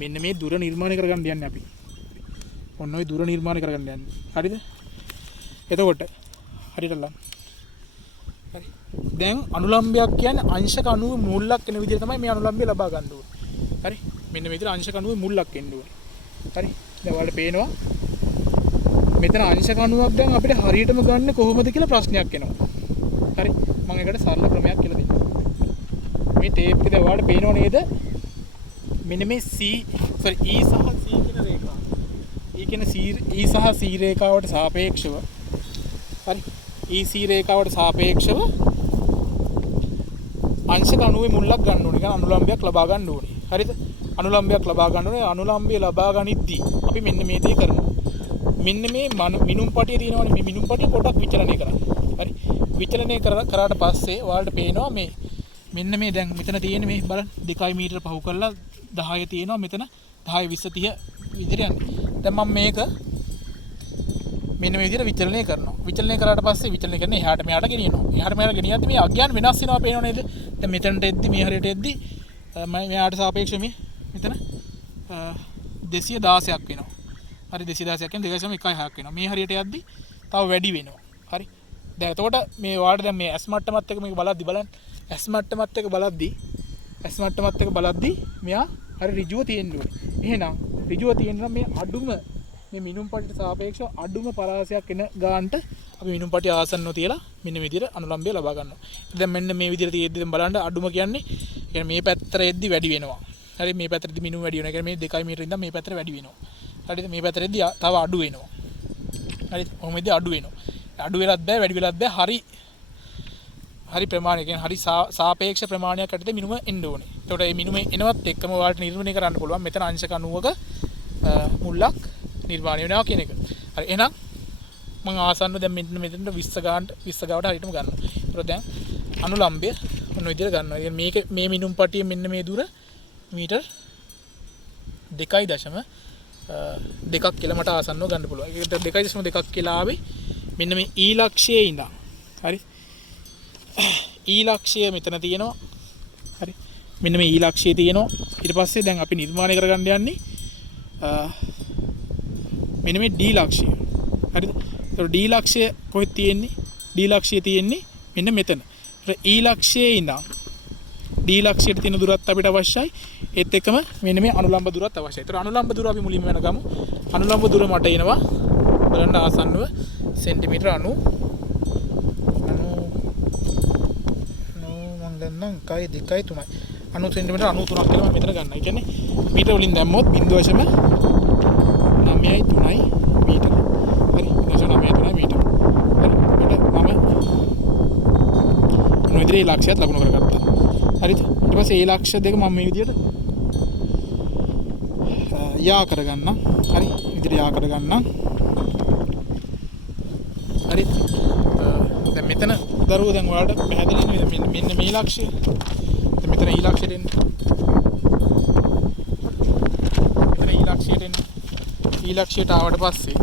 මෙන්න මේ දුර නිර්මාණය කරගන්න යන්නේ අපි. ඔන්න ඔය දුර නිර්මාණය කරගන්න යන්නේ. හරිද? එතකොට හරියටලා. හරි. දැන් අනුලම්බයක් කියන්නේ අංශක 90 මුල්ලක් වෙන විදිහට තමයි මේ අනුලම්බය ලබා ගන්න ඕනේ. හරි. මෙන්න මේ විදිහට අංශක 90 මුල්ලක් එන්න ඕනේ. හරි. දැන් ඔයාලට පේනවා මෙතන අංශක 90ක් දැන් අපිට හරියටම ගන්න කොහොමද කියලා ප්‍රශ්නයක් එනවා. හරි. මම ඒකට සරල ක්‍රමයක් කියලා දෙන්නම්. මේ ටේප් එකේ ඔයාලට පේනව නේද? මෙන්න මේ E සහ C කියන රේඛාව. E කියන E සහ C රේඛාවට සාපේක්ෂව හරි EC රේඛාවට සාපේක්ෂව අංශක 90 මුල්ලක් ගන්න ඕනේ. ඒ අනුලම්බයක් ලබා ගන්න ඕනේ. හරිද? අනුලම්බයක් ලබා ගන්න ඕනේ. අනුලම්බය ලබා ගනිද්දී අපි මෙන්න මේ දේ කරනවා. මෙන්න මේ මිනුම් පටිය තියෙනවනේ. මේ මිනුම් පටිය පොඩක් විචලනය කරන්න. හරි. විචලනය කරාට පස්සේ ඔයාලට පේනවා මේ මෙන්න මේ දැන් මෙතන තියෙන මේ බලන්න 2 මීටර පහු කරලා 10 තියෙනවා මෙතන 10 20 30 විදිහට යන්නේ. දැන් මම මේක මෙන්න මේ විදිහට විචලනය කරනවා. විචලනය කරාට පස්සේ විචලනය කරන්නේ එහාට මෙහාට ගෙනියනවා. එහාට මෙහාට ගෙනියද්දි මේ අග්‍රයන් වෙනස් වෙනවා පේනව නේද? දැන් මෙතනට එද්දි මේ හරියට එද්දි මෙයාට සාපේක්ෂව මේ මෙතන 216ක් වෙනවා. හරි 216ක් කියන්නේ 2.16ක් වෙනවා. මේ හරියට යද්දි තව වැඩි වෙනවා. හරි. දැන් එතකොට මේ වාට දැන් මේ S මට්ටමත් එක මේක බලද්දි බලන්න. S මට්ටමත් එක බලද්දි මෙයා හරි ඍජුව තියෙන්න ඕනේ. එහෙනම් ඍජුව තියෙන්න නම් මේ අඩුම මේ මිනුම් පටිට සාපේක්ෂව අඩුම පරාසයක් එන ගානට අපි මිනුම් පටි ආසන්නව තියලා මෙන්න මේ විදිහට අනුලම්බය ලබා ගන්නවා. දැන් මෙන්න මේ විදිහට තියෙද්දි දැන් බලන්න අඩුම කියන්නේ මේ පැත්තට එද්දි වැඩි වෙනවා. හරි මේ පැත්තටදී මිනුම් වැඩි වෙනවා. ඒ කියන්නේ මේ 2 මීටර ඉඳන් මේ පැත්තට වැඩි වෙනවා. හරිද? මේ පැත්තට එද්දි තව අඩු වෙනවා. හරිද? කොහොමද අඩු වෙනවා. අඩු වෙලත් බෑ වැඩි වෙලත් බෑ. හරි ප්‍රමාණය කියන්නේ හරි සාපේක්ෂ ප්‍රමාණයක් ඇතුළත මිනුම එන්න ඕනේ. එතකොට මේ මිනුම එනවත් එක්කම ඔයාලට නිර්ණය කරන්න පුළුවන් මෙතන අංශක 90ක මුල්ලක් නිර්මාණය වෙනවා කියන එක. හරි එහෙනම් මම ආසන්න දැන් මෙතන 20 ගානට 20 ගාවට හරියටම ගන්නවා. ඒතකොට දැන් අනුලම්බය මොන විදිහට ගන්නවා. කියන්නේ මේක මේ මිනුම් පටිය මෙන්න මේ දුර මීටර් 2.2ක් කියලා මට ආසන්නව ගන්න පුළුවන්. ඒකට 2.2ක් කියලා ආවේ මෙන්න මේ ඊලක්ෂයේ ඉඳන්. හරි. ඊලක්ෂය මෙතන තියෙනවා. හරි. මෙන්න මේ ඊලක්ෂය තියෙනවා. ඊට පස්සේ දැන් අපි නිර්මාණය කරගන්න යන්නේ මෙන්න මේ D ලක්ෂය. හරිද? ඒතකොට D ලක්ෂය කොහෙද තියෙන්නේ? D ලක්ෂය තියෙන්නේ මෙන්න මෙතන. ඒතකොට E ලක්ෂයේ ඉඳන් D ලක්ෂයට තියෙන දුරත් අපිට අවශ්‍යයි. ඒත් එක්කම මෙන්න මේ අනුලම්බ දුරත් අවශ්‍යයි. ඒතකොට අනුලම්බ දුර අපි මුලින්ම වෙන ගමු. අනුලම්බ දුර මට එනවා බලන්න ආසන්නව සෙන්ටිමීටර 90 නම් 1 2 3යි 90 සෙන්ටිමීටර 93ක් කියලා මම මෙතන ගන්නවා. ඒ කියන්නේ මීටර වලින් දැම්මොත් 0.9යි 3යි මීටර. හරි 0.9යි 3යි මීටර. හරි. ඊට මම නොඉදිරි ලක්ෂයත් ලකුණු කරගත්තා. හරිද? ඊට පස්සේ ඒ ලක්ෂ දෙක මම මේ විදිහට යා කරගන්නම්. හරි. ඉදිරි යා කරගන්නම්. හරි. දැන් මෙතන දරුවෝ දැන් ඔයාලට පැහැදිලි නේද මෙන්න මේ ලක්ෂය. දැන් මෙතන ඊ ලක්ෂයට එන්න. මෙතන ඊ ලක්ෂයට එන්න. ඊ ලක්ෂයට ආවට පස්සේ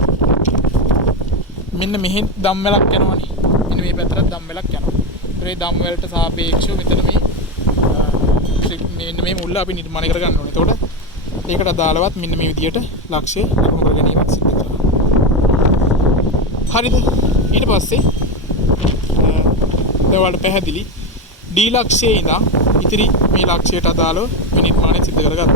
මෙන්න මෙහෙන් ධම්මලක් යනවනේ. මෙන්න මේ පැත්තට ධම්මලක් යනවා. ඒ ධම්මලට සාපේක්ෂව මෙතන මේ මුල්ල අපි නිර්මාණය කරගන්න ඕනේ. එතකොට ඒකට අදාළවත් මෙන්න මේ විදියට ලක්ෂය ලකුණු කර ගැනීමක් සිදු කරනවා. හරිද? ඊට පස්සේ ඔයාලට පැහැදිලි D ලක්ෂයේ ඉඳන් ඉතිරි මේ ලක්ෂයට අදාළව මේ නිර්මාණය සිදු කරගත්තා.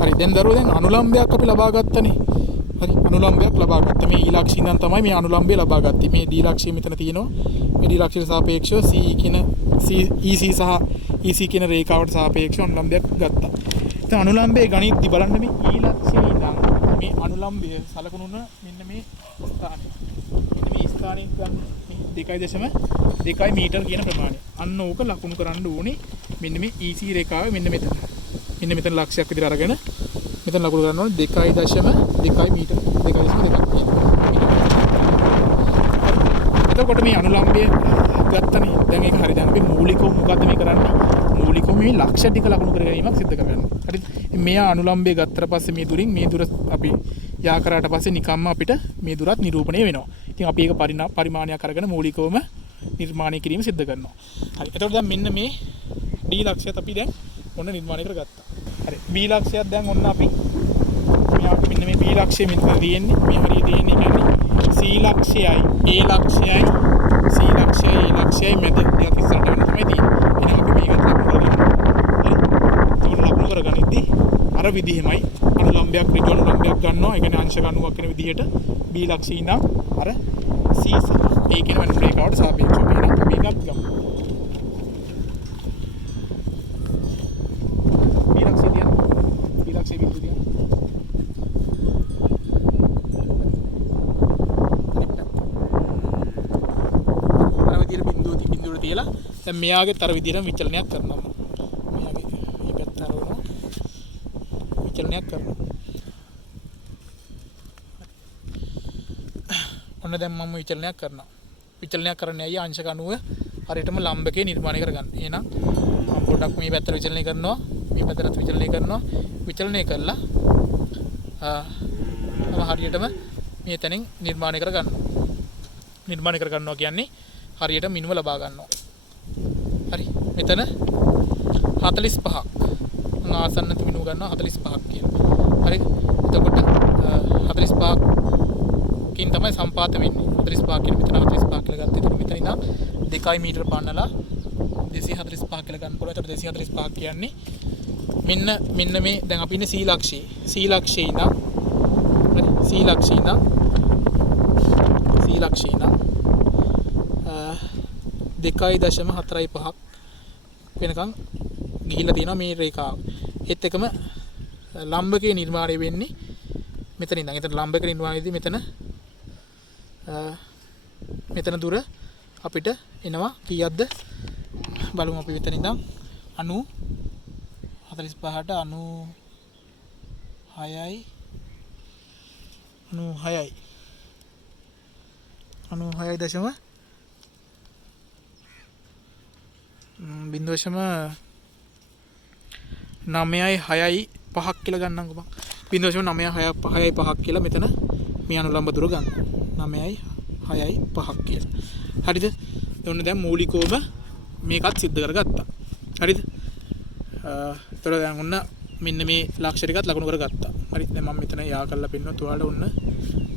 හරි දැන් දරුවෝ දැන් අනුලම්බයක් අපි ලබා ගත්තනේ. හරි අනුලම්බයක් ලබා ගත්තා. මේ E ලක්ෂය ඉඳන් තමයි මේ අනුලම්බය ලබා ගත්තේ. මේ D ලක්ෂය මෙතන තියෙනවා. මේ D ලක්ෂයට සාපේක්ෂව EC සහ EC කියන රේඛාවට සාපේක්ෂව අනුලම්බයක් ගත්තා. දැන් අනුලම්බයේ ගණිතදි බලන්න මේ E ලක්ෂයේ ඉඳන් මේ අනුලම්බය සලකුණු මෙන්න මේ ස්ථානය. මෙන්න මේ ස්ථානයෙන් ගන්න මේ 2.2 මීටර කියන ප්‍රමාණය. අන්න ඕක ලකුණු කරන්න ඕනේ. මෙන්න මේ EC රේඛාවේ මෙන්න මෙතන. මෙන්න මෙතන ලක්ෂයක් විදිහට අරගෙන මෙතන ලකුණු කරන්න ඕනේ 2.2 මීටර. 2.2. එතකොට මේ අනුලම්බය ගත්තනේ. දැන් ඒක හරි. දැන් අපි මූලිකව මොකද්ද මේ කරන්නේ? මූලිකව මේ ලක්ෂ ටික ලකුණු කර ගැනීමක් සිදු කරගන්න. හරිද? මෙයා අනුලම්බය ගත්තට පස්සේ මේ දුරින් මේ දුර අපි යා කරාට පස්සේ නිකම්ම අපිට මේ දුරත් නිරූපණය වෙනවා. ඉතින් අපි ඒක පරිමාණයක් අරගෙන මූලිකවම නිර්මාණය කිරීම සිදු කරනවා. හරි. එතකොට දැන් මෙන්න මේ D ලක්ෂයත් අපි දැන් ඔන්න නිර්මාණය කරගත්තා. හරි. B ලක්ෂයත් දැන් ඔන්න අපි මෙන්න මේ B ලක්ෂය මෙතන තියෙන්නේ. මේ හරිය තියෙන්නේ කියන්නේ C ලක්ෂයයි A ලක්ෂයයි C ලක්ෂයයි A ලක්ෂයයි මැද දෙක ඉස්සරහට වෙන තමයි තියෙන්නේ. එහෙනම් අපි මේකත් ලකුණු කරගන්නවා. හරි. ඒක ලකුණු කරගනිද්දී අර විදිහමයි අනුලම්බයක් ඍජු අනුලම්බයක් ගන්නවා. ඒ කියන්නේ අංශ 90ක් වෙන විදිහට B ලක්ෂය ඉඳන් අර C සහ A කියන වෙන රේඛාවට සාපේක්ෂව එහෙනම් මේකත් ගමු. B ලක්ෂය තියන්න. B ලක්ෂය බිඳුව තියන්න. තියලා දැන් මෙයාගේ තර විදිහටම විචලනයක් කරනවා. මෙයාගේ මේ පැත්ත හරවනවා. විචලනයක් කරනවා. ඔන්න දැන් මම විචලනයක් කරනවා. විචලනයක් කරන්නේ අයියා අංශක 90 හරියටම ලම්බකේ නිර්මාණය කරගන්න. එහෙනම් මම පොඩ්ඩක් මේ පැත්තට විචලනය කරනවා. මේ පැත්තට විචලනය කරනවා. විචලනය කළා තම හරියටම මේ තැනින් නිර්මාණය කර ගන්නවා. නිර්මාණය කර ගන්නවා කියන්නේ හරියට මිනුම ලබා ගන්නවා. හරි. මෙතන 45ක් මම ආසන්න මිනුම ගන්නවා 45ක් කියලා. හරි. එතකොට 45 කින් තමයි සම්පාත වෙන්නේ. 45 කියන මෙතන 45 කියලා ගත්තා. එතකොට මෙතන ඉඳන් 2 මීටර පන්නලා 245 කියලා ගන්න පුළුවන්. එතකොට 245 කියන්නේ මෙන්න මේ දැන් අපි ඉන්නේ C ලක්ෂයේ. C ලක්ෂයේ ඉඳන් C ලක්ෂයේ ඉඳන් 2.45ක් වෙනකන් ගිහිල්ලා තියෙනවා මේ රේඛාව. ඒත් එකම ලම්බකයේ නිර්මාණය වෙන්නේ මෙතන ඉඳන්. එතන ලම්බකයේ නිර්මාණයේදී මෙතන දුර අපිට එනවා කීයක්ද බලමු. අපි මෙතන ඉඳන් 45ට 96යි 96.965ක් කියලා ගන්නම්කෝ බං. 0.965ක් කියලා මෙතන මේ අනුලම්බ දුර ගන්න. 9.65ක් කියලා. හරිද? ඔන්න දැන් මූලිකවම මේකත් සිද්ධ කරගත්තා. හරිද? ඒතර දැන් ඔන්න මෙන්න මේ ලක්ෂ ටිකත් ලකුණු කරගත්තා. හරි. දැන් මම මෙතන යා කරලා පෙන්නනවා. ඔයාලට ඔන්න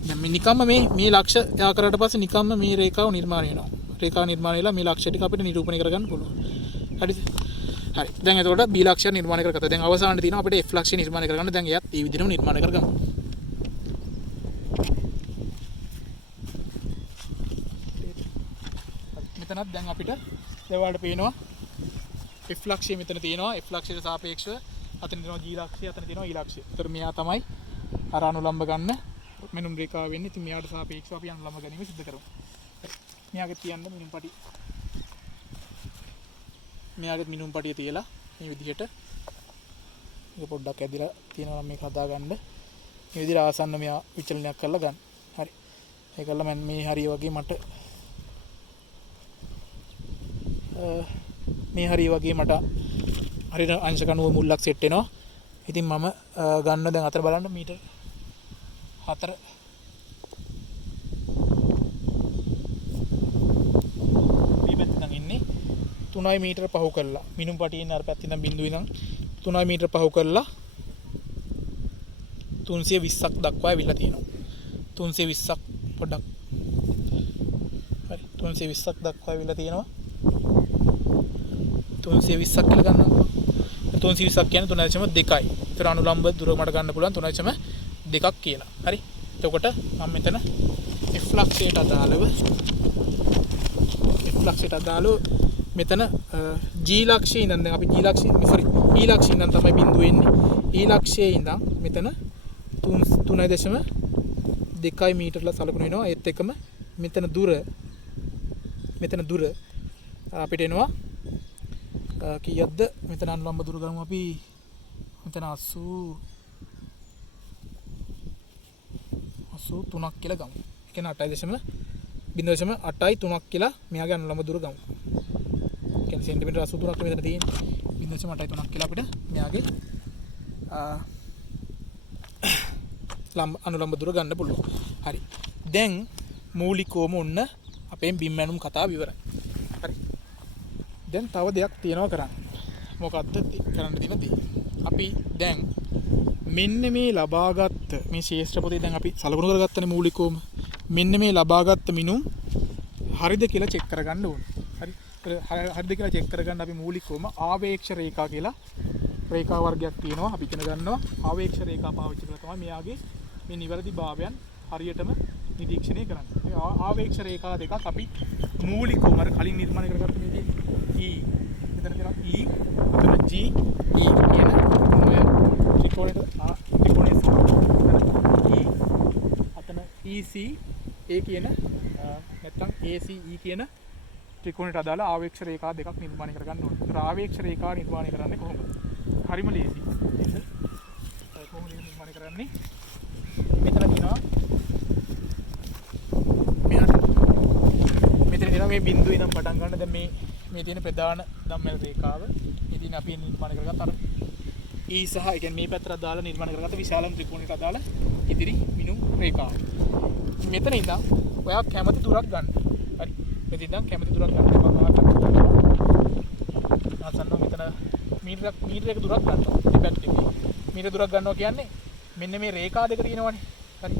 දැන් මේ නිකම්ම මේ ලක්ෂ යා කරාට පස්සේ නිකම්ම මේ රේඛාව නිර්මාණය වෙනවා. රේඛාව නිර්මාණය වෙලා මේ ලක්ෂ ටික අපිට නිරූපණය කරගන්න පුළුවන්. හරිද? හරි. දැන් එතකොට B ලක්ෂය නිර්මාණය කරගත්තා. දැන් අවසානයේ තියෙනවා අපිට F ලක්ෂය නිර්මාණය කරගන්න. දැන් එයත් මේ විදිහටම නිර්මාණය කරගමු. මෙතනත් දැන් අපිට ඒවලට පේනවා F ලක්ෂය මෙතන තියෙනවා. F ලක්ෂයට සාපේක්ෂව අතන තියෙනවා G ලක්ෂය, අතන තියෙනවා E ලක්ෂය. ඒතර මෙයා තමයි අර අනුලම්බ ගන්න මෙනුම් රේඛාව වෙන්නේ. ඉතින් මෙයාට සාපේක්ෂව අපි අනුලම්බ ගැනීම සිදු කරමු. මෙයාගේ තියන්න මිනුම් පටි. මෙයාගේ මිනුම් පටිය තියලා මේ විදිහට ඒක පොඩ්ඩක් ඇදිලා තියෙනවා නම් මේක හදා ගන්න. මේ විදිහට ආසන්න මෙයා විචලනයක් කරලා ගන්න. හරි. ඒකල්ලා මම මේ හරිය වගේ මට මේ හරිය වගේ මට හරියට අංශක 90 මුල්ලක් සෙට් වෙනවා. ඉතින් මම ගන්න දැන් අතර බලන්න මීටර් 4 මේ පැත්තෙන් ඉන්නේ 3 මීටර පහු කරලා මිනුම් පටියෙන් අර පැත්තෙන් ඉඳන් බිඳුවේ ඉඳන් 3 මීටර පහු කරලා 320ක් දක්වා ඇවිල්ලා තියෙනවා. 320ක් පොඩ්ඩක් හරි 320ක් දක්වා ඇවිල්ලා තියෙනවා. 320ක් කියලා ගන්නවා. 320ක් කියන්නේ 3.2යි. ඒතර අනුලම්බ දුර මට ගන්න පුළුවන් 3.2ක් කියලා. හරි. එතකොට මම මෙතන F ලක්ෂයට අදාළව මෙතන G ලක්ෂයේ ඉඳන් දැන් අපි G ලක්ෂය E ලක්ෂයේ ඉඳන් තමයි බිඳුව එන්නේ. E ලක්ෂයේ ඉඳන් මෙතන 3.2 මීටරලා සලකුණු වෙනවා. ඒත් එකම මෙතන දුර අපිට එනවා කීයක්ද මෙතන අනුලම්බ දුර ගමු අපි මෙතන 83ක් කියලා ගමු. ඒ කියන්නේ 8.0.8.3ක් කියලා මෙයාගේ අනුලම්බ දුර ගමු. ඒ කියන්නේ සෙන්ටිමීටර 83ක් මෙතන තියෙන්නේ. 0.8.3ක් කියලා අපිට මෙයාගේ අනුලම්බ දුර ගන්න පුළුවන්. හරි. දැන් මූලිකවම ඔන්න අපේ බිම් ඇනුම් කතාව ඉවරයි. හරි. දැන් තව දෙයක් තියෙනවා කරන්න. මොකක්ද කරන්න තියෙන දේ? අපි දැන් මෙන්න මේ ලබාගත් මේ ශේෂ්ත්‍ර පොතේ දැන් අපි සලකුණු කරගත්තනේ මූලිකවම. මෙන්න මේ ලබාගත් මිනුම් හරිද කියලා චෙක් කරගන්න ඕනේ. හරි. හරිද කියලා චෙක් කරගන්න අපි මූලිකවම ආවේක්ෂ රේඛා කියලා රේඛා වර්ගයක් තියෙනවා. අපි ඉගෙන ගන්නවා ආවේක්ෂ රේඛා පාවිච්චි කරලා තමයි මෙයාගේ මේ නිවැරදි භාවයන් හරියටම නිරීක්ෂණය කරන්නේ. ආවේක්ෂ රේඛා දෙකක් අපි මූලිකවම අර කලින් නිර්මාණය කරගත්ත මේ E මෙතන තියෙනවා E මෙතන G E කියන ඔය ත්‍රිකෝණයේ E අතන EC A කියන නැත්නම් ACE කියන ත්‍රිකෝණයට අදාළ ආවේක්ෂ රේඛා දෙකක් නිර්මාණය කරගන්න ඕනේ. ඒතර ආවේක්ෂ රේඛා නිර්මාණය කරන්නේ කොහොමද? හරිම ලේසි. කොහොමද නිර්මාණය කරන්නේ? මෙතන තියෙනවා මෙතන තියෙනවා මේ බිඳුවේ ඉඳන් පටන් ගන්න. දැන් මේ තියෙන ප්‍රධාන ධම්මල රේඛාව. මේ තියෙන අපි නිර්මාණය කරගත්ත අර E සහ ඒ කියන්නේ මේ පැත්තට දාලා නිර්මාණය කරගත්ත විශාලම ත්‍රිකෝණයට අදාළ ඉදිරි මිනු රේඛාව. මෙතන ඉඳන් ඔයා කැමති දුරක් ගන්න. හරි. මෙතන ඉඳන් කැමති දුරක් ගන්න. මම ආසන්නව මෙතන මීටරයක දුරක් ගන්නවා. මේ පැත්තේ. මීටර දුරක් ගන්නවා කියන්නේ මෙන්න මේ රේඛා දෙක තියෙනවනේ. හරි.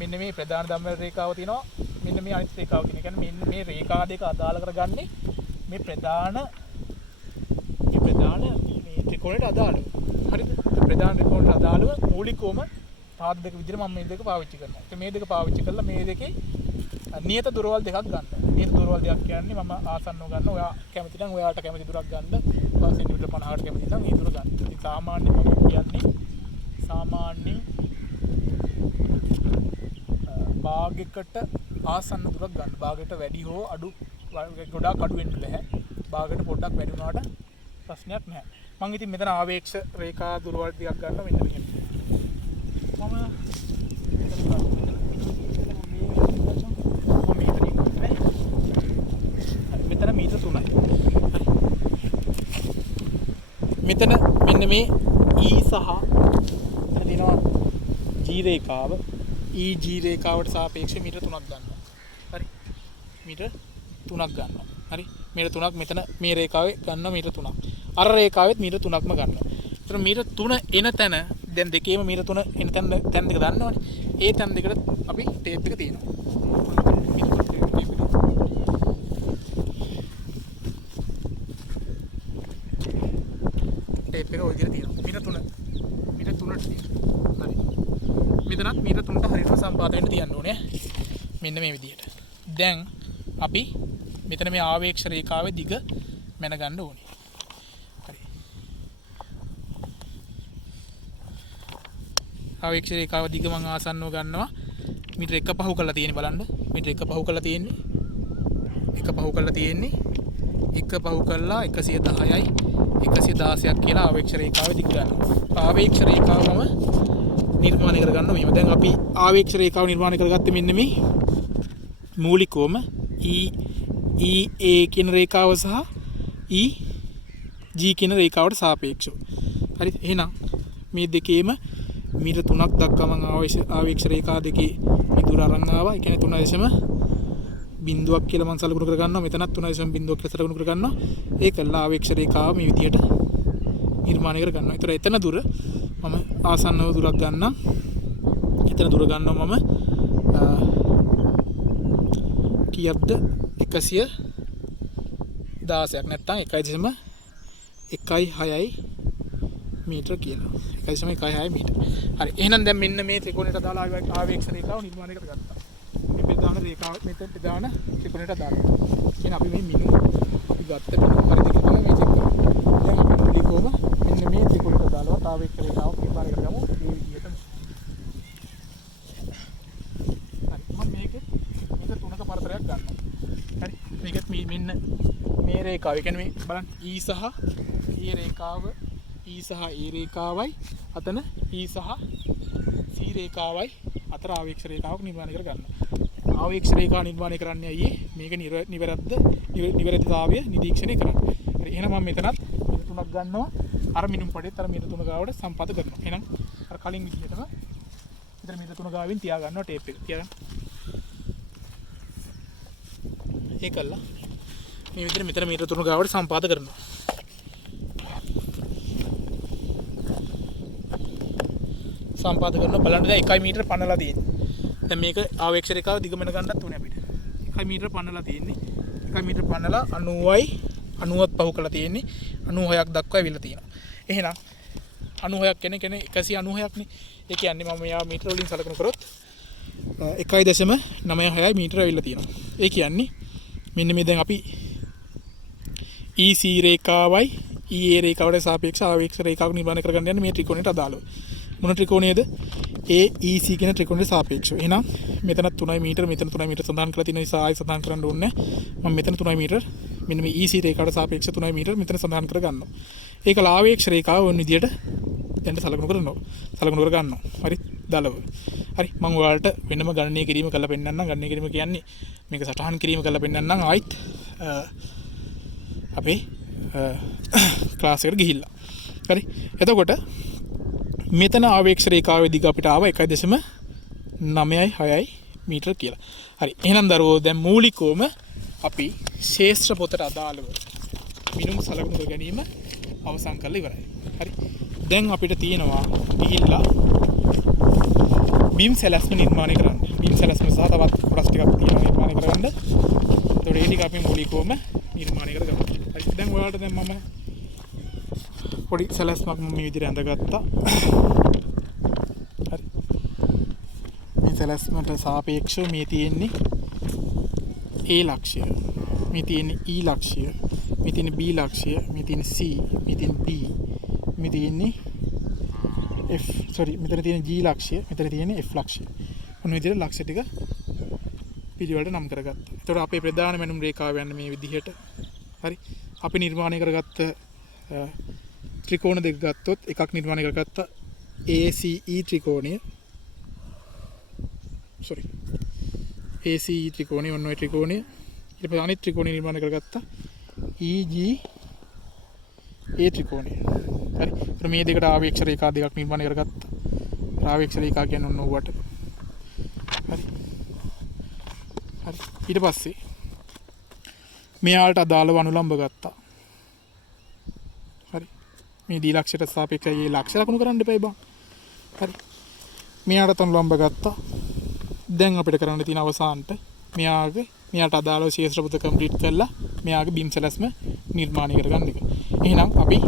මෙන්න මේ ප්‍රධාන ධම්ම රේඛාව තියෙනවා. මෙන්න මේ අනිත් රේඛාව තියෙනවා. කියන්නේ මෙන්න මේ රේඛා දෙක අදාළ කරගන්නේ මේ ප්‍රධාන මේ ත්‍රිකෝණයට අදාළව. හරිද? ප්‍රධාන ත්‍රිකෝණයට අදාළව මූලිකවම පාද දෙක විදිහට මම මේ දෙක පාවිච්චි කරනවා. ඒ මේ දෙක පාවිච්චි කරලා මේ දෙකේ නියත දුරවල් දෙකක් ගන්න. නියත දුරවල් දෙකක් කියන්නේ මම ආසන්නව ගන්න. ඔයා කැමති නම් ඔයාට කැමති දුරක් ගන්න. ඔයා සෙන්ටිමීටර් 50කට කැමති නම් ඒ දුර ගන්න. ඉතින් සාමාන්‍යයෙන් මම කියන්නේ සාමාන්‍යයෙන් භාගයකට ආසන්න දුරක් ගන්න. භාගයට වැඩි හෝ අඩු ගොඩාක් අඩු වෙන්න බෑ. භාගයට පොඩ්ඩක් වැඩි වුණාට ප්‍රශ්නයක් නැහැ. මම ඉතින් මෙතන ආවේක්ෂ රේඛා දුරවල් ටිකක් ගන්නවා මෙන්න මෙහෙම. මම මෙතන මීටර 3යි. හරි. මෙතන මෙන්න මේ E සහ මෙතන තියෙනවා G රේඛාව. EG රේඛාවට සාපේක්ෂව මීටර 3ක් ගන්නවා. හරි. මීටර 3ක් ගන්නවා. හරි. මීටර 3ක් මෙතන මේ රේඛාවේ ගන්නවා මීටර 3ක්. අර රේඛාවෙත් මීටර 3ක්ම ගන්නවා. ඒතර මීටර 3 එන තැන දැන් දෙකේම මීටර 3 එන තැන දෙක දන්නවනේ. ඒ තැන දෙකට අපි ටේප් එක තියෙනවා. ටේප් එක ඔය විදිහට තියෙනවා. මීටර 3ට තියෙනවා. හරි. මෙතනත් මීටර 3ට හරියට සම්පාත වෙන්න තියන්න ඕනේ. මෙන්න මේ විදිහට. දැන් අපි මෙතන මේ ආවේක්ෂ රේඛාවේ දිග මැන ගන්න ඕනේ. හරි. ආවේක්ෂ රේඛාව දිග මම ආසන්නව ගන්නවා. මීටර 1 පහු කරලා තියෙන්නේ බලන්න. මීටර 1 පහු කරලා තියෙන්නේ. 1 පහු කරලා තියෙන්නේ. 1 පහු කරලා 110යි 116ක් කියලා ආවේක්ෂ රේඛාවේ දිග ගන්නවා. ආවේක්ෂ රේඛාවම නිර්මාණය කර ගන්නවා. මෙහෙම දැන් අපි ආවේක්ෂ රේඛාව නිර්මාණය කරගත්තේ මෙන්න මේ මූලිකවම EA කියන රේඛාව සහ EG කියන රේඛාවට සාපේක්ෂව. හරි. එහෙනම් මේ දෙකේම මීටර 3ක් දක්වා මම ආවේක්ෂ රේඛා දෙකේ මේ දුර අරන් ආවා. ඒ කියන්නේ 3.0ක් කියලා මම සලකුණු කර ගන්නවා. මෙතනත් 3.0ක් කියලා සලකුණු කර ගන්නවා. ඒකලා ආවේක්ෂ රේඛාව මේ විදිහට නිර්මාණය කර ගන්නවා. ඒතර එතන දුර මම ආසන්නව දුරක් ගන්නම්. එතන දුර ගන්නවා මම කීයක්ද 116ක් නැත්නම් 1.16යි මීටර කියලා. 1.16 මීටර. හරි. එහෙනම් දැන් මෙන්න මේ ත්‍රිකෝණයට දාලා ආවේක්ෂ රේඛාව නිර්මාණය කරගත්තා. මේ ප්‍රධාන රේඛාව මෙතන ප්‍රධාන ත්‍රිකෝණයට දාලා. කියන අපි මේ මිනු අපි ගත්ත මිනු හරිද කියලා මේ චෙක් කරමු. දැන් අපි මුලිකවම මෙන්න මේ ත්‍රිකෝණයට දාලා ආවේක්ෂ රේඛාව නිර්මාණය කරගමු. මේ විදිහට. හරි. මම මේකේ 3ක පරතරයක් ගන්නවා. හරි. මේකත් මෙන්න මේ රේඛාව. ඒ කියන්නේ මේ බලන්න E සහ E රේඛාව E සහ A රේඛාවයි අතන E සහ C රේඛාවයි අතර ආවේක්ෂ රේඛාවක් නිර්මාණය කර ගන්නවා. ආවේක්ෂ රේඛාව නිර්මාණය කරන්නේ අයියේ මේක නිවැරදිතාවය නිරීක්ෂණය කරන්න. හරි. එහෙනම් මම මෙතනත් මීටර 3ක් ගන්නවා. අර මිනුම් පඩේත් අර මීටර 3 ගාවට සම්පාද කරනවා. එහෙනම් අර කලින් විදිහටම මෙතන මීටර 3 ගාවින් තියා ගන්නවා ටේප් එක. තියාගන්න. ඒකල්ලා මේ විදිහට මෙතන මීටර 3 ගාවට සම්පාද කරනවා. සම්පාද කරනවා. බලන්න දැන් 1 මීටර පන්නලා තියෙන්නේ. දැන් මේක ආවේක්ෂ රේඛාව දිගමන ගන්නත් උනේ අපිට. 1 මීටර පන්නලා තියෙන්නේ. 1 මීටර පන්නලා 90ත් පහු කරලා තියෙන්නේ. 96ක් දක්වා ඇවිල්ලා තියෙනවා. එහෙනම් 96ක් කියන්නේ 196ක් නේ. ඒ කියන්නේ මම යා මීටර වලින් සලකන කරොත් 1.96 මීටර ඇවිල්ලා තියෙනවා. ඒ කියන්නේ මෙන්න මේ දැන් අපි EC රේඛාවයි EA රේඛාවට සාපේක්ෂව ආවේක්ෂ රේඛාවක් නිර්මාණය කරගන්න යන මේ ත්‍රිකෝණයට අදාළව. මොන ත්‍රිකෝණයේද? AEC කියන ත්‍රිකෝණයට සාපේක්ෂව. එහෙනම් මෙතන 3 මීටර මෙතන 3 මීටර සඳහන් කරලා තියෙන නිසා ආයෙ සඳහන් කරන්න ඕනේ නැහැ. මම මෙතන 3 මීටර මෙන්න මේ EC රේඛාවට සාපේක්ෂව 3 මීටර මෙතන සඳහන් කර ගන්නවා. ඒක ආවේක්ෂ රේඛාව වුණ විදියට දැන් සලකනු කරනවා. සලකනු කර ගන්නවා. හරි? දලව. හරි. මම ඔයාලට වෙනම ගණනය කිරීම කරලා පෙන්නන්නම්. ගණනය කිරීම කියන්නේ මේක සටහන් කිරීම කරලා පෙන්නන්නම් ආයිත් අපේ ක්ලාස් එකට ගිහිල්ලා. හරි. එතකොට මෙතන ආවේක්ෂ රේඛාවේ දිග අපිට ආව 1.96 මීටර කියලා. හරි. එහෙනම් දරුවෝ දැන් මූලිකවම අපි ශේෂ්ත්‍ර පොතට අදාළව මිනුම් සලකුණු කර ගැනීම අවසන් කරලා ඉවරයි. හරි. දැන් අපිට තියෙනවා ගිහිල්ලා බීම් සැලැස්ම නිර්මාණය කරන්න. බීම් සැලැස්ම සහ තවත් කොටස් ටිකක් තියෙනවා නිර්මාණය කරගන්න. ඒතකොට ඒ ටික අපි මූලිකවම නිර්මාණය කරගමු. හරි. දැන් ඔයාලට දැන් මම පොඩි සැලැස්මක් මම මේ විදිහට ඇඳගත්තා. හරි. මේ සැලැස්මට සාපේක්ෂව මේ තියෙන්නේ A ලක්ෂය. මේ තියෙන්නේ E ලක්ෂය. මේ තියෙන්නේ B ලක්ෂය. මේ තියෙන්නේ C. මේ තියෙන්නේ D. මේ තියෙන්නේ මෙතන තියෙන G ලක්ෂය. මෙතන තියෙන්නේ F ලක්ෂය. මොන විදිහට ලක්ෂ ටික පිළිවෙලට නම් කරගත්තා. ඒතකොට අපේ ප්‍රධාන මැනුම් රේඛාව යන්නේ මේ විදිහට. හරි. අපි නිර්මාණය කරගත්ත ත්‍රිකෝණ දෙක ගත්තොත් එකක් නිර්මාණය කරගත්ත ACE ත්‍රිකෝණය. ACE ත්‍රිකෝණය ඔන්න ඔය ත්‍රිකෝණය. ඊට පස්සේ අනිත් ත්‍රිකෝණය නිර්මාණය කරගත්ත EGA ත්‍රිකෝණය. හරි. ඒතර මේ දෙකට ආවේක්ෂ රේඛා දෙකක් නිර්මාණය කරගත්තා. ආවේක්ෂ රේඛා කියන්නේ ඔන්න ඔවට. හරි. හරි. ඊට පස්සේ මෙයාට අදාළව අනුලම්බ ගත්තා. හරි. මේ දී ලක්ෂයට සාපේක්ෂව මේ ලක්ෂ ලකුණු කරන්න එපා බං. හරි. මෙයාට අනුලම්බ ගත්තා. දැන් අපිට කරන්න තියෙන අවසානට මෙයාට අදාළව ශේෂ්ත්‍ර පොත කම්ප්ලීට් කරලා මෙයාගේ බීම් සැලැස්ම නිර්මාණය කරගන්න එක. එහෙනම් අපි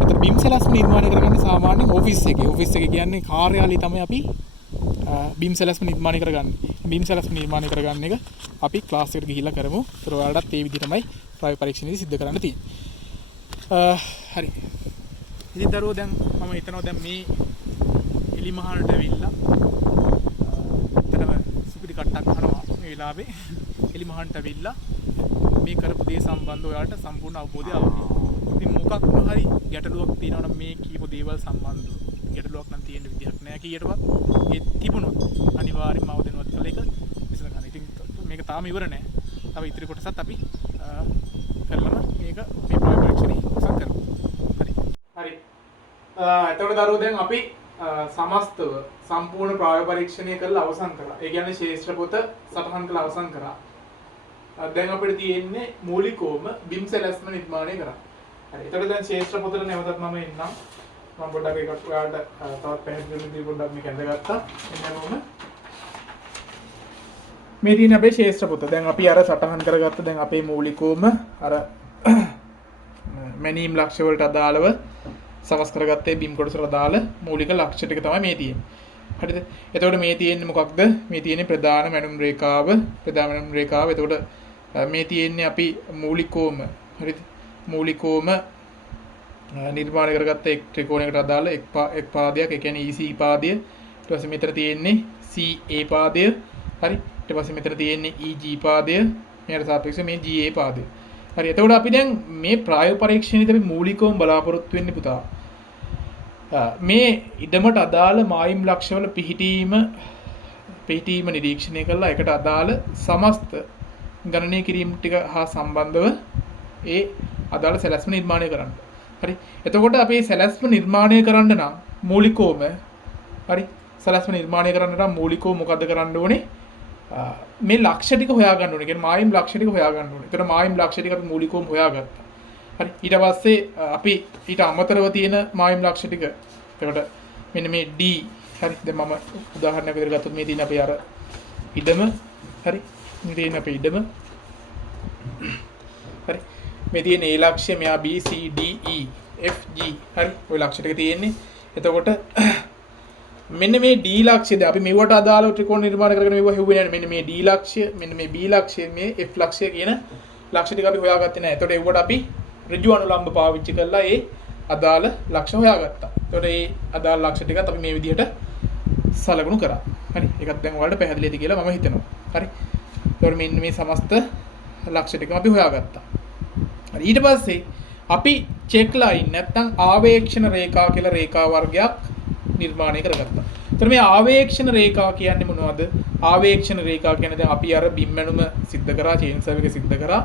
අතට බීම් සැලැස්ම නිර්මාණය කරගන්නේ සාමාන්‍යයෙන් ඔෆිස් එකේ. ඔෆිස් එකේ කියන්නේ කාර්යාලය තමයි අපි බීම් සැලැස්ම නිර්මාණය කරගන්නේ. බීම් සැලැස්ම නිර්මාණය කරගන්න එක අපි ක්ලාස් එකට ගිහිල්ලා කරමු. ඒතර ඔයාලටත් මේ විදිහටමයි ප්‍රායෝගික පරීක්ෂණයේදී සිද්ධ කරන්න තියෙන්නේ. හරි. ඉතින් දරුවෝ දැන් මම හිතනවා දැන් මේ එලිමහනට ඇවිල්ලා සුපිරි කට්ටක් අහනවා මේ වෙලාවේ එලිමහනට ඇවිල්ලා මේ කරපු දේ සම්බන්ධව ඔයාලට සම්පූර්ණ අවබෝධය ආවා. ඉතින් මොකක් හරි ගැටලුවක් තියෙනවා නම් මේ කියපු දේවල් සම්බන්ධව ගැටලුවක් නම් තියෙන්න විදිහක් නැහැ කීයටවත්. ඒ තිබුණොත් අනිවාර්යෙන්ම අවදිනවත් කළ එක විසඳගන්න. ඉතින් මේක තාම ඉවර නැහැ. තව ඉතිරි කොටසත් අපි කරලම මේක මේ පරීක්ෂණය අවසන් කරමු. හරි. හරි. එතකොට දරුවෝ දැන් අපි සමස්තව සම්පූර්ණ ප්‍රායෝගික පරීක්ෂණය කරලා අවසන් කරා. ඒ කියන්නේ ශේෂ්ත්‍ර පොත සටහන් කරලා අවසන් කරා. දැන් අපිට තියෙන්නේ මූලිකවම බිම් සැලැස්ම නිර්මාණය කරා. හරි. එතකොට දැන් ශේෂ්ත්‍ර පොතට නැවතත් මම එන්නම්. මම පොඩ්ඩක් එකක් ඔයාලට තවත් පැහැදිලි කරන්න පොඩ්ඩක් මේක ඇඳගත්තා. එන්නම මේ තියෙන අපේ ශේෂ්ත්‍ර පොත. දැන් අපි අර සටහන් කරගත්ත දැන් අපේ මූලිකවම අර මැනීම් ලක්ෂ වලට අදාළව සකස් කරගත්තේ බිම් කොටසට අදාළ මූලික ලක්ෂ ටික තමයි මේ තියෙන්නේ. හරිද? එතකොට මේ තියෙන්නේ මොකක්ද? මේ තියෙන්නේ ප්‍රධාන මැනුම් රේඛාව. එතකොට මේ තියෙන්නේ අපි මූලිකවම හරිද? මූලිකවම නිර්මාණය කරගත්ත එක් ත්‍රිකෝණයකට අදාළ එක් පාදයක්. ඒ කියන්නේ EC පාදය. ඊට පස්සේ මෙතන තියෙන්නේ CA පාදය. හරි. ඊට පස්සේ මෙතන තියෙන්නේ EG පාදය. මෙයට සාපේක්ෂව මේ GA පාදය. හරි. එතකොට අපි දැන් මේ ප්‍රායෝගික පරීක්ෂණයේදී අපි මූලිකවම බලාපොරොත්තු වෙන්නේ පුතා. මේ ඉදමට අදාළ මායිම් ලක්ෂවල පිහිටීම නිරීක්ෂණය කරලා ඒකට අදාළ සමස්ත ගණනය කිරීම ටික හා සම්බන්ධව ඒ අදාළ සැලැස්ම නිර්මාණය කරන්න. හරි. එතකොට අපි සැලැස්ම නිර්මාණය කරන්න නම් මූලිකවම සැලැස්ම නිර්මාණය කරන්න නම් මූලිකව මොකද්ද කරන්න ඕනේ? මේ ලක්ෂ ටික හොයාගන්න ඕනේ. කියන්නේ මායිම් ලක්ෂ ටික හොයාගන්න ඕනේ. ඒතර මායිම් ලක්ෂ ටික අපි මූලිකවම හොයාගත්තා. හරි. ඊට පස්සේ අපි ඊට අමතරව තියෙන මායිම් ලක්ෂ ටික. එතකොට මෙන්න මේ D හරි. දැන් මම උදාහරණයක් විදිහට ගත්තොත් මේ තියෙන අපේ අර ඉඩම හරි. මේ තියෙන අපේ ඉඩම හරි. මේ තියෙන A ලක්ෂය මෙයා B C D E F G හරි. ওই ලක්ෂ ටික තියෙන්නේ. එතකොට මෙන්න මේ D ලක්ෂයද අපි මෙවට අදාළව ත්‍රිකෝණ නිර්මාණය කරගෙන මෙව හෙව්වේ නැහැ. මෙන්න මේ D ලක්ෂය, මෙන්න මේ B ලක්ෂය, මේ F ලක්ෂය කියන ලක්ෂ ටික අපි හොයාගත්තේ නැහැ. එතකොට ඒවට අපි ඍජු අනුලම්බ පාවිච්චි කරලා ඒ අදාළ ලක්ෂ හොයාගත්තා. එතකොට ඒ අදාළ ලක්ෂ ටිකත් අපි මේ විදිහට සලකුණු කරා. හරි. ඒකත් දැන් ඔයාලට පැහැදිලිද කියලා මම හිතනවා. හරි. එතකොට මෙන්න මේ සමස්ත ලක්ෂ ටිකම අපි හොයාගත්තා. හරි. ඊට පස්සේ අපි චෙක් ලයින් නැත්නම් ආවේක්ෂණ රේඛා කියලා රේඛා වර්ගයක් නිර්මාණය කරගත්තා. එතකොට මේ ආවේක්ෂණ රේඛා කියන්නේ මොනවද? ආවේක්ෂණ රේඛා කියන්නේ දැන් අපි අර බිම් මැනුම සිද්ධ කරා, චේන් සර්ව් එක සිද්ධ කරා.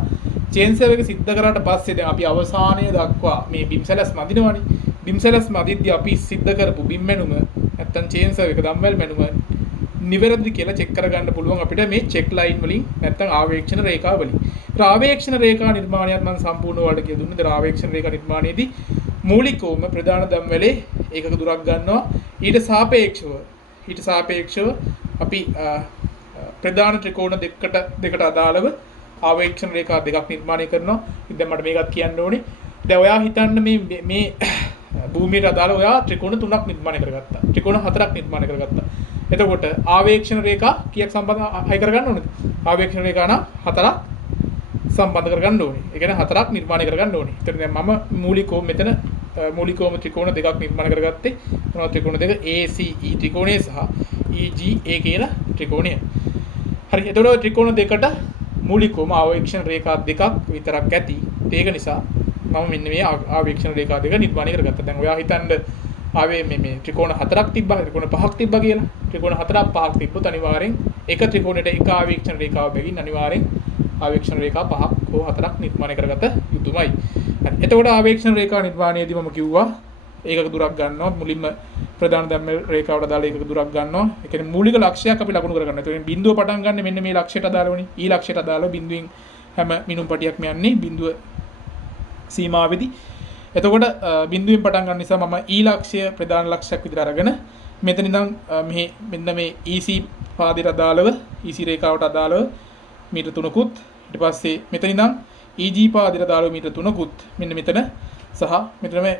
චේන් සර්ව් එක සිද්ධ කරාට පස්සේ දැන් අපි අවසානයේ දක්වා මේ බිම් සැලැස්ම අඳිනවනේ. බිම් සැලැස්ම අදිද්දී අපි සිද්ධ කරපු බිම් මැනුම නැත්තම් චේන් සර්ව් එක දම්වැල් මැනුම නිවැරදි කියලා චෙක් කරගන්න පුළුවන් අපිට මේ චෙක් ලයින් වලින් නැත්තම් ආවේක්ෂණ රේඛා වලින්. ඒත් ආවේක්ෂණ රේඛා නිර්මාණයත් මම සම්පූර්ණ ඔයාලට කියලා දුන්නේ. ඒත් ආවේක්ෂණ රේඛා නිර්මාණයේදී මූලිකවම ප්‍රධාන දම්වැලේ ඒකක දුරක් ගන්නවා. ඊට සාපේක්ෂව අපි ප්‍රධාන ත්‍රිකෝණ දෙකට අදාළව ආවේක්ෂණ රේඛා දෙකක් නිර්මාණය කරනවා. ඉතින් දැන් මට මේකත් කියන්න ඕනේ. දැන් ඔයා හිතන්න මේ භූමියට අදාළව ඔයා ත්‍රිකෝණ 3ක් නිර්මාණය කරගත්තා. ත්‍රිකෝණ 4ක් නිර්මාණය කරගත්තා. එතකොට ආවේක්ෂණ රේඛා කීයක් සම්බන්ධ අය කරගන්න ඕනේද? ආවේක්ෂණ රේඛා නම් 4ක් සම්බන්ධ කරගන්න ඕනේ. ඒ කියන්නේ 4ක් නිර්මාණය කරගන්න ඕනේ. ඒතර දැන් මම මූලිකවම ත්‍රිකෝණ දෙකක් නිර්මාණය කරගත්තේ. මොනවද ත්‍රිකෝණ දෙක? ACE ත්‍රිකෝණය සහ EGA කියන ත්‍රිකෝණය. හරි. එතකොට ත්‍රිකෝණ දෙකට මූලිකවම ආවේක්ෂණ රේඛා දෙකක් විතරක් ඇති. ඒක නිසා මම මෙන්න මේ ආවේක්ෂණ රේඛා දෙක නිර්මාණය කරගත්තා. දැන් ඔයා හිතන්න ආවේ මේ ත්‍රිකෝණ 4ක් තිබ්බා, ත්‍රිකෝණ 5ක් තිබ්බා කියලා. ත්‍රිකෝණ 4ක් 5ක් තිබ්බොත් අනිවාර්යෙන් එක ත්‍රිකෝණයට එක ආවේක්ෂණ රේඛාව බැගින් අනිවාර්යෙන් ආවේක්ෂණ රේඛා 5ක් හෝ 4ක් නිර්මාණය කරගත යුතුමයි. හරි. එතකොට ආවේක්ෂණ රේඛා නිර්මාණයේදී මම කිව්වා ඒකක දුරක් ගන්නවා. මුලින්ම ප්‍රධාන දම්වැල් රේඛාවට දාලා ඒකක දුරක් ගන්නවා. ඒ කියන්නේ මූලික ලක්ෂයක් අපි ලකුණු කරගන්නවා. ඒ කියන්නේ බිඳුව පටන් ගන්න මෙන්න මේ ලක්ෂයට අදාළවනේ. ඊ ලක්ෂයට අදාළව බිඳුවෙන් හැම මිනුම් පටියක්ම යන්නේ බිඳුව සීමාවෙදී. එතකොට බිඳුවෙන් පටන් ගන්න නිසා මම ඊ ලක්ෂය ප්‍රධාන ලක්ෂයක් විදිහට අරගෙන මෙතන ඉඳන් මෙන්න මේ EC පාදයට අදාළව EC රේඛාවට අදාළව මීටර 3කුත් ඊට පස්සේ මෙතන ඉඳන් EG පාදයට අදාළව මීටර 3කුත් මෙන්න මෙතන සහ මෙතන මේ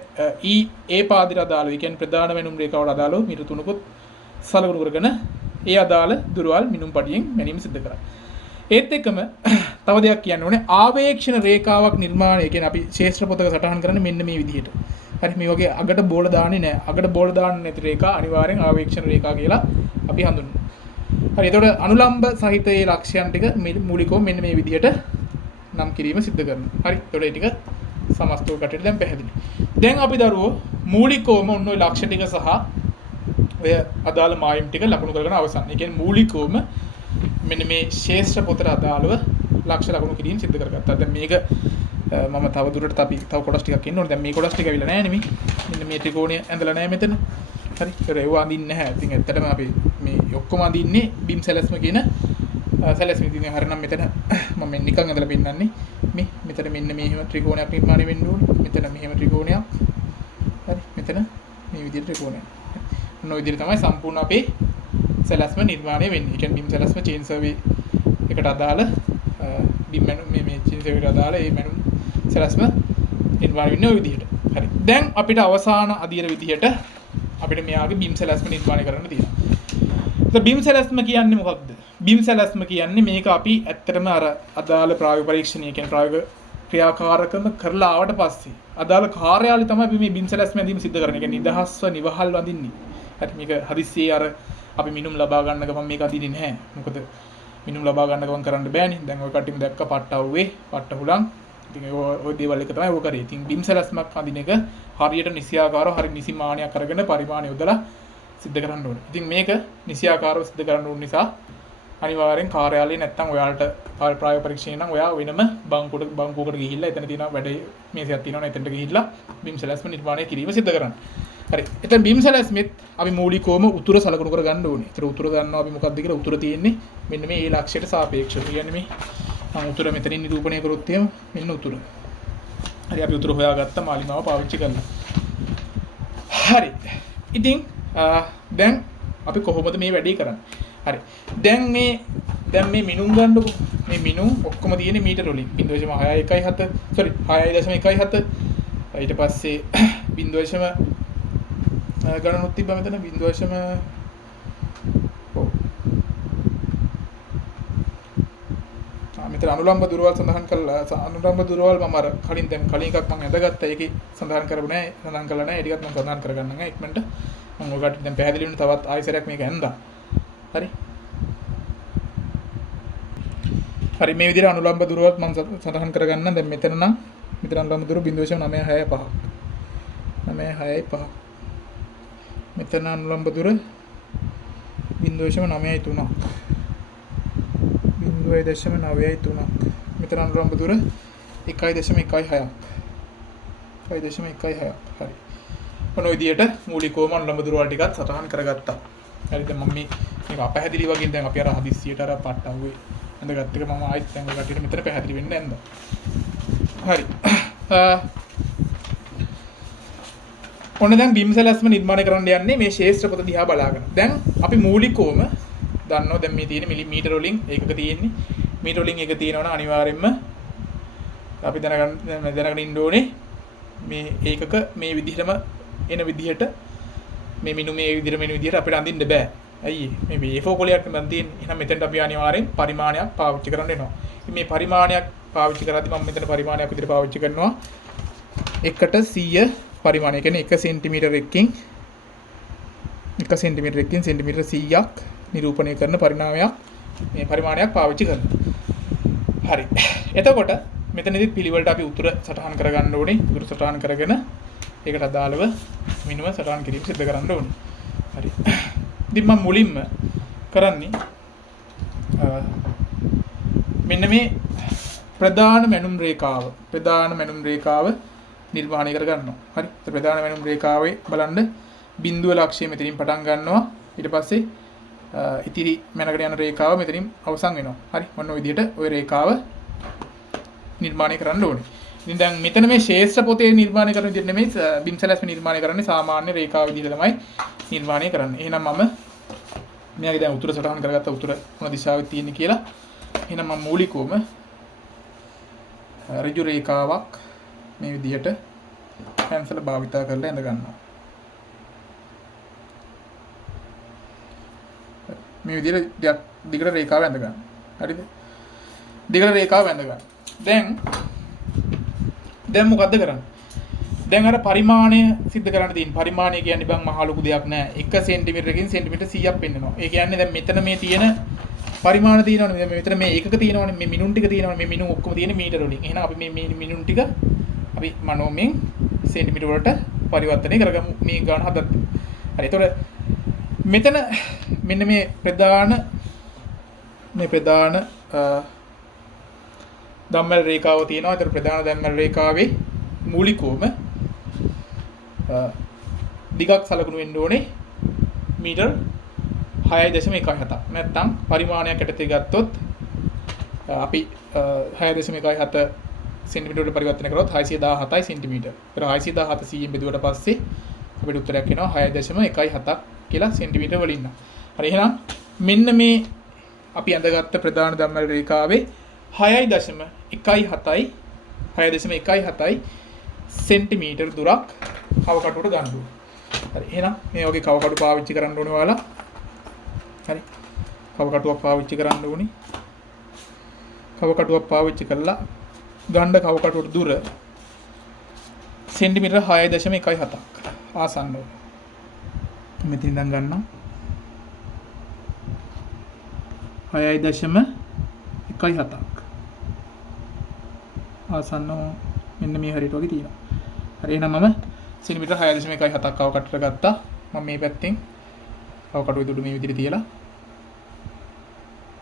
EA පාදයට අදාළව ඒ කියන්නේ ප්‍රධාන මැනුම් රේඛාවට අදාළව මීටර 3කුත් සලකුණු කරගෙන ඒ අදාළ දුරවල් මිනුම් පටියෙන් මැනීම සිදු කරා. ඒත් එක්කම තව දෙයක් කියන්න ඕනේ ආවේක්ෂණ රේඛාවක් නිර්මාණය කියන්නේ අපි ශේෂ්ත්‍ර පොතක සටහන් කරන්නේ මෙන්න මේ විදිහට. හරි මේ වගේ අගට බෝල දාන්නේ නැහැ. අගට බෝල දාන්නේ නැති රේඛා අනිවාර්යෙන් ආවේක්ෂණ රේඛා කියලා අපි හඳුන්වනවා. හරි එතකොට අනුලම්බ සහිත ඒ ලක්ෂයන් ටික මූලිකව මෙන්න මේ විදිහට නම් කිරීම සිද්ධ කරනවා. හරි එතකොට ඒ ටික සමස්තව කටට දැන් පැහැදිලි. දැන් අපි දරුවෝ මූලිකවම ඔන්න ඔය ලක්ෂ ටික සහ ඔය අදාළ මායිම් ටික ලකුණු කරගෙන අවසන්. ඒ කියන්නේ මූලිකවම මෙන්න මේ ශේෂ්ත්‍ර පොතට අදාළව ලක්ෂ ලකුණු කිරීම සිදු කරගත්තා. දැන් මේක මම තව දුරටත් අපි තව කොටස් ටිකක් ඉන්න ඕනේ. දැන් මේ කොටස් ටික අවිලා නැහැ නෙමෙයි. මෙන්න මේ ත්‍රිකෝණය ඇඳලා නැහැ මෙතන. හරි. ඒක අඳින්නේ නැහැ. ඉතින් ඇත්තටම අපි මේ ඔක්කොම අඳින්නේ බිම් සැලැස්ම කියන සැලැස්ම. ඉතින් හරිනම් මෙතන මම නිකන් ඇඳලා පෙන්නන්නේ. මෙතන මෙන්න මේ එහෙම ත්‍රිකෝණයක් නිර්මාණය වෙන්න ඕනේ. මෙතන මෙහෙම ත්‍රිකෝණයක්. හරි. මෙතන මේ විදිහට ත්‍රිකෝණයක්. ඔන්න ඔය විදිහට තමයි සම්පූර්ණ අපේ සැලැස්ම නිර්මාණය වෙන්නේ. ඒ කියන්නේ බිම් සැලැස්ම චේන් සර්වේ එකට අදාළ බිම් මැනුම් මේ චේන් සර්වේට අදාළ මේ මැනුම් සැලැස්ම නිර්මාණය වෙන්නේ ওই විදිහට. හරි. දැන් අපිට අවසාන අදියර විදිහට අපිට මෙයාගේ බිම් සැලැස්ම නිර්මාණය කරන්න තියෙනවා. බිම් සැලැස්ම කියන්නේ මොකක්ද? බිම් සැලැස්ම කියන්නේ මේක අපි ඇත්තටම අර අදාළ ප්‍රායෝගික පරීක්ෂණය කියන්නේ ප්‍රායෝගික ක්‍රියාකාරකම කරලා ආවට පස්සේ අදාළ කාර්යාලය තමයි අපි මේ බිම් සැලැස්ම ඇඳීම සිදු කරන්නේ. කියන්නේ නිදහස්ව නිවහල් වඳින්නේ. හරි මේක හදිස්සියේ අර අපි මිනුම් ලබා ගන්න ගමන් මේක අදින්නේ නැහැ. මොකද මිනුම් ලබා ගන්න ගමන් කරන්න බෑනේ. දැන් ඔය කටින් දැක්ක පට්ටවුවේ පට්ටහුලන්. ඉතින් ඔය දේවල් එක තමයි ඔය කරේ. ඉතින් බිම් සැලැස්මක් අදින එක හරියට නිසියාකාරව හරි නිසි මානයක් අරගෙන පරිමාණය යොදලා සිද්ධ කරන්න ඕනේ. ඉතින් මේක නිසියාකාරව සිද්ධ කරන්න ඕන නිසා අනිවාර්යෙන් කාර්යාලේ නැත්තම් ඔයාලට ප්‍රායෝගික පරීක්ෂණය නම් ඔයා වෙනම බංකුවකට ගිහිල්ලා එතන තියෙන වැඩ මේසයක් තියෙනවා එතනට ගිහිල්ලා බිම් සැලැස්ම නිර්මාණය කිරීම සිද්ධ කරන්න. හරි. එතන බිම් සැලැස්මෙත් අපි මූලිකවම උතුර සලකුණු කර ගන්න ඕනේ. ඒතර උතුර ගන්නවා අපි මොකක්ද කියලා උතුර තියෙන්නේ මෙන්න මේ ඒ ලක්ෂයට සාපේක්ෂව. කියන්නේ මේ මම උතුර මෙතනින් නිරූපණය කරොත් එහෙම මෙන්න උතුර. හරි අපි උතුර හොයාගත්ත මාලිමාව පාවිච්චි කරලා. හරි. ඉතින් දැන් අපි කොහොමද මේ වැඩේ කරන්නේ? හරි. දැන් මේ මිනුම් ගන්නකො. මේ මිනුම් ඔක්කොම තියෙන්නේ මීටර වලින්. 0.617 sorry 6.17 ඊට පස්සේ 0. ගණනුත් තිබ්බා මෙතන 0. මෙතන අනුලම්බ දුරවල් සඳහන් කළා. අනුලම්බ දුරවල් මම අර කලින් එකක් මම ඇඳගත්තා. ඒකේ සඳහන් කරපු නෑ. සඳහන් කළා නෑ. ඒ ටිකත් මම සඳහන් කරගන්නම් ඉක්මනට. මම ඔයකට දැන් පැහැදිලි වෙන තවත් ආයෙසරයක් මේක ඇඳා. හරි. හරි මේ විදිහට අනුලම්බ දුරවල් මම සඳහන් කරගන්න. දැන් මෙතන නම් මෙතන අනුලම්බ දුර 0.965. 965. මෙතන අනුලම්බ දුර 0.93ක්. 0.93ක්. මෙතන අනුලම්බ දුර 1.16ක්. 1.16ක්. හරි. ඔන්න ඔය විදියට මූලිකවම අනුලම්බ දුරවල් ටිකත් සටහන් කරගත්තා. හරිද? මම මේක අපැහැදිලි වගේ දැන් අපි අර හදිස්සියට අර පට්ටවුවේ අඳගත්ත එක මම ආයෙත් දැන් ඔය කටියට මෙතන පැහැදිලි වෙන්න ඇන්දා. හරි. ඔන්න දැන් බිම් සැලැස්ම නිර්මාණය කරන්න යන්නේ මේ ශේෂ්ත්‍ර පොත දිහා බලාගෙන. දැන් අපි මූලිකවම දන්නවා දැන් මේ තියෙන මිලිමීටර වලින් ඒකක තියෙන්නේ. මීටර වලින් එක තියෙනවනම් අනිවාර්යෙන්ම අපි දැනගෙන ඉන්න ඕනේ මේ ඒකක මේ විදිහටම එන විදිහට මේ මිනුමේ විදිහට මෙන්න විදිහට අපිට අඳින්න බෑ. ඇයි මේ A4 කොලයක් මන් තියෙන්නේ. එහෙනම් මෙතෙන්ට අපි අනිවාර්යෙන් පරිමාණයක් පාවිච්චි කරන්න වෙනවා. මේ පරිමාණයක් පාවිච්චි කරද්දී මම මෙතන පරිමාණයක් විදිහට පාවිච්චි කරනවා 1/100 පරිමාණය. කියන්නේ 1 සෙන්ටිමීටර එකකින් 1 සෙන්ටිමීටර එකකින් සෙන්ටිමීටර 100ක් නිරූපණය කරන පරිමාණයක් මේ පරිමාණයක් පාවිච්චි කරනවා. හරි. එතකොට මෙතනදිත් පිළිවෙලට අපි උත්තර සටහන් කරගන්න ඕනේ. උත්තර සටහන් කරගෙන ඒකට අදාළව මිනුම සටහන් කිරීම සිදු කරන්න ඕනේ. හරි. ඉතින් මම මුලින්ම කරන්නේ මෙන්න මේ ප්‍රධාන මැනුම් රේඛාව නිර්මාණය කර ගන්නවා. හරි. ප්‍රධාන මැනුම් රේඛාවේ බලන්න බිඳුව ලක්ෂ්‍යය මෙතනින් පටන් ගන්නවා. ඊට පස්සේ ඉතිරි මැනකට යන රේඛාව මෙතනින් අවසන් වෙනවා. හරි. මොන විදිහට ওই රේඛාව නිර්මාණය කරන්න ඕනේ. ඉතින් දැන් මෙතන මේ ශේෂ්ත්‍ර පොතේ නිර්මාණය කරන විදිහට නෙමෙයි බිම් සැලැස්ම නිර්මාණය කරන්නේ සාමාන්‍ය රේඛාව විදිහට තමයි නිර්මාණය කරන්නේ. එහෙනම් මම මෙයාගේ දැන් උත්තර සටහන් කරගත්ත උත්තර මොන දිශාවෙත් තියෙන්නේ කියලා. එහෙනම් මම මූලිකවම ඍජු රේඛාවක් මේ විදිහට පැන්සල භාවිතා කරලා ඇඳ ගන්නවා. මේ විදිහට දිගට රේඛාව ඇඳ ගන්න. හරිද? දිගට රේඛාව ඇඳ ගන්න. දැන් මොකද්ද කරන්නේ? දැන් අර පරිමාණය සිද්ධ කරන්න තියෙන පරිමාණය කියන්නේ බං මහ ලොකු දෙයක් නෑ. 1 සෙන්ටිමීටරකින් සෙන්ටිමීටර 100ක් පෙන්නනවා. ඒ කියන්නේ දැන් මෙතන මේ තියෙන පරිමාණ තියෙනවනේ. මෙතන මේ ඒකක තියෙනවනේ. මේ මිනුම් ටික තියෙනවනේ. මේ මිනුම් ඔක්කොම තියෙන්නේ මීටර වලින්. එහෙනම් අපි මේ මිනුම් ටික අපි මනෝමයෙන් සෙන්ටිමීටර වලට පරිවර්තනය කරගමු. මේ ගාන හදද්දී. හරි. ඒතකොට මෙතන මෙන්න මේ ප්‍රධාන දම්මැල් රේඛාව තියෙනවා. ඒතර ප්‍රධාන දම්මැල් රේඛාවේ මූලිකවම දිගක් සලකුණු වෙන්න ඕනේ මීටර් 6.17. නැත්නම් පරිමාණයක් යටතේ ගත්තොත් අපි 6.17 සෙන්ටිමීටර වලට පරිවර්තනය කරොත් 617යි සෙන්ටිමීටර. ඒතර 617 100ෙන් බෙදුවට පස්සේ අපිට උත්තරයක් එනවා 6.17ක් කියලා සෙන්ටිමීටර වලින්. හරි. එහෙනම් මෙන්න මේ අපි අඳගත්ත ප්‍රධාන දම්මැල් රේඛාවේ 6.17යි සෙන්ටිමීටර් දුරක් කවකටුවට ගන්න ඕනේ. හරි. එහෙනම් මේ වගේ කවකටු පාවිච්චි කරන්න ඕනේ ඔයාලා. හරි. කවකටුවක් පාවිච්චි කරන්න ඕනේ. කවකටුවක් පාවිච්චි කළා ගන්න කවකටුවට දුර සෙන්ටිමීටර 6.17ක් ආසන්නව. මෙතන ඉඳන් ගන්නම් 6.17ක් ආසන්නව මෙන්න මේ හරියට වගේ තියෙනවා. හරි. එහෙනම් මම සෙන්ටිමීටර 6.17ක් කවකටුවට ගත්තා. මම මේ පැත්තෙන් කවකටුවේ දුඩු මේ විදිහට තියලා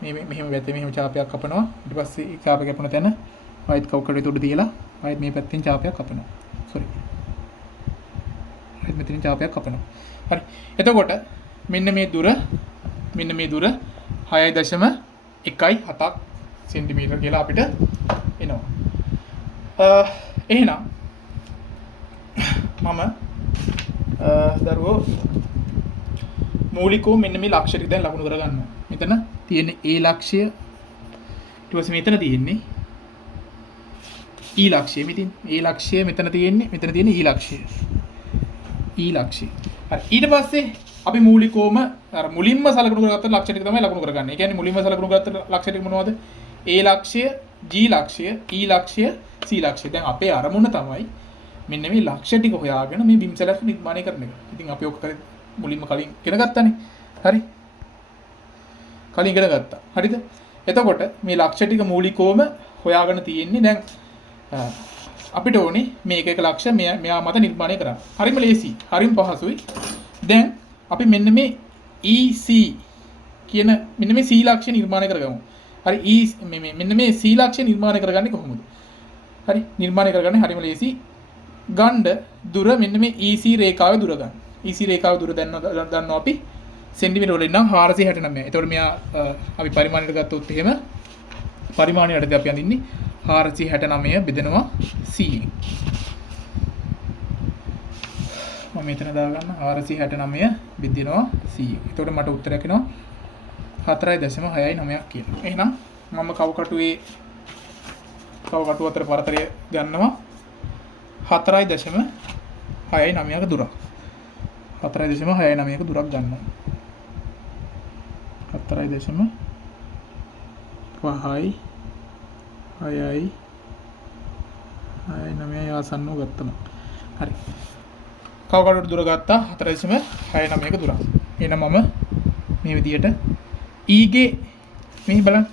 මෙහෙම වැත්තේ මෙහෙම චාපයක් කපනවා. ඊට පස්සේ ඒ චාපය කපන තැන ආයෙත් කවකටුවේ දුඩු තියලා ආයෙත් මේ පැත්තෙන් චාපයක් කපනවා. සෝරි. ආයෙත් මෙතනින් චාපයක් කපනවා. හරි. එතකොට මෙන්න මේ දුර 6.17ක් සෙන්ටිමීටර කියලා අපිට එනවා. එහෙනම් මම දරුවෝ මූලිකව මෙන්න මේ ලක්ෂ්‍ය ටික දැන් ලකුණු කරගන්නවා. මෙතන තියෙන A ලක්ෂ්‍ය ඊට පස්සේ මෙතන තියෙන්නේ E ලක්ෂ්‍ය. මෙතින් A ලක්ෂ්‍ය මෙතන තියෙන්නේ E ලක්ෂ්‍ය. හරි. ඊට පස්සේ අපි මූලිකවම අර මුලින්ම සලකුණු කරගත්ත ලක්ෂ්‍ය ටික තමයි ලකුණු කරගන්නේ. ඒ කියන්නේ මුලින්ම සලකුණු කරගත්ත ලක්ෂ්‍ය ටික මොනවද? A ලක්ෂ්‍ය, G ලක්ෂ්‍ය, E ලක්ෂ්‍ය, C ලක්ෂ්‍ය. දැන් අපේ අරමුණ තමයි මෙන්න මේ ලක්ෂ්‍ය ටික හොයාගෙන මේ බිම් සැලැස්ම නිර්මාණය කරන එක. ඉතින් අපි ඔක කරේ මුලින්ම කලින් ඉගෙන ගත්තානේ. හරි. කලින් ඉගෙන ගත්තා. හරිද? එතකොට මේ ලක්ෂ්‍ය ටික මූලිකවම හොයාගෙන තියෙන්නේ දැන් අපිට ඕනේ මේක එක ලක්ෂ්‍ය මෙයා මත නිර්මාණය කරන්න. හරිම ලේසි. හරිම පහසුයි. දැන් අපි මෙන්න මේ EC කියන මෙන්න මේ C ලක්ෂ්‍ය නිර්මාණය කරගමු. හරි. මෙන්න මේ C ලක්ෂ්‍ය නිර්මාණය කරගන්නේ කොහොමද? හරි. නිර්මාණය කරගන්නේ හරිම ලේසි. ගණ්ඩ දුර මෙන්න මේ EC රේඛාවේ දුර ගන්න. EC රේඛාවේ දුර දන්නවා අපි සෙන්ටිමීටර වලින් නම් 469. එතකොට මෙයා අපි පරිමාණයට ගත්තොත් එහෙම පරිමාණයටද අපි අඳින්නේ 469 බෙදෙනවා 100. මම මෙතන දාගන්න 469 බෙදෙනවා 100. එතකොට මට උත්තරයක් එනවා 4.69ක් කියලා. එහෙනම් මම කවකටුවේ කවකටුව අතර පරතරය ගන්නවා 4.69ක දුරක්. 4.69ක දුරක් ගන්නවා. 4.5යි 6යි ආසන්නව ගත්තම. හරි. කවකටුවට දුර ගත්තා 4.69ක දුරක්. එහෙනම් මම මේ විදියට E ගේ මේ බලන්න.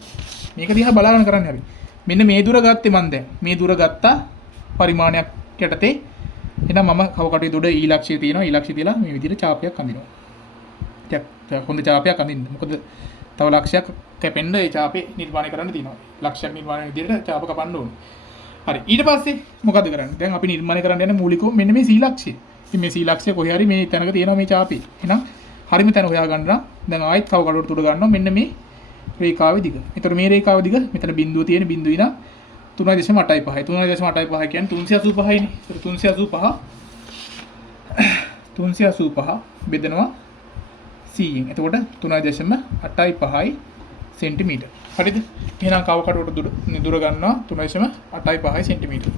මේක දිහා බලාගෙන කරන්න අපි. මෙන්න මේ දුර ගත්තේ මම දැන්. මේ දුර ගත්තා පරිමාණයක් යටතේ. එහෙනම් මම කවකටුවේ දුර E ලක්ෂය තියෙනවා. E ලක්ෂය තියලා මේ විදියට ඡාපයක් අඳිනවා. ටිකක් හොඳ ඡාපයක් අඳින්න. මොකද තව ලක්ෂයක් කැපෙන්න ඒ ඡාපේ නිර්මාණය කරන්න තියෙනවා. ලක්ෂයක් නිර්මාණය විදියට ඡාප කපන්න ඕනේ. හරි. ඊට පස්සේ මොකද කරන්නේ? දැන් අපි නිර්මාණය කරන්න යන මූලිකව මෙන්න මේ C ලක්ෂය. ඉතින් මේ C ලක්ෂය කොහේ හරි මේ තැනක තියෙනවා මේ ඡාපේ. එහෙනම් හරිම තැන හොයා ගන්න නම් දැන් ආයෙත් කවකටුවට තුඩ ගන්නවා මෙන්න මේ රේඛාවේ දිග. ඒතර මේ රේඛාවේ දිග මෙතන බිඳුව තියෙන බිඳුව ඉඳන් 3.85යි. 3.85 කියන්නේ 385යිනේ. ඒතර 385 බෙදෙනවා 100න්. එතකොට 3.85යි සෙන්ටිමීටර්. හරිද? එහෙනම් කවකටුවට දුර ගන්නවා 3.85 සෙන්ටිමීටර්.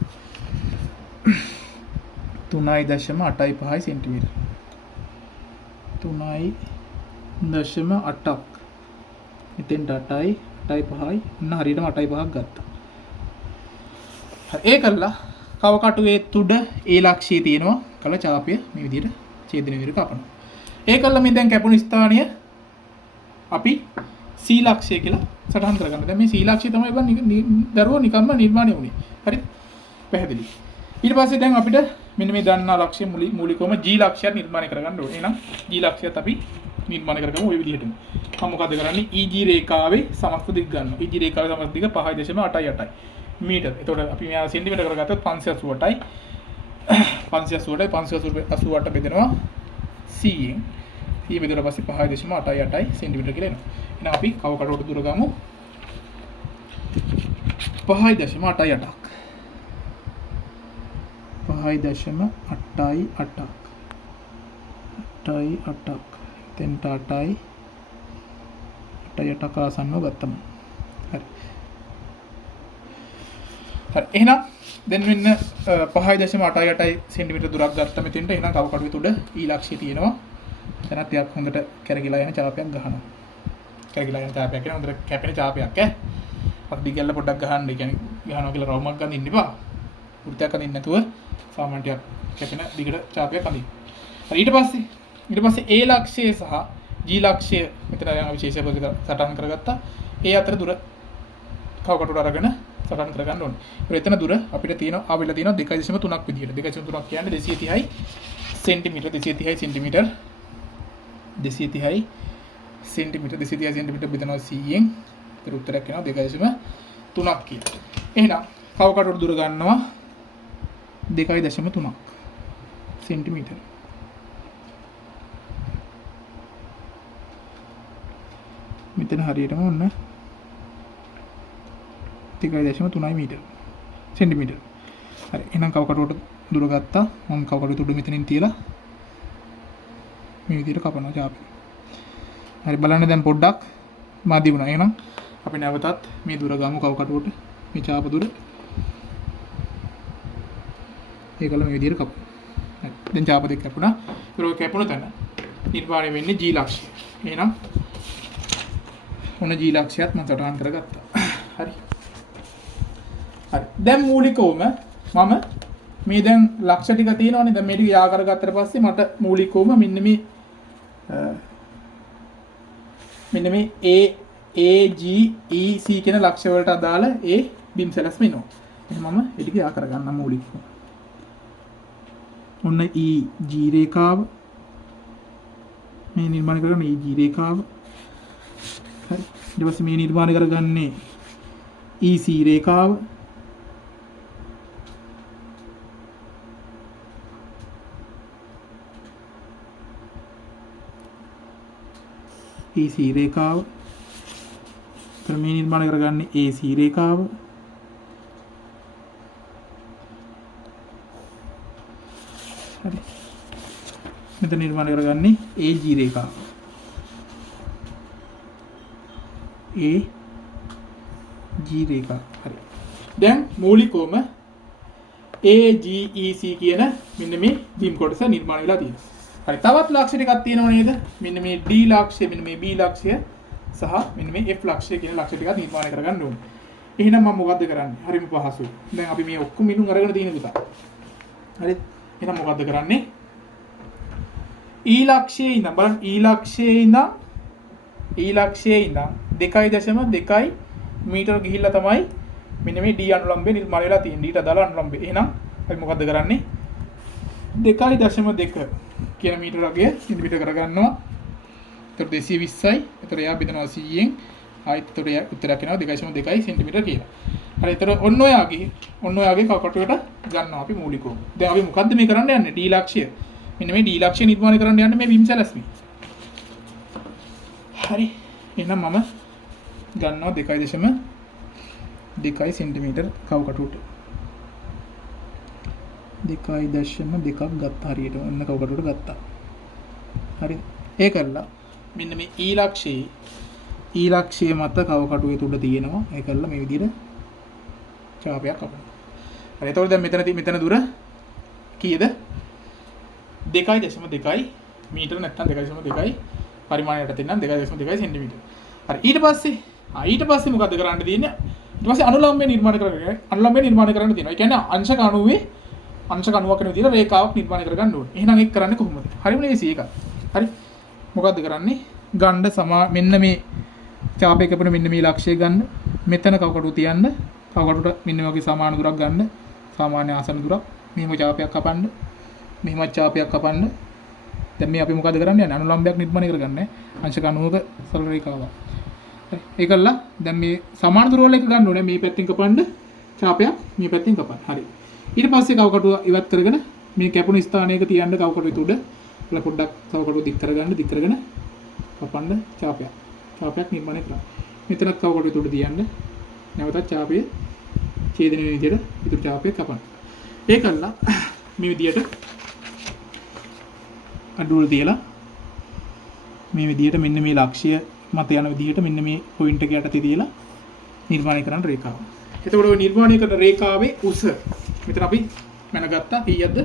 3.85 සෙන්ටිමීටර්. 3.8ක්. මෙතෙන්ට 8යි 8.5යි ඔන්න හරියටම 8.5ක් ගත්තා. ඒ කළා කවකටුවේ තුඩ ඒ ලක්ෂයේ තියෙනවා කළ ඡාපය මේ විදිහට ඡේදන විදිහට කපනවා. ඒ කළා මේ දැන් කැපුණු ස්ථානය අපි C ලක්ෂය කියලා සටහන් කරගන්න. දැන් මේ C ලක්ෂය තමයි බං දරුවෝ නිකම්ම නිර්මාණය වුණේ. හරිද? පැහැදිලි. ඊට පස්සේ දැන් අපිට මෙන්න මේ දන්නා ලක්ෂ්‍ය මූලිකවම G ලක්ෂයක් නිර්මාණය කරගන්න ඕනේ. එහෙනම් G ලක්ෂයත් අපි නිර්මාණය කරගමු ওই විදිහටම. මම මොකද කරන්නේ? EG රේඛාවේ සමස්ත දිග ගන්නවා. EG රේඛාවේ සමස්ත දිග 5.88යි මීටර. එතකොට අපි මෙයා සෙන්ටිමීටර කරගත්තොත් 588යි. 588 බෙදෙනවා 100න්. 100 බෙදුවා පස්සේ 5.88යි සෙන්ටිමීටර කියලා එනවා. එහෙනම් අපි කවකටුවට දුර ගමු 5.88ක්. 5.88ක්. තෙන්ට 8ක් ආසන්නව ගත්තම. හරි. හරි. එහෙනම් දැන් මෙන්න 5.88 සෙන්ටිමීටර දුරක් ගත්තා මෙතෙන්ට. එහෙනම් කවකටුවේ තුඩ E ලක්ෂය තියෙනවා. එතනත් ටිකක් හොඳට කැරකිලා යන ඡාපයක් ගහනවා. කැරකිලා යන ඡාපයක් කියන හොඳට කැපෙන ඡාපයක් ඈ. අපි දිගැල්ල පොඩ්ඩක් ගහන්න. ඒ කියන්නේ ගහනවා කියලා රවුමක් ගන්න ඉන්න එපා. වෘත්තයක් අඳින්න නැතුව සාමාන්‍ය ටිකක් කැපෙන දිගට ඡාපයක් අඳින්න. හරි. ඊට පස්සේ A ලක්ෂය සහ G ලක්ෂය මෙතන දැන් අපි විශේෂ පොදු සටහන් කරගත්තා. ඒ අතර දුර කවකටුවට අරගෙන සටහන් කරගන්න ඕනේ. එතන දුර අපිට තියෙනවා ආවිලා තියෙනවා 2.3ක් විදියට. 2.3ක් කියන්නේ 230යි සෙන්ටිමීටර 230යි සෙන්ටිමීටර 230යි සෙන්ටිමීටර 230යි සෙන්ටිමීටර බෙදනවා 100න්. ඒතර උත්තරයක් එනවා 2.3ක් කියලා. එහෙනම් කවකටුවට දුර ගන්නවා 2.3ක් සෙන්ටිමීටර. මෙතන හරියටම ඔන්න 2.3 මීටර සෙන්ටිමීටර. හරි. එහෙනම් කවකටුවට දුර ගත්තා. මම කවකටුව තුඩු මෙතනින් තියලා මේ විදිහට කපනවා ඡාපය. හරි බලන්න දැන් පොඩ්ඩක් මදි වුණා. එහෙනම් අපි නැවතත් මේ දුර ගමු කවකටුවට. මේ ඡාප දුර. ඒකල මේ විදිහට කපමු. හරි. දැන් ඡාප දෙක කැපුණා. ඒක කැපුණ තැන නිර්මාණය වෙන්නේ G ලක්ෂය. එහෙනම් ඔන්න G ලක්ෂයත් මම සටහන් කරගත්තා. හරි. හරි. දැන් මූලිකවම මම මේ දැන් ලක්ෂ ටික තියෙනවනේ. දැන් මේ ටික යා කරගත්තට පස්සේ මට මූලිකවම මෙන්න මේ A G E C කියන ලක්ෂ වලට අදාළ ඒ බිම් සැලැස්ම එනවා. එහෙනම් මම ඒ ටික යා කරගන්න මූලිකව. ඔන්න E G රේඛාව මේ නිර්මාණය කරගන්න E G රේඛාව. හරි. ඊට පස්සේ මේ නිර්මාණය කරගන්නේ EC රේඛාව. EC රේඛාව. එතකොට මේ නිර්මාණය කරගන්නේ AC රේඛාව. හරි. මෙතන නිර්මාණය කරගන්නේ AG රේඛාව. AG රේඛාව. හරි. දැන් මූලිකවම AGEC කියන මෙන්න මේ බීම් කොටස නිර්මාණය වෙලා තියෙනවා. හරි. තවත් ලක්ෂ්‍ය ටිකක් තියෙනව නේද? මෙන්න මේ D ලක්ෂ්‍ය, මෙන්න මේ B ලක්ෂ්‍ය සහ මෙන්න මේ F ලක්ෂ්‍ය කියන ලක්ෂ්‍ය ටිකක් නිර්මාණය කරගන්න ඕනේ. එහෙනම් මම මොකද්ද කරන්නේ? හරිම පහසුයි. දැන් අපි මේ ඔක්කොම මිනුම් අරගෙන තියෙන පුතා. හරි. එහෙනම් මොකද්ද කරන්නේ? E ලක්ෂයේ ඉඳන් බලන්න E ලක්ෂයේ ඉඳන් 2.2 මීටර ගිහිල්ලා තමයි මෙන්න මේ D අනුලම්බය නිර්මාණය වෙලා තියෙන්නේ. ඊට අදාළ අනුලම්බය. එහෙනම් අපි මොකද්ද කරන්නේ? 2.2 කියන මීටර අගය සෙන්ටිමීටර කරගන්නවා. එතකොට 220යි. එතකොට එයා බෙදනවා 100ෙන්. ආයෙත් එතකොට එයා උත්තරයක් එනවා 2.2 සෙන්ටිමීටර කියලා. හරි. එතකොට ඔන්න ඔයාගේ කවකටුවට ගන්නවා අපි මූලිකව. දැන් අපි මොකද්ද මේ කරන්න යන්නේ? D ලක්ෂය. මෙන්න මේ D ලක්ෂය නිර්මාණය කරන්න යන්නේ මේ බීම් සැලැස්ම. හරි. එහෙනම් මම ගන්නවා 2.2 සෙන්ටිමීටර කවකටුවට. 2.2ක් ගත්තා හරියට. ඔන්න කවකටුවට ගත්තා. හරි. ඒ කරලා මෙන්න මේ E ලක්ෂයේ මත කවකටුවේ තුඩ තියෙනවා. ඒ කරලා මේ විදිහට ඡාපයක් අපනවා. හරි. එතකොට දැන් මෙතන දුර කීයද? 2.2 මීටර නැත්නම් 2.2 පරිමාණයට තියෙනවා 2.2 සෙන්ටිමීටර. හරි. ඊට පස්සේ මොකද්ද කරන්න තියෙන්නේ? ඊට පස්සේ අනුලම්බය නිර්මාණය කරන්න තියෙනවා. ඒ කියන්නේ අංශක 90ක් වෙන විදිහට රේඛාවක් නිර්මාණය කරගන්න ඕනේ. එහෙනම් ඒක කරන්නේ කොහොමද? හරිම ලේසි එකක්. හරි. මොකද්ද කරන්නේ? ගණ්ඩ මෙන්න මේ ඡාපයක කැපෙන මෙන්න මේ ලක්ෂය ගන්න. මෙතන කවකටුව තියන්න. කවකටුවට මෙන්න වගේ සමාන දුරක් ගන්න. සාමාන්‍ය ආසන්න දුරක්. මෙහෙම ඡාපයක් කපන්න. මෙහෙම ඡාපයක් කපන්න. දැන් මේ අපි මොකද කරන්නේ? අනුලම්බයක් නිර්මාණය කරගන්නේ. අංශක 90ක සරල රේඛාවක්. හරි. ඒකල්ලා දැන් මේ සමාන දුර වල එක ගන්න ඕනේ. මේ පැත්තෙන් කපන්න ඡාපයක් මේ පැත්තෙන් කපන්න. හරි. ඊට පස්සේ කවකටුව ඉවත් කරගෙන මේ කැපුණු ස්ථානයක තියන්න කවකටුවේ උඩ පොඩ්ඩක් කවකටුව දික් කරගෙන කපන්න ඡාපයක් නිර්මාණය කරන්න. මෙතනත් කවකටුවේ උඩ තියන්න. නැවතත් ඡාපය ඡේදන වෙන විදිහට ඉතුරු ඡාපය කපන්න. ඒකල්ලා මේ විදිහට අඩුවල තියලා මේ විදිහට මෙන්න මේ ලක්ෂ්‍ය මත යන විදිහට මෙන්න මේ පොයින්ට් එක යටතේ තියලා නිර්මාණය කරන්න රේඛාව. එතකොට ඔය නිර්මාණය කරන රේඛාවේ උස මෙතන අපි මැනගත්තා කීයක්ද?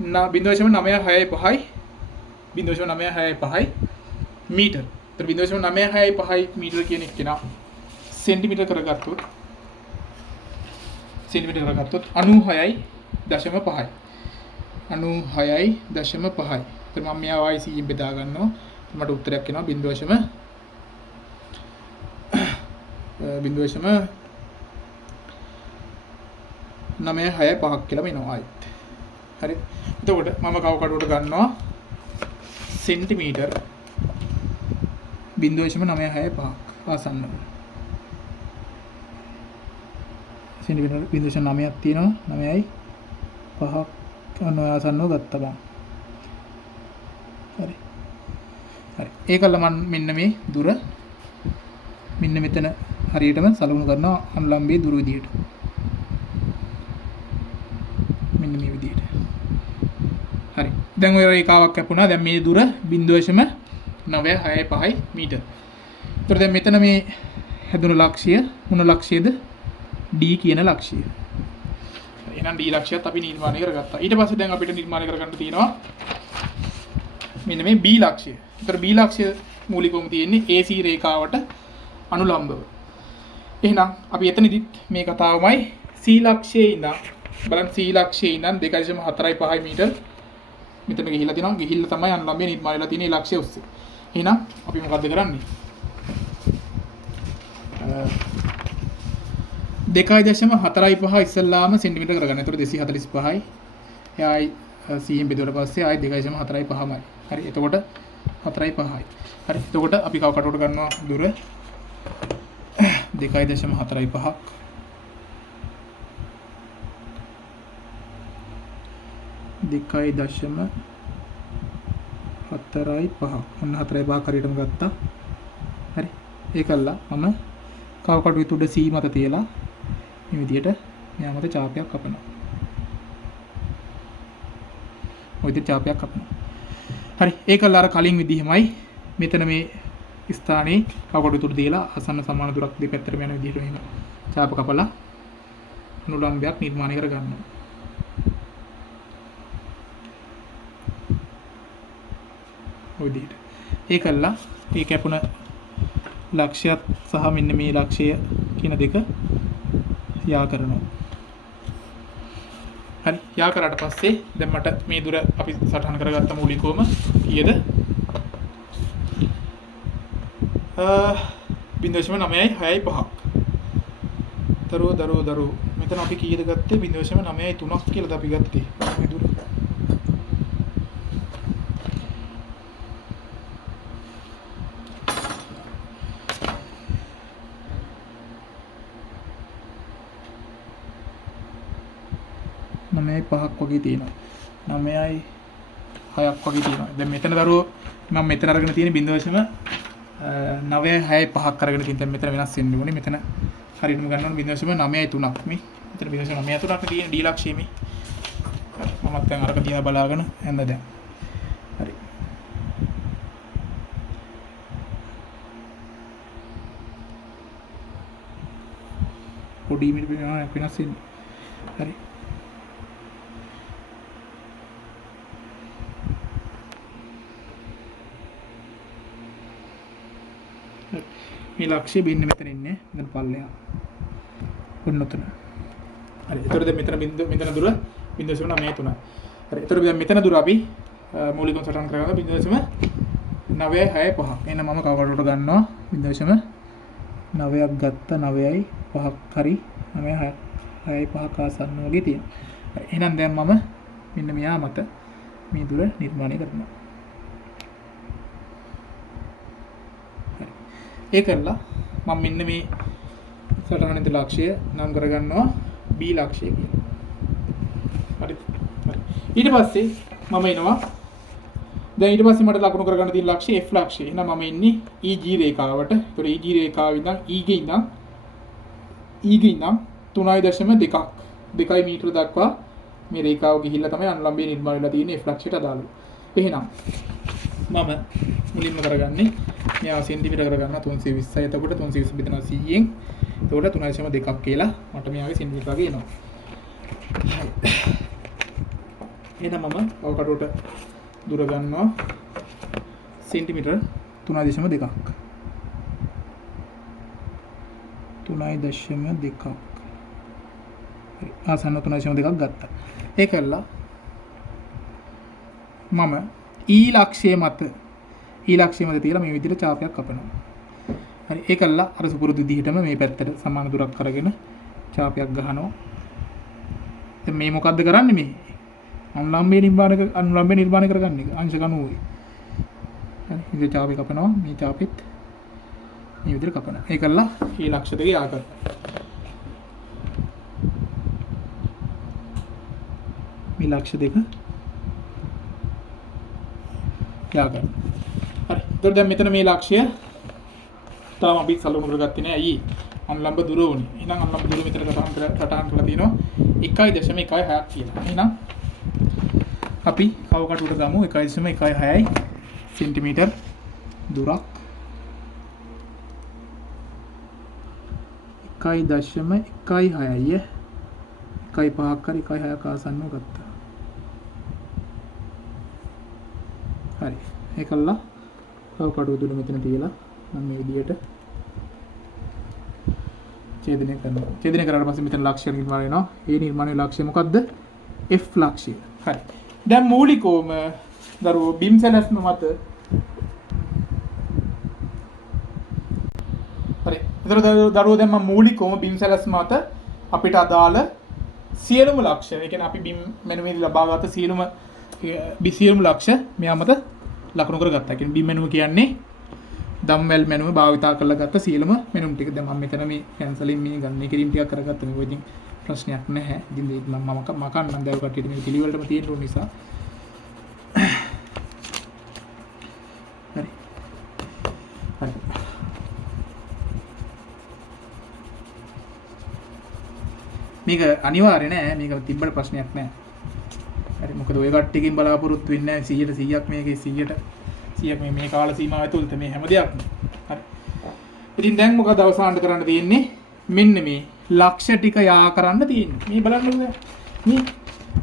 0.965යි 0.965 මීටර. ඒතර 0.965 මීටර කියන එක කෙනා සෙන්ටිමීටර කරගත්තොත් 96.5යි 96.5. ඒතර මම මෙයා y c බෙදා ගන්නවා. මට උත්තරයක් එනවා 0.965 කියලා එනවා ආයෙත්. හරි. එතකොට මම කවකටුවට ගන්නවා සෙන්ටිමීටර 0.965 ආසන්න. සෙන්ටිමීටර 0.9ක් තියෙනවා 9.5ක් අන්න ආසන්නව ගත්තා බං. හරි. ඒකල්ල මම මෙන්න මේ දුර මෙන්න මෙතන හරියටම සලකුණු කරනවා අනුලම්බයේ දුර විදියට. මෙන්න මේ විදියට. හරි. දැන් ඔය රේඛාවක් කැපුණා. දැන් මේ දුර 0.965 මීටර. ඒතර දැන් මෙතන මේ හැදුණු ලක්ෂ්‍ය මොන ලක්ෂ්‍යද? D කියන ලක්ෂ්‍යය. එහෙනම් D ලක්ෂ්‍යයත් අපි නිර්මාණය කරගත්තා. ඊට පස්සේ දැන් අපිට නිර්මාණය කරගන්න තියෙනවා මෙන්න මේ B ලක්ෂ්‍යය. ඒතර B ලක්ෂ්‍ය මූලිකවම තියෙන්නේ AC රේඛාවට අනුලම්බව. එහෙනම් අපි එතනදිත් මේ කතාවමයි C ලක්ෂයේ ඉඳන් බලන්න C ලක්ෂයේ ඉඳන් 2.45 මීටර මෙතන ගිහිල්ලා තියෙනවා. ගිහිල්ලා තමයි අනුලම්බය නිර්මාණය වෙලා තියෙන්නේ ලක්ෂ්‍ය ඔස්සේ. එහෙනම් අපි මොකද්ද කරන්නේ? 2.45 ඉස්සල්ලාම සෙන්ටිමීටර කරගන්න. එතකොට 245යි. එයායි 100න් බෙදුවට පස්සේ ආයි 2.45මයි. හරි. එතකොට 4.5යි. හරි. එතකොට අපි කවකටුවට ගන්නවා දුර 2.45ක්. 2.45 4.5 ඔන්න 4.5 හරියටම ගත්තා. හරි. ඒකල්ලා මම කව කටුවේ උඩ C මත තියලා මේ විදියට මෙයා මත චාපයක් කපනවා. ඔය විදිහට චාපයක් කපනවා. හරි. ඒකල්ලා අර කලින් විදිහමයි මෙතන මේ ස්ථානයේ කව කටුවේ උඩ තියලා ආසන්න සමාන දුරක් දෙපැත්තටම යන විදිහට මෙහෙම චාප කපලා අනුලම්බයක් නිර්මාණය කර ගන්නවා. ඔය විදිහට. ඒකල්ලා මේ කැපුණ ලක්ෂ්‍යයත් සහ මෙන්න මේ ලක්ෂ්‍යය කියන දෙක යා කරනවා. හරි. යා කරාට පස්සේ දැන් මට මේ දුර අපි සටහන් කරගත්ත මූලිකවම කීයද? 0.965. දරුවෝ මෙතන අපි කීයද ගත්තේ? 0.963ක් කියලාද අපි ගත්තේ මේ දුර. පහක් වගේ තියෙනවා. 9යි 6ක් වගේ තියෙනවා. දැන් මෙතන දරුවෝ මම මෙතන අරගෙන තියෙන 0.965ක් අරගෙන තියෙන. දැන් මෙතන වෙනස් වෙන්න ඕනේ. මෙතන හරියටම ගන්න ඕනේ 0.963ක් මේ. මෙතන 0.963ක් තියෙන D ලක්ෂයේ මේ. හරි. මමත් දැන් අරක දිහා බලාගෙන යන්න දැන්. හරි. පොඩි මිනිහ වෙනස් වෙන්නේ. හරි. මේ ලක්ෂ්‍ය බින්න මෙතන ඉන්නේ. මෙතන පල්ලෙහා. ඔන්න උතන. හරි. ඒතකොට දැන් මෙතන බින්දුව මෙතන දුර 0.93. හරි. ඒතකොට දැන් මෙතන දුර අපි මූලිකව සටහන් කරගන්නවා 0.965. එහෙනම් මම කවකටට ගන්නවා 0.9ක් ගත්ත 9යි 5ක් හරි 9යි 5ක් ආසන්න වගේ තියෙනවා. හරි. එහෙනම් දැන් මම මෙන්න මෙයා මත මේ දුර නිර්මාණය කරනවා. ඒකල්ලා මම මෙන්න මේ සටහනේ ලක්ෂ්‍යය නම් කරගන්නවා B ලක්ෂ්‍යය කියලා. හරි. ඊට පස්සේ මම එනවා දැන් ඊට පස්සේ මට ලකුණු කරගන්න තියෙන ලක්ෂ්‍යය F ලක්ෂ්‍යය. එහෙනම් මම ඉන්නේ EG රේඛාවට. ඒතකොට EG රේඛාව ඉඳන් E ගේ ඉඳන් 3.2ක් 2 මීටර දක්වා මේ රේඛාව ගිහිල්ලා තමයි අනුලම්බය නිර්මාණය වෙලා තියෙන්නේ F ලක්ෂ්‍යයට අදාළව. එහෙනම් මම මුලින්ම කරගන්නේ මෙයා සෙන්ටිමීටර කරගන්න 320යි. එතකොට 320 බෙදනවා 100ෙන්. එතකොට 3.2ක් කියලා මට මෙයාගේ සෙන්ටිමීටර වගේ එනවා. එහෙනම් මම අවකටුවට දුර ගන්නවා සෙන්ටිමීටර 3.2ක්. 3.2ක්. හරි. ආසන්න 3.2ක් ගත්තා. ඒකල්ලා මම E ලක්ෂයේ මත තියලා මේ විදිහට චාපයක් කපනවා. හරි. ඒකල්ලා අර සුපුරුදු විදිහටම මේ පැත්තට සමාන දුරක් අරගෙන චාපයක් ගහනවා. දැන් මේ මොකද්ද කරන්නේ මේ? අනුලම්බය නිර්මාණය කරගන්න එක. අංශ 90යි. හරි. ඉතින් චාපේ කපනවා. මේ චාපෙත් මේ විදිහට කපනවා. ඒකල්ලා E ලක්ෂ දෙකේ ආකාර. මේ ලක්ෂ දෙක යා ගන්න. හරි. ඒතකොට දැන් මෙතන මේ ලක්ෂ්‍ය තාම අපි සලකුණු කරගත්තේ නෑ. අයියේ. අනුලම්බ දුර උනේ. එහෙනම් අනුලම්බ දුර මෙතන සටහන් කරලා තියෙනවා 1.16ක් කියලා. එහෙනම් අපි කවකටුවට ගමු 1.16යි සෙන්ටිමීටර් දුරක් 1.16යි 1.5ක් හරි 1.6ක් ආසන්නව ගත්තා. හරි. ඒකල්ලා කවකටුව තුල මෙතන තියලා මම මේ විදියට ඡේදනය කරනවා. ඡේදනය කරාට පස්සේ මෙතන ලක්ෂ්‍ය නිර්මාණය වෙනවා. ඒ නිර්මාණයේ ලක්ෂ්‍ය මොකද්ද? F ලක්ෂ්‍ය. හරි. දැන් මූලිකවම දරුවෝ බිම් සැලැස්ම මත හරි. ඒතර දරුවෝ දැන් මම මූලිකවම බිම් සැලැස්ම මත අපිට අදාළ සියලුම ලක්ෂ්‍ය. ඒ කියන්නේ අපි බිම් මෙනුමේදී ලබාගත් සියලුම ලක්ෂ්‍ය මෙයා මත ලකුණු කරගත්තා. ඒ කියන්නේ බිම් මෙනුම කියන්නේ දම්වැල් මෙනුම භාවිතා කරලා ගත්ත සියලුම මෙනුම් ටික. දැන් මම මෙතන මේ කැන්සලින් මේ ගන්න කිරීම ටිකක් කරගත්තා. මේක ඉතින් ප්‍රශ්නයක් නැහැ. ඉතින් මම කන්නම් දැව කට්ටියට මේ පිළිවෙලටම තියෙන නිසා. මේක අනිවාර්ය නෑ මේක තිබ්බට ප්‍රශ්නයක් නෑ. හරි මොකද ඔය කට්ටියකින් බලාපොරොත්තු වෙන්නේ නෑ 100ට 100ක් මේකේ 100ට මේ කාල සීමාව ඇතුළත මේ හැම දෙයක්ම. හරි. ඉතින් දැන් මොකද අවසානට කරන්න තියෙන්නේ? මෙන්න මේ ලක්ෂ ටික යා කරන්න තියෙන්නේ. මේ බලන්නකෝ දැන්.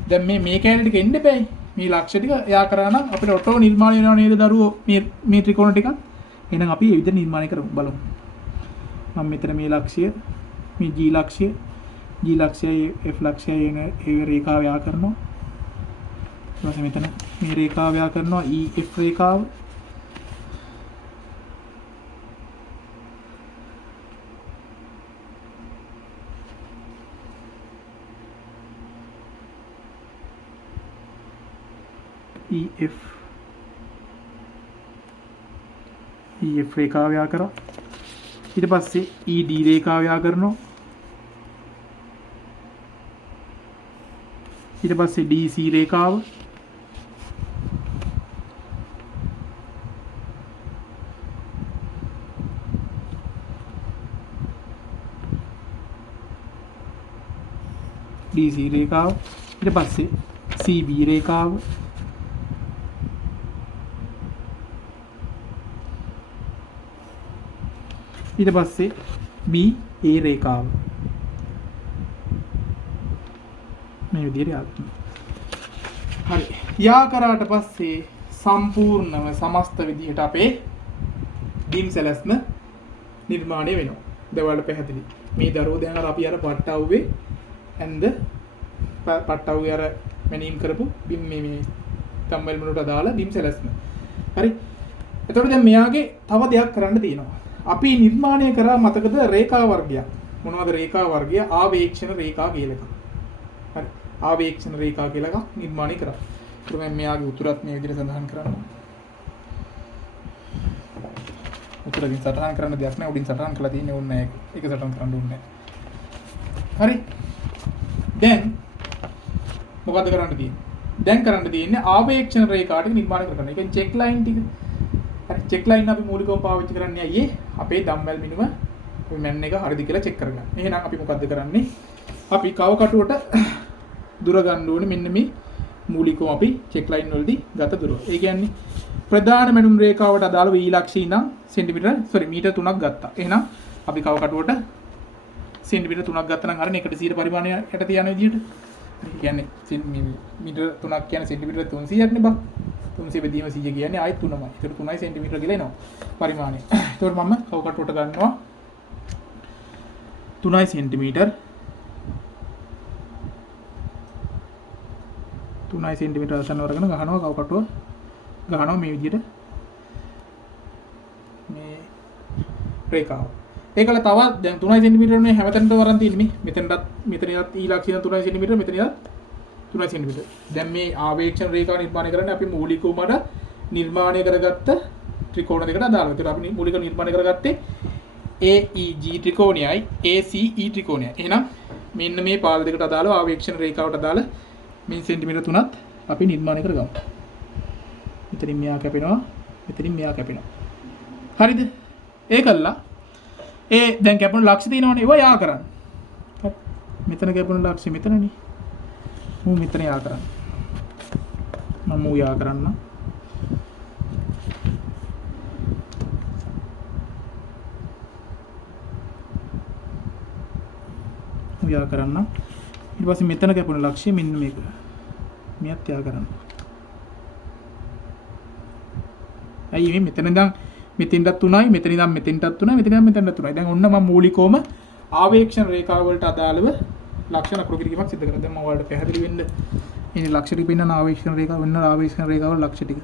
දැන් මේ කැලේ ටික එන්න බෑයි. මේ ලක්ෂ ටික යා කරා නම් අපිට ඔටෝ නිර්මාණය වෙනව නේද දරුවෝ මේ ත්‍රිකෝණ ටිකක්. එහෙනම් අපි මේ විදිහට නිර්මාණය කරමු බලමු. මම මෙතන මේ ලක්ෂය මේ G ලක්ෂය F ලක්ෂය එන ඒ රේඛාව යා කරනවා. ඊට පස්සේ මෙතන මේ රේඛාව යා කරනවා EF රේඛාව. EF රේඛාව යා කරා. ඊට පස්සේ ED රේඛාව යා කරනවා. ඊට පස්සේ DC රේඛාව. DC රේඛාව. ඊට පස්සේ CB රේඛාව. ඊට පස්සේ BA රේඛාව. මේ විදිහට යා කරනවා. හරි. යා කරාට පස්සේ සම්පූර්ණව සමස්ත විදිහට අපේ බීම් සැලැස්ම නිර්මාණය වෙනවා. දවල්ට පැහැදිලි. මේ දරුවෝ දැන් අපි අර පට්ටවුවේ ඇඳ පට්ටවුවේ අර මැනීම් කරපු බීම් මේ තම්බල් මුලට දාලා බීම් සැලැස්ම. හරි. එතකොට දැන් මෙයාගේ තව දෙයක් කරන්න තියෙනවා. අපි නිර්මාණය කරා මතකද රේඛා වර්ගයක්. මොනවද රේඛා වර්ගය? ආවේක්ෂණ රේඛා කියලා එකක්. හරි. ආවේක්ෂණ රේඛා කියලා එකක් නිර්මාණය කරා. ඒත් මම මෙයාගේ උතුරත් මේ විදිහට සඳහන් කරන්න. උතුරින් සටහන් කරන්න දෙයක් නැහැ. උඩින් සටහන් කරලා තියෙන්නේ ඕනේ නැහැ. ඒක සටහන් කරන්න ඕනේ නැහැ. හරි. දැන් මොකද්ද කරන්න තියෙන්නේ? දැන් කරන්න තියෙන්නේ ආවේක්ෂණ රේඛා ටික නිර්මාණය කරගන්න. ඒ කියන්නේ චෙක් ලයින් ටික. හරි චෙක් ලයින් අපි මූලිකවම පාවිච්චි කරන්නේ අයියේ අපේ ඩම්බල් මිනුම මැන් එක හරිද කියලා චෙක් කරගන්න. එහෙනම් අපි මොකද්ද කරන්නේ? අපි කව කටුවට දුර ගන්න ඕනේ මෙන්න මේ මූලිකව අපි චෙක් ලයින් වලදී ගත දුර. ඒ කියන්නේ ප්‍රධාන මැනුම් රේඛාවට අදාළව E ලක්ෂය ඉඳන් මීටර් 3ක් ගත්තා. එහෙනම් අපි කව කටුවට සෙන්ටිමීටර් 3ක් ගත්තා නම් අර 100 පරිමාණය යට තියන විදිහට. ඒ කියන්නේ මීටර් 3ක් කියන්නේ සෙන්ටිමීටර් 300ක් නේ බං. 300 බෙදීම 100 කියන්නේ ආයෙත් 3යි. ඒකට 3යි සෙන්ටිමීටර කියලා එනවා පරිමාණය. ඒකට මම කව කටුවට ගන්නවා 3යි සෙන්ටිමීටර 3යි සෙන්ටිමීටර අසන්න වරගෙන ගහනවා කව කටුව ගහනවා මේ විදිහට මේ රේඛාව. ඒකල තවත් දැන් 3යි සෙන්ටිමීටර නේ හැමතැනම වරන් තියෙන්නේ මෙතනටත් මෙතනටත් E ලක්ෂණ 3යි සෙන්ටිමීටර මෙතනටත් 3 සෙන්ටිමීටර. දැන් මේ ආවේක්ෂණ රේඛාව නිර්මාණය කරන්නේ අපි මූලිකවම නිර්මාණය කරගත්ත ත්‍රිකෝණ දෙකට අදාළව. ඒකට අපි මූලික නිර්මාණය කරගත්තේ AEG ත්‍රිකෝණයයි ACE ත්‍රිකෝණයයි. එහෙනම් මෙන්න මේ පාද දෙකට අදාළව ආවේක්ෂණ රේඛාවට අදාළ මේ සෙන්ටිමීටර 3ත් අපි නිර්මාණය කරගමු. මෙතනින් මෙයා කැපෙනවා, මෙතනින් මෙයා කැපෙනවා. හරිද? ඒකල්ලා දැන් කැපුණු ලක්ෂ තියෙනවනේ ඒවා යා කරන්න. හරි. මෙතන කැපුණු ලක්ෂය මෙතනනේ. මම මෙතන යා කරන්න. මම යා කරන්න. යා කරන්න. ඊට පස්සේ මෙතන කැපුණු ලක්ෂය මෙන්න මේක. මෙයත් යා කරන්න. අයි මේ මෙතන ඉඳන් මෙතෙන්ටත් 3යි මෙතන ඉඳන් මෙතෙන්ටත් 3යි මෙතන ඉඳන් මෙතෙන්ටත් 3යි. දැන් ඔන්න මම මූලිකවම ආවේක්ෂණ රේඛාව වලට අදාළව ලක්ෂණ කෘතිකීමක් සිදු කරා. දැන් මම ඔයාලට පැහැදිලි වෙන්න ඉන්නේ ලක්ෂ ටික පෙන්නන ආවේක්ෂණ රේඛාව වෙන ආවේක්ෂණ රේඛාව ලක්ෂ ටික.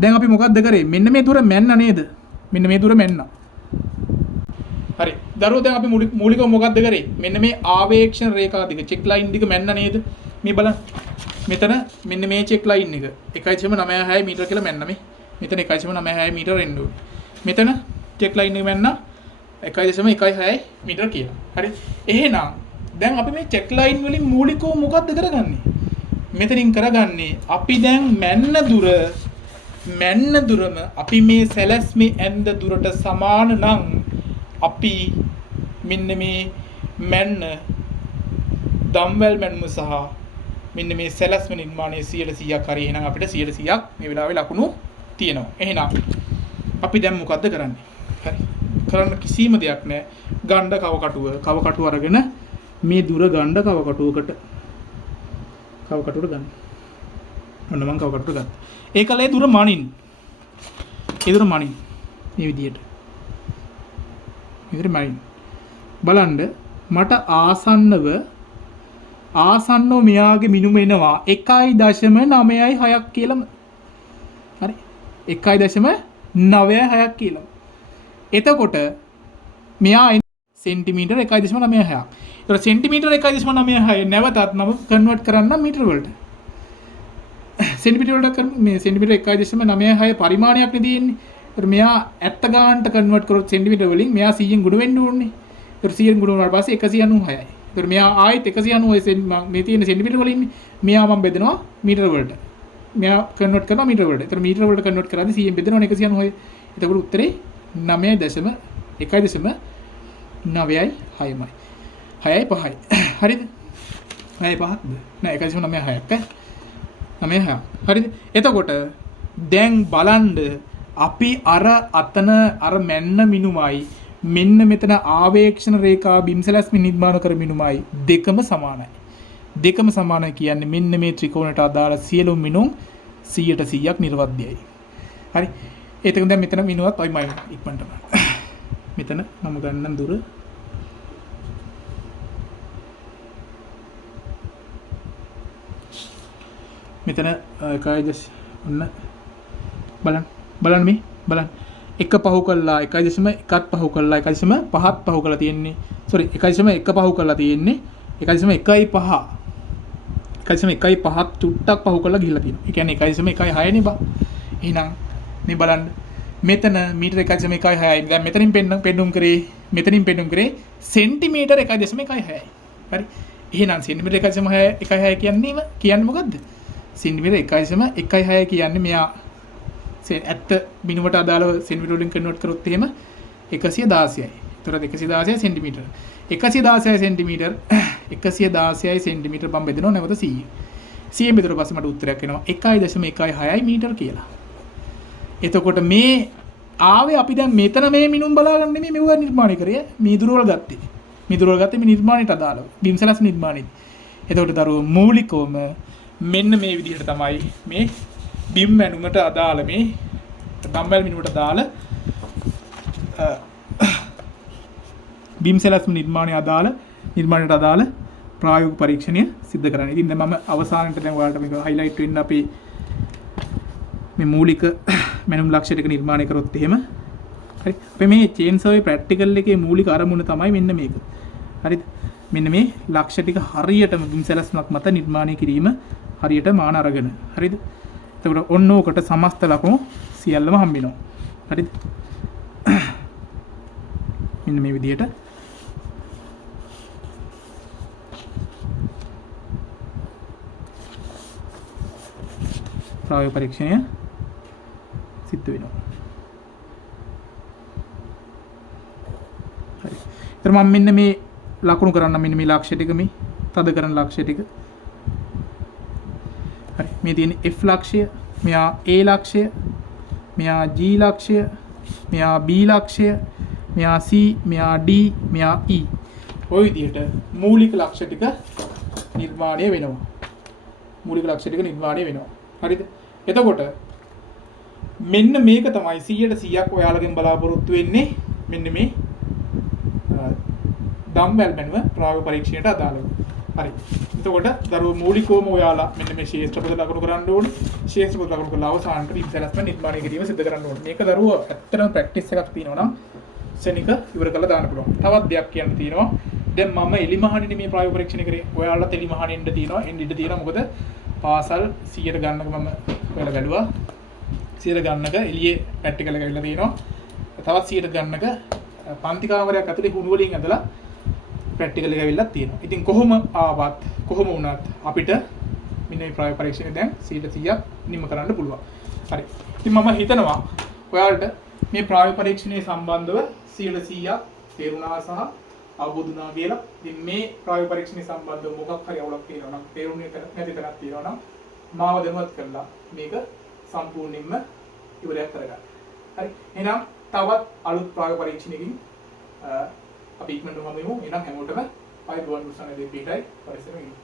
දැන් අපි මොකද්ද කරේ? මෙන්න මේ දුර මැන්න නේද? මෙන්න මේ දුර මැන්න. හරි. දරුවෝ දැන් අපි මූලිකව මොකද්ද කරේ? මෙන්න මේ ආවේක්ෂණ රේඛා දෙක චෙක් ලයින් දෙක මැන්න නේද? මේ බලන්න. මෙතන මෙන්න මේ චෙක් ලයින් එක 1.96 මීටර කියලා මැන්න මේ. මෙතන 1.96 මීටර එන්න ඕනේ. මෙතන චෙක් ලයින් එක මැන්න 1.16 මීටර කියලා. හරි. එහෙනම් දැන් අපි මේ චෙක් ලයින් වලින් මූලිකව මොකද්ද කරගන්නේ? මෙතනින් කරගන්නේ අපි දැන් මැන්න දුරම අපි මේ සැලැස්මේ ඇඳ දුරට සමාන නම් අපි මෙන්න මේ මැන්න දම්වැල් මැනුම සහ මෙන්න මේ සැලැස්ම නිර්මාණය 100%ක් හරි. එහෙනම් අපිට 100%ක් මේ වෙලාවේ ලකුණු තියෙනවා. එහෙනම් අපි දැන් මොකද්ද කරන්නේ? හරි. කරන්න කිසිම දෙයක් නැහැ. ගණ්ඩ කව කටුව අරගෙන මේ දුර ගණ්ඩ කව කටුවට ගන්න. ඔන්න මම කව කටුවට ගන්න. ඒකලේ දුර මනින්. ඒ දුර මනින්. මේ විදියට. විතර මනින්. බලන්න මට ආසන්නව මෙයාගේ මිනුම එනවා 1.96ක් කියලාම. හරි. 1.96ක් කියලා. එතකොට මෙයා සෙන්ටිමීටර් 1.96ක්. ඒතර සෙන්ටිමීටර් 1.96 නැවතත් මම කන්වර්ට් කරන්න මීටර වලට. සෙන්ටිමීටර වලට මේ සෙන්ටිමීටර 1.96 පරිමාණයක් නේ තියෙන්නේ. ඒතර මෙයා 70 ගානට කන්වර්ට් කරොත් සෙන්ටිමීටර වලින් මෙයා 100න් ගුණ වෙන්න ඕනේ. ඒතර 100න් ගුණ වුණාට පස්සේ 196යි. ඒතර මෙයා ආයෙත් 196 මේ තියෙන සෙන්ටිමීටර වලින් ඉන්නේ. මෙයා මම බෙදනවා මීටර වලට. මෙයා කන්වර්ට් කරනවා මීටර වලට. ඒතර මීටර වලට කන්වර්ට් කරද්දී 100න් බෙදනවා 196. එතකොට උත්තරේ 9.1.9.6යි. 6.5යි. හරිද? 6.5ක්ද? නෑ 1.96ක් ඈ. 96. හරිද? එතකොට දැන් බලන්න අපි අර අතන අර මැන්න මිනුමයි මෙන්න මෙතන ආවේක්ෂණ රේඛා බිම්සලස්මි නිර්මාණ කර මිනුමයි දෙකම සමානයි. දෙකම සමානයි කියන්නේ මෙන්න මේ ත්‍රිකෝණයට අදාළ සියලු මිනුම් 100%ක් නිර්වද්‍යයි. හරි. ඒතකොට දැන් මෙතන මිනුවත් ඔයි මයි ඉක්මනට. මෙතන මම ගන්නම් දුර. මෙතන එකයිදස් ඔන්න බලන්න මේ බලන්න එක පහු කළා 1.1ත් පහු කළා 1.5ත් පහු කළා තියෙන්නේ සෝරි 1.1 පහු කළා තියෙන්නේ 1.1.5 1.1.5ත් චුට්ටක් පහු කළා ගිහිල්ලා තියෙනවා. ඒ කියන්නේ 1.1.6 නේ බා. එහෙනම් මේ බලන්න මෙතන මීටර 1.1.6යි. දැන් මෙතනින් පෙන්නුම් කරේ සෙන්ටිමීටර 1.1.6යි. හරි. එහෙනම් සෙන්ටිමීටර 1.1.6 කියන්නේ මොකද්ද? සෙන්ටිමීටර 1.1.6 කියන්නේ මෙයා ඇත්ත මිනුමට අදාළව සෙන්ටිමීටර වලින් කන්වර්ට් කරොත් එහෙම 116යි. ඒතර 116 සෙන්ටිමීටර. 116 සෙන්ටිමීටර 116 සෙන්ටිමීටර බම් බෙදනවා නැවත 100. 100 බෙදුවට පස්සේ මට උත්තරයක් එනවා 1.1.6යි මීටර කියලා. එතකොට මේ ආවේ අපි දැන් මෙතන මේ මිනුම් බලාගන්න නෙමෙයි මෙව නිර්මාණය කරේ. මීදුරවල ගත්තේ මේ නිර්මාණයට අදාළව බිම්සලස් නිර්මාණයයි. එතකොට දරුවෝ මූලිකවම මෙන්න මේ විදිහට තමයි මේ බිම් මැනුමට අදාළ මේ දම්වැල් මිනුමට අදාළ බිම්සලස් නිර්මාණයට අදාළ ප්‍රායෝගික පරීක්ෂණය සිදු කරන්න. ඉතින් දැන් මම අවසානයේ දැන් ඔයාලට මේක highlight වෙන්න අපි මේ මූලික මැනුම් ලක්ෂ්‍ය ටික නිර්මාණය කරොත් එහෙම හරි. අපි මේ චේන් සර්වේ ප්‍රැක්ටිකල් එකේ මූලික අරමුණ තමයි මෙන්න මේක. හරිද? මෙන්න මේ ලක්ෂ්‍ය ටික හරියටම බිම්සලස්මක් මත නිර්මාණය කිරීම හරියට මාන අරගෙන. හරිද? එතකොට ඔන්න ඕකට සමස්ත ලකුණු සියල්ලම හම්බ වෙනවා. හරිද? මෙන්න මේ විදිහට ප්‍රායෝගික පරීක්ෂණය සිද්ධ වෙනවා. හරි. ඊට මම මෙන්න මේ ලකුණු කරන්න මෙන්න මේ ලක්ෂ්‍ය ටික මේ තද කරන ලක්ෂ්‍ය ටික. හරි. මේ තියෙන F ලක්ෂ්‍ය, මෙයා A ලක්ෂ්‍ය, මෙයා G ලක්ෂ්‍ය, මෙයා B ලක්ෂ්‍ය, මෙයා C, මෙයා D, මෙයා E. ඔය විදිහට මූලික ලක්ෂ්‍ය ටික නිර්මාණය වෙනවා. හරිද? එතකොට මෙන්න මේක තමයි 100%ක් ඔයාලගෙන් බලාපොරොත්තු වෙන්නේ මෙන්න මේ දම්වැල් මැනුම ප්‍රායෝගික පරීක්ෂණයට අදාළව. හරි. එතකොට දරුවෝ මූලිකවම ඔයාලා මෙන්න මේ ශේෂ්ත්‍ර පද ලකුණු කරන්න ඕනේ. ශේෂ්ත්‍ර පද ලකුණු කරලා අවසානට බිම්සලස්ම නිර්මාණය කිරීම සිදු කරන්න ඕනේ. මේක දරුවෝ ඇත්තටම ප්‍රැක්ටිස් එකක් තියෙනවා නම් ශනික ඉවර කරලා දාන්න පුළුවන්. තවත් දෙයක් කියන්න තියෙනවා. දැන් මම එලිමහණින් මේ ප්‍රායෝගික පරීක්ෂණය කරේ. ඔයාලට එලිමහණින් ඉන්න තියෙනවා. එන්න ඉඩ තියෙනවා. මොකද පාසල් 100ට ගන්නක මම ඔයාලා බැලුවා. 100ට ගන්නක එළියේ ප්‍රැක්ටිකල් එක ඇවිල්ලා තියෙනවා. තවත් 100ට ගන්නක පන්ති කාමරයක් ඇතුලේ හුණු වලින් ඇදලා ප්‍රැක්ටිකල් එක ඇවිල්ලා තියෙනවා. ඉතින් කොහොම ආවත් කොහොම වුණත් අපිට මෙන්න මේ ප්‍රායෝගික පරීක්ෂණය දැන් 100%ක් නිම කරන්න පුළුවන්. හරි. ඉතින් මම හිතනවා ඔයාලට මේ ප්‍රායෝගික පරීක්ෂණයේ සම්බන්ධව 100%ක් තේරුණා සහ අවබෝධ වුණා කියලා. ඉතින් මේ ප්‍රායෝගික පරීක්ෂණය සම්බන්ධව මොකක් හරි අවුලක් තියෙනවා නම් තේරුන්නේ නැති තැනක් තියෙනවා නම් මාව දැනුවත් කරලා මේක සම්පූර්ණයෙන්ම ඉවරයක් කරගන්න. හරි. එහෙනම් තවත් අලුත් ප්‍රායෝගික පරීක්ෂණයකින් අපි ඉක්මනටම හමු වෙමු. එහෙනම් හැමෝටම අයිබෝන් උසන්නේ දෙපිටයි පරිස්සමෙන් ඉන්න.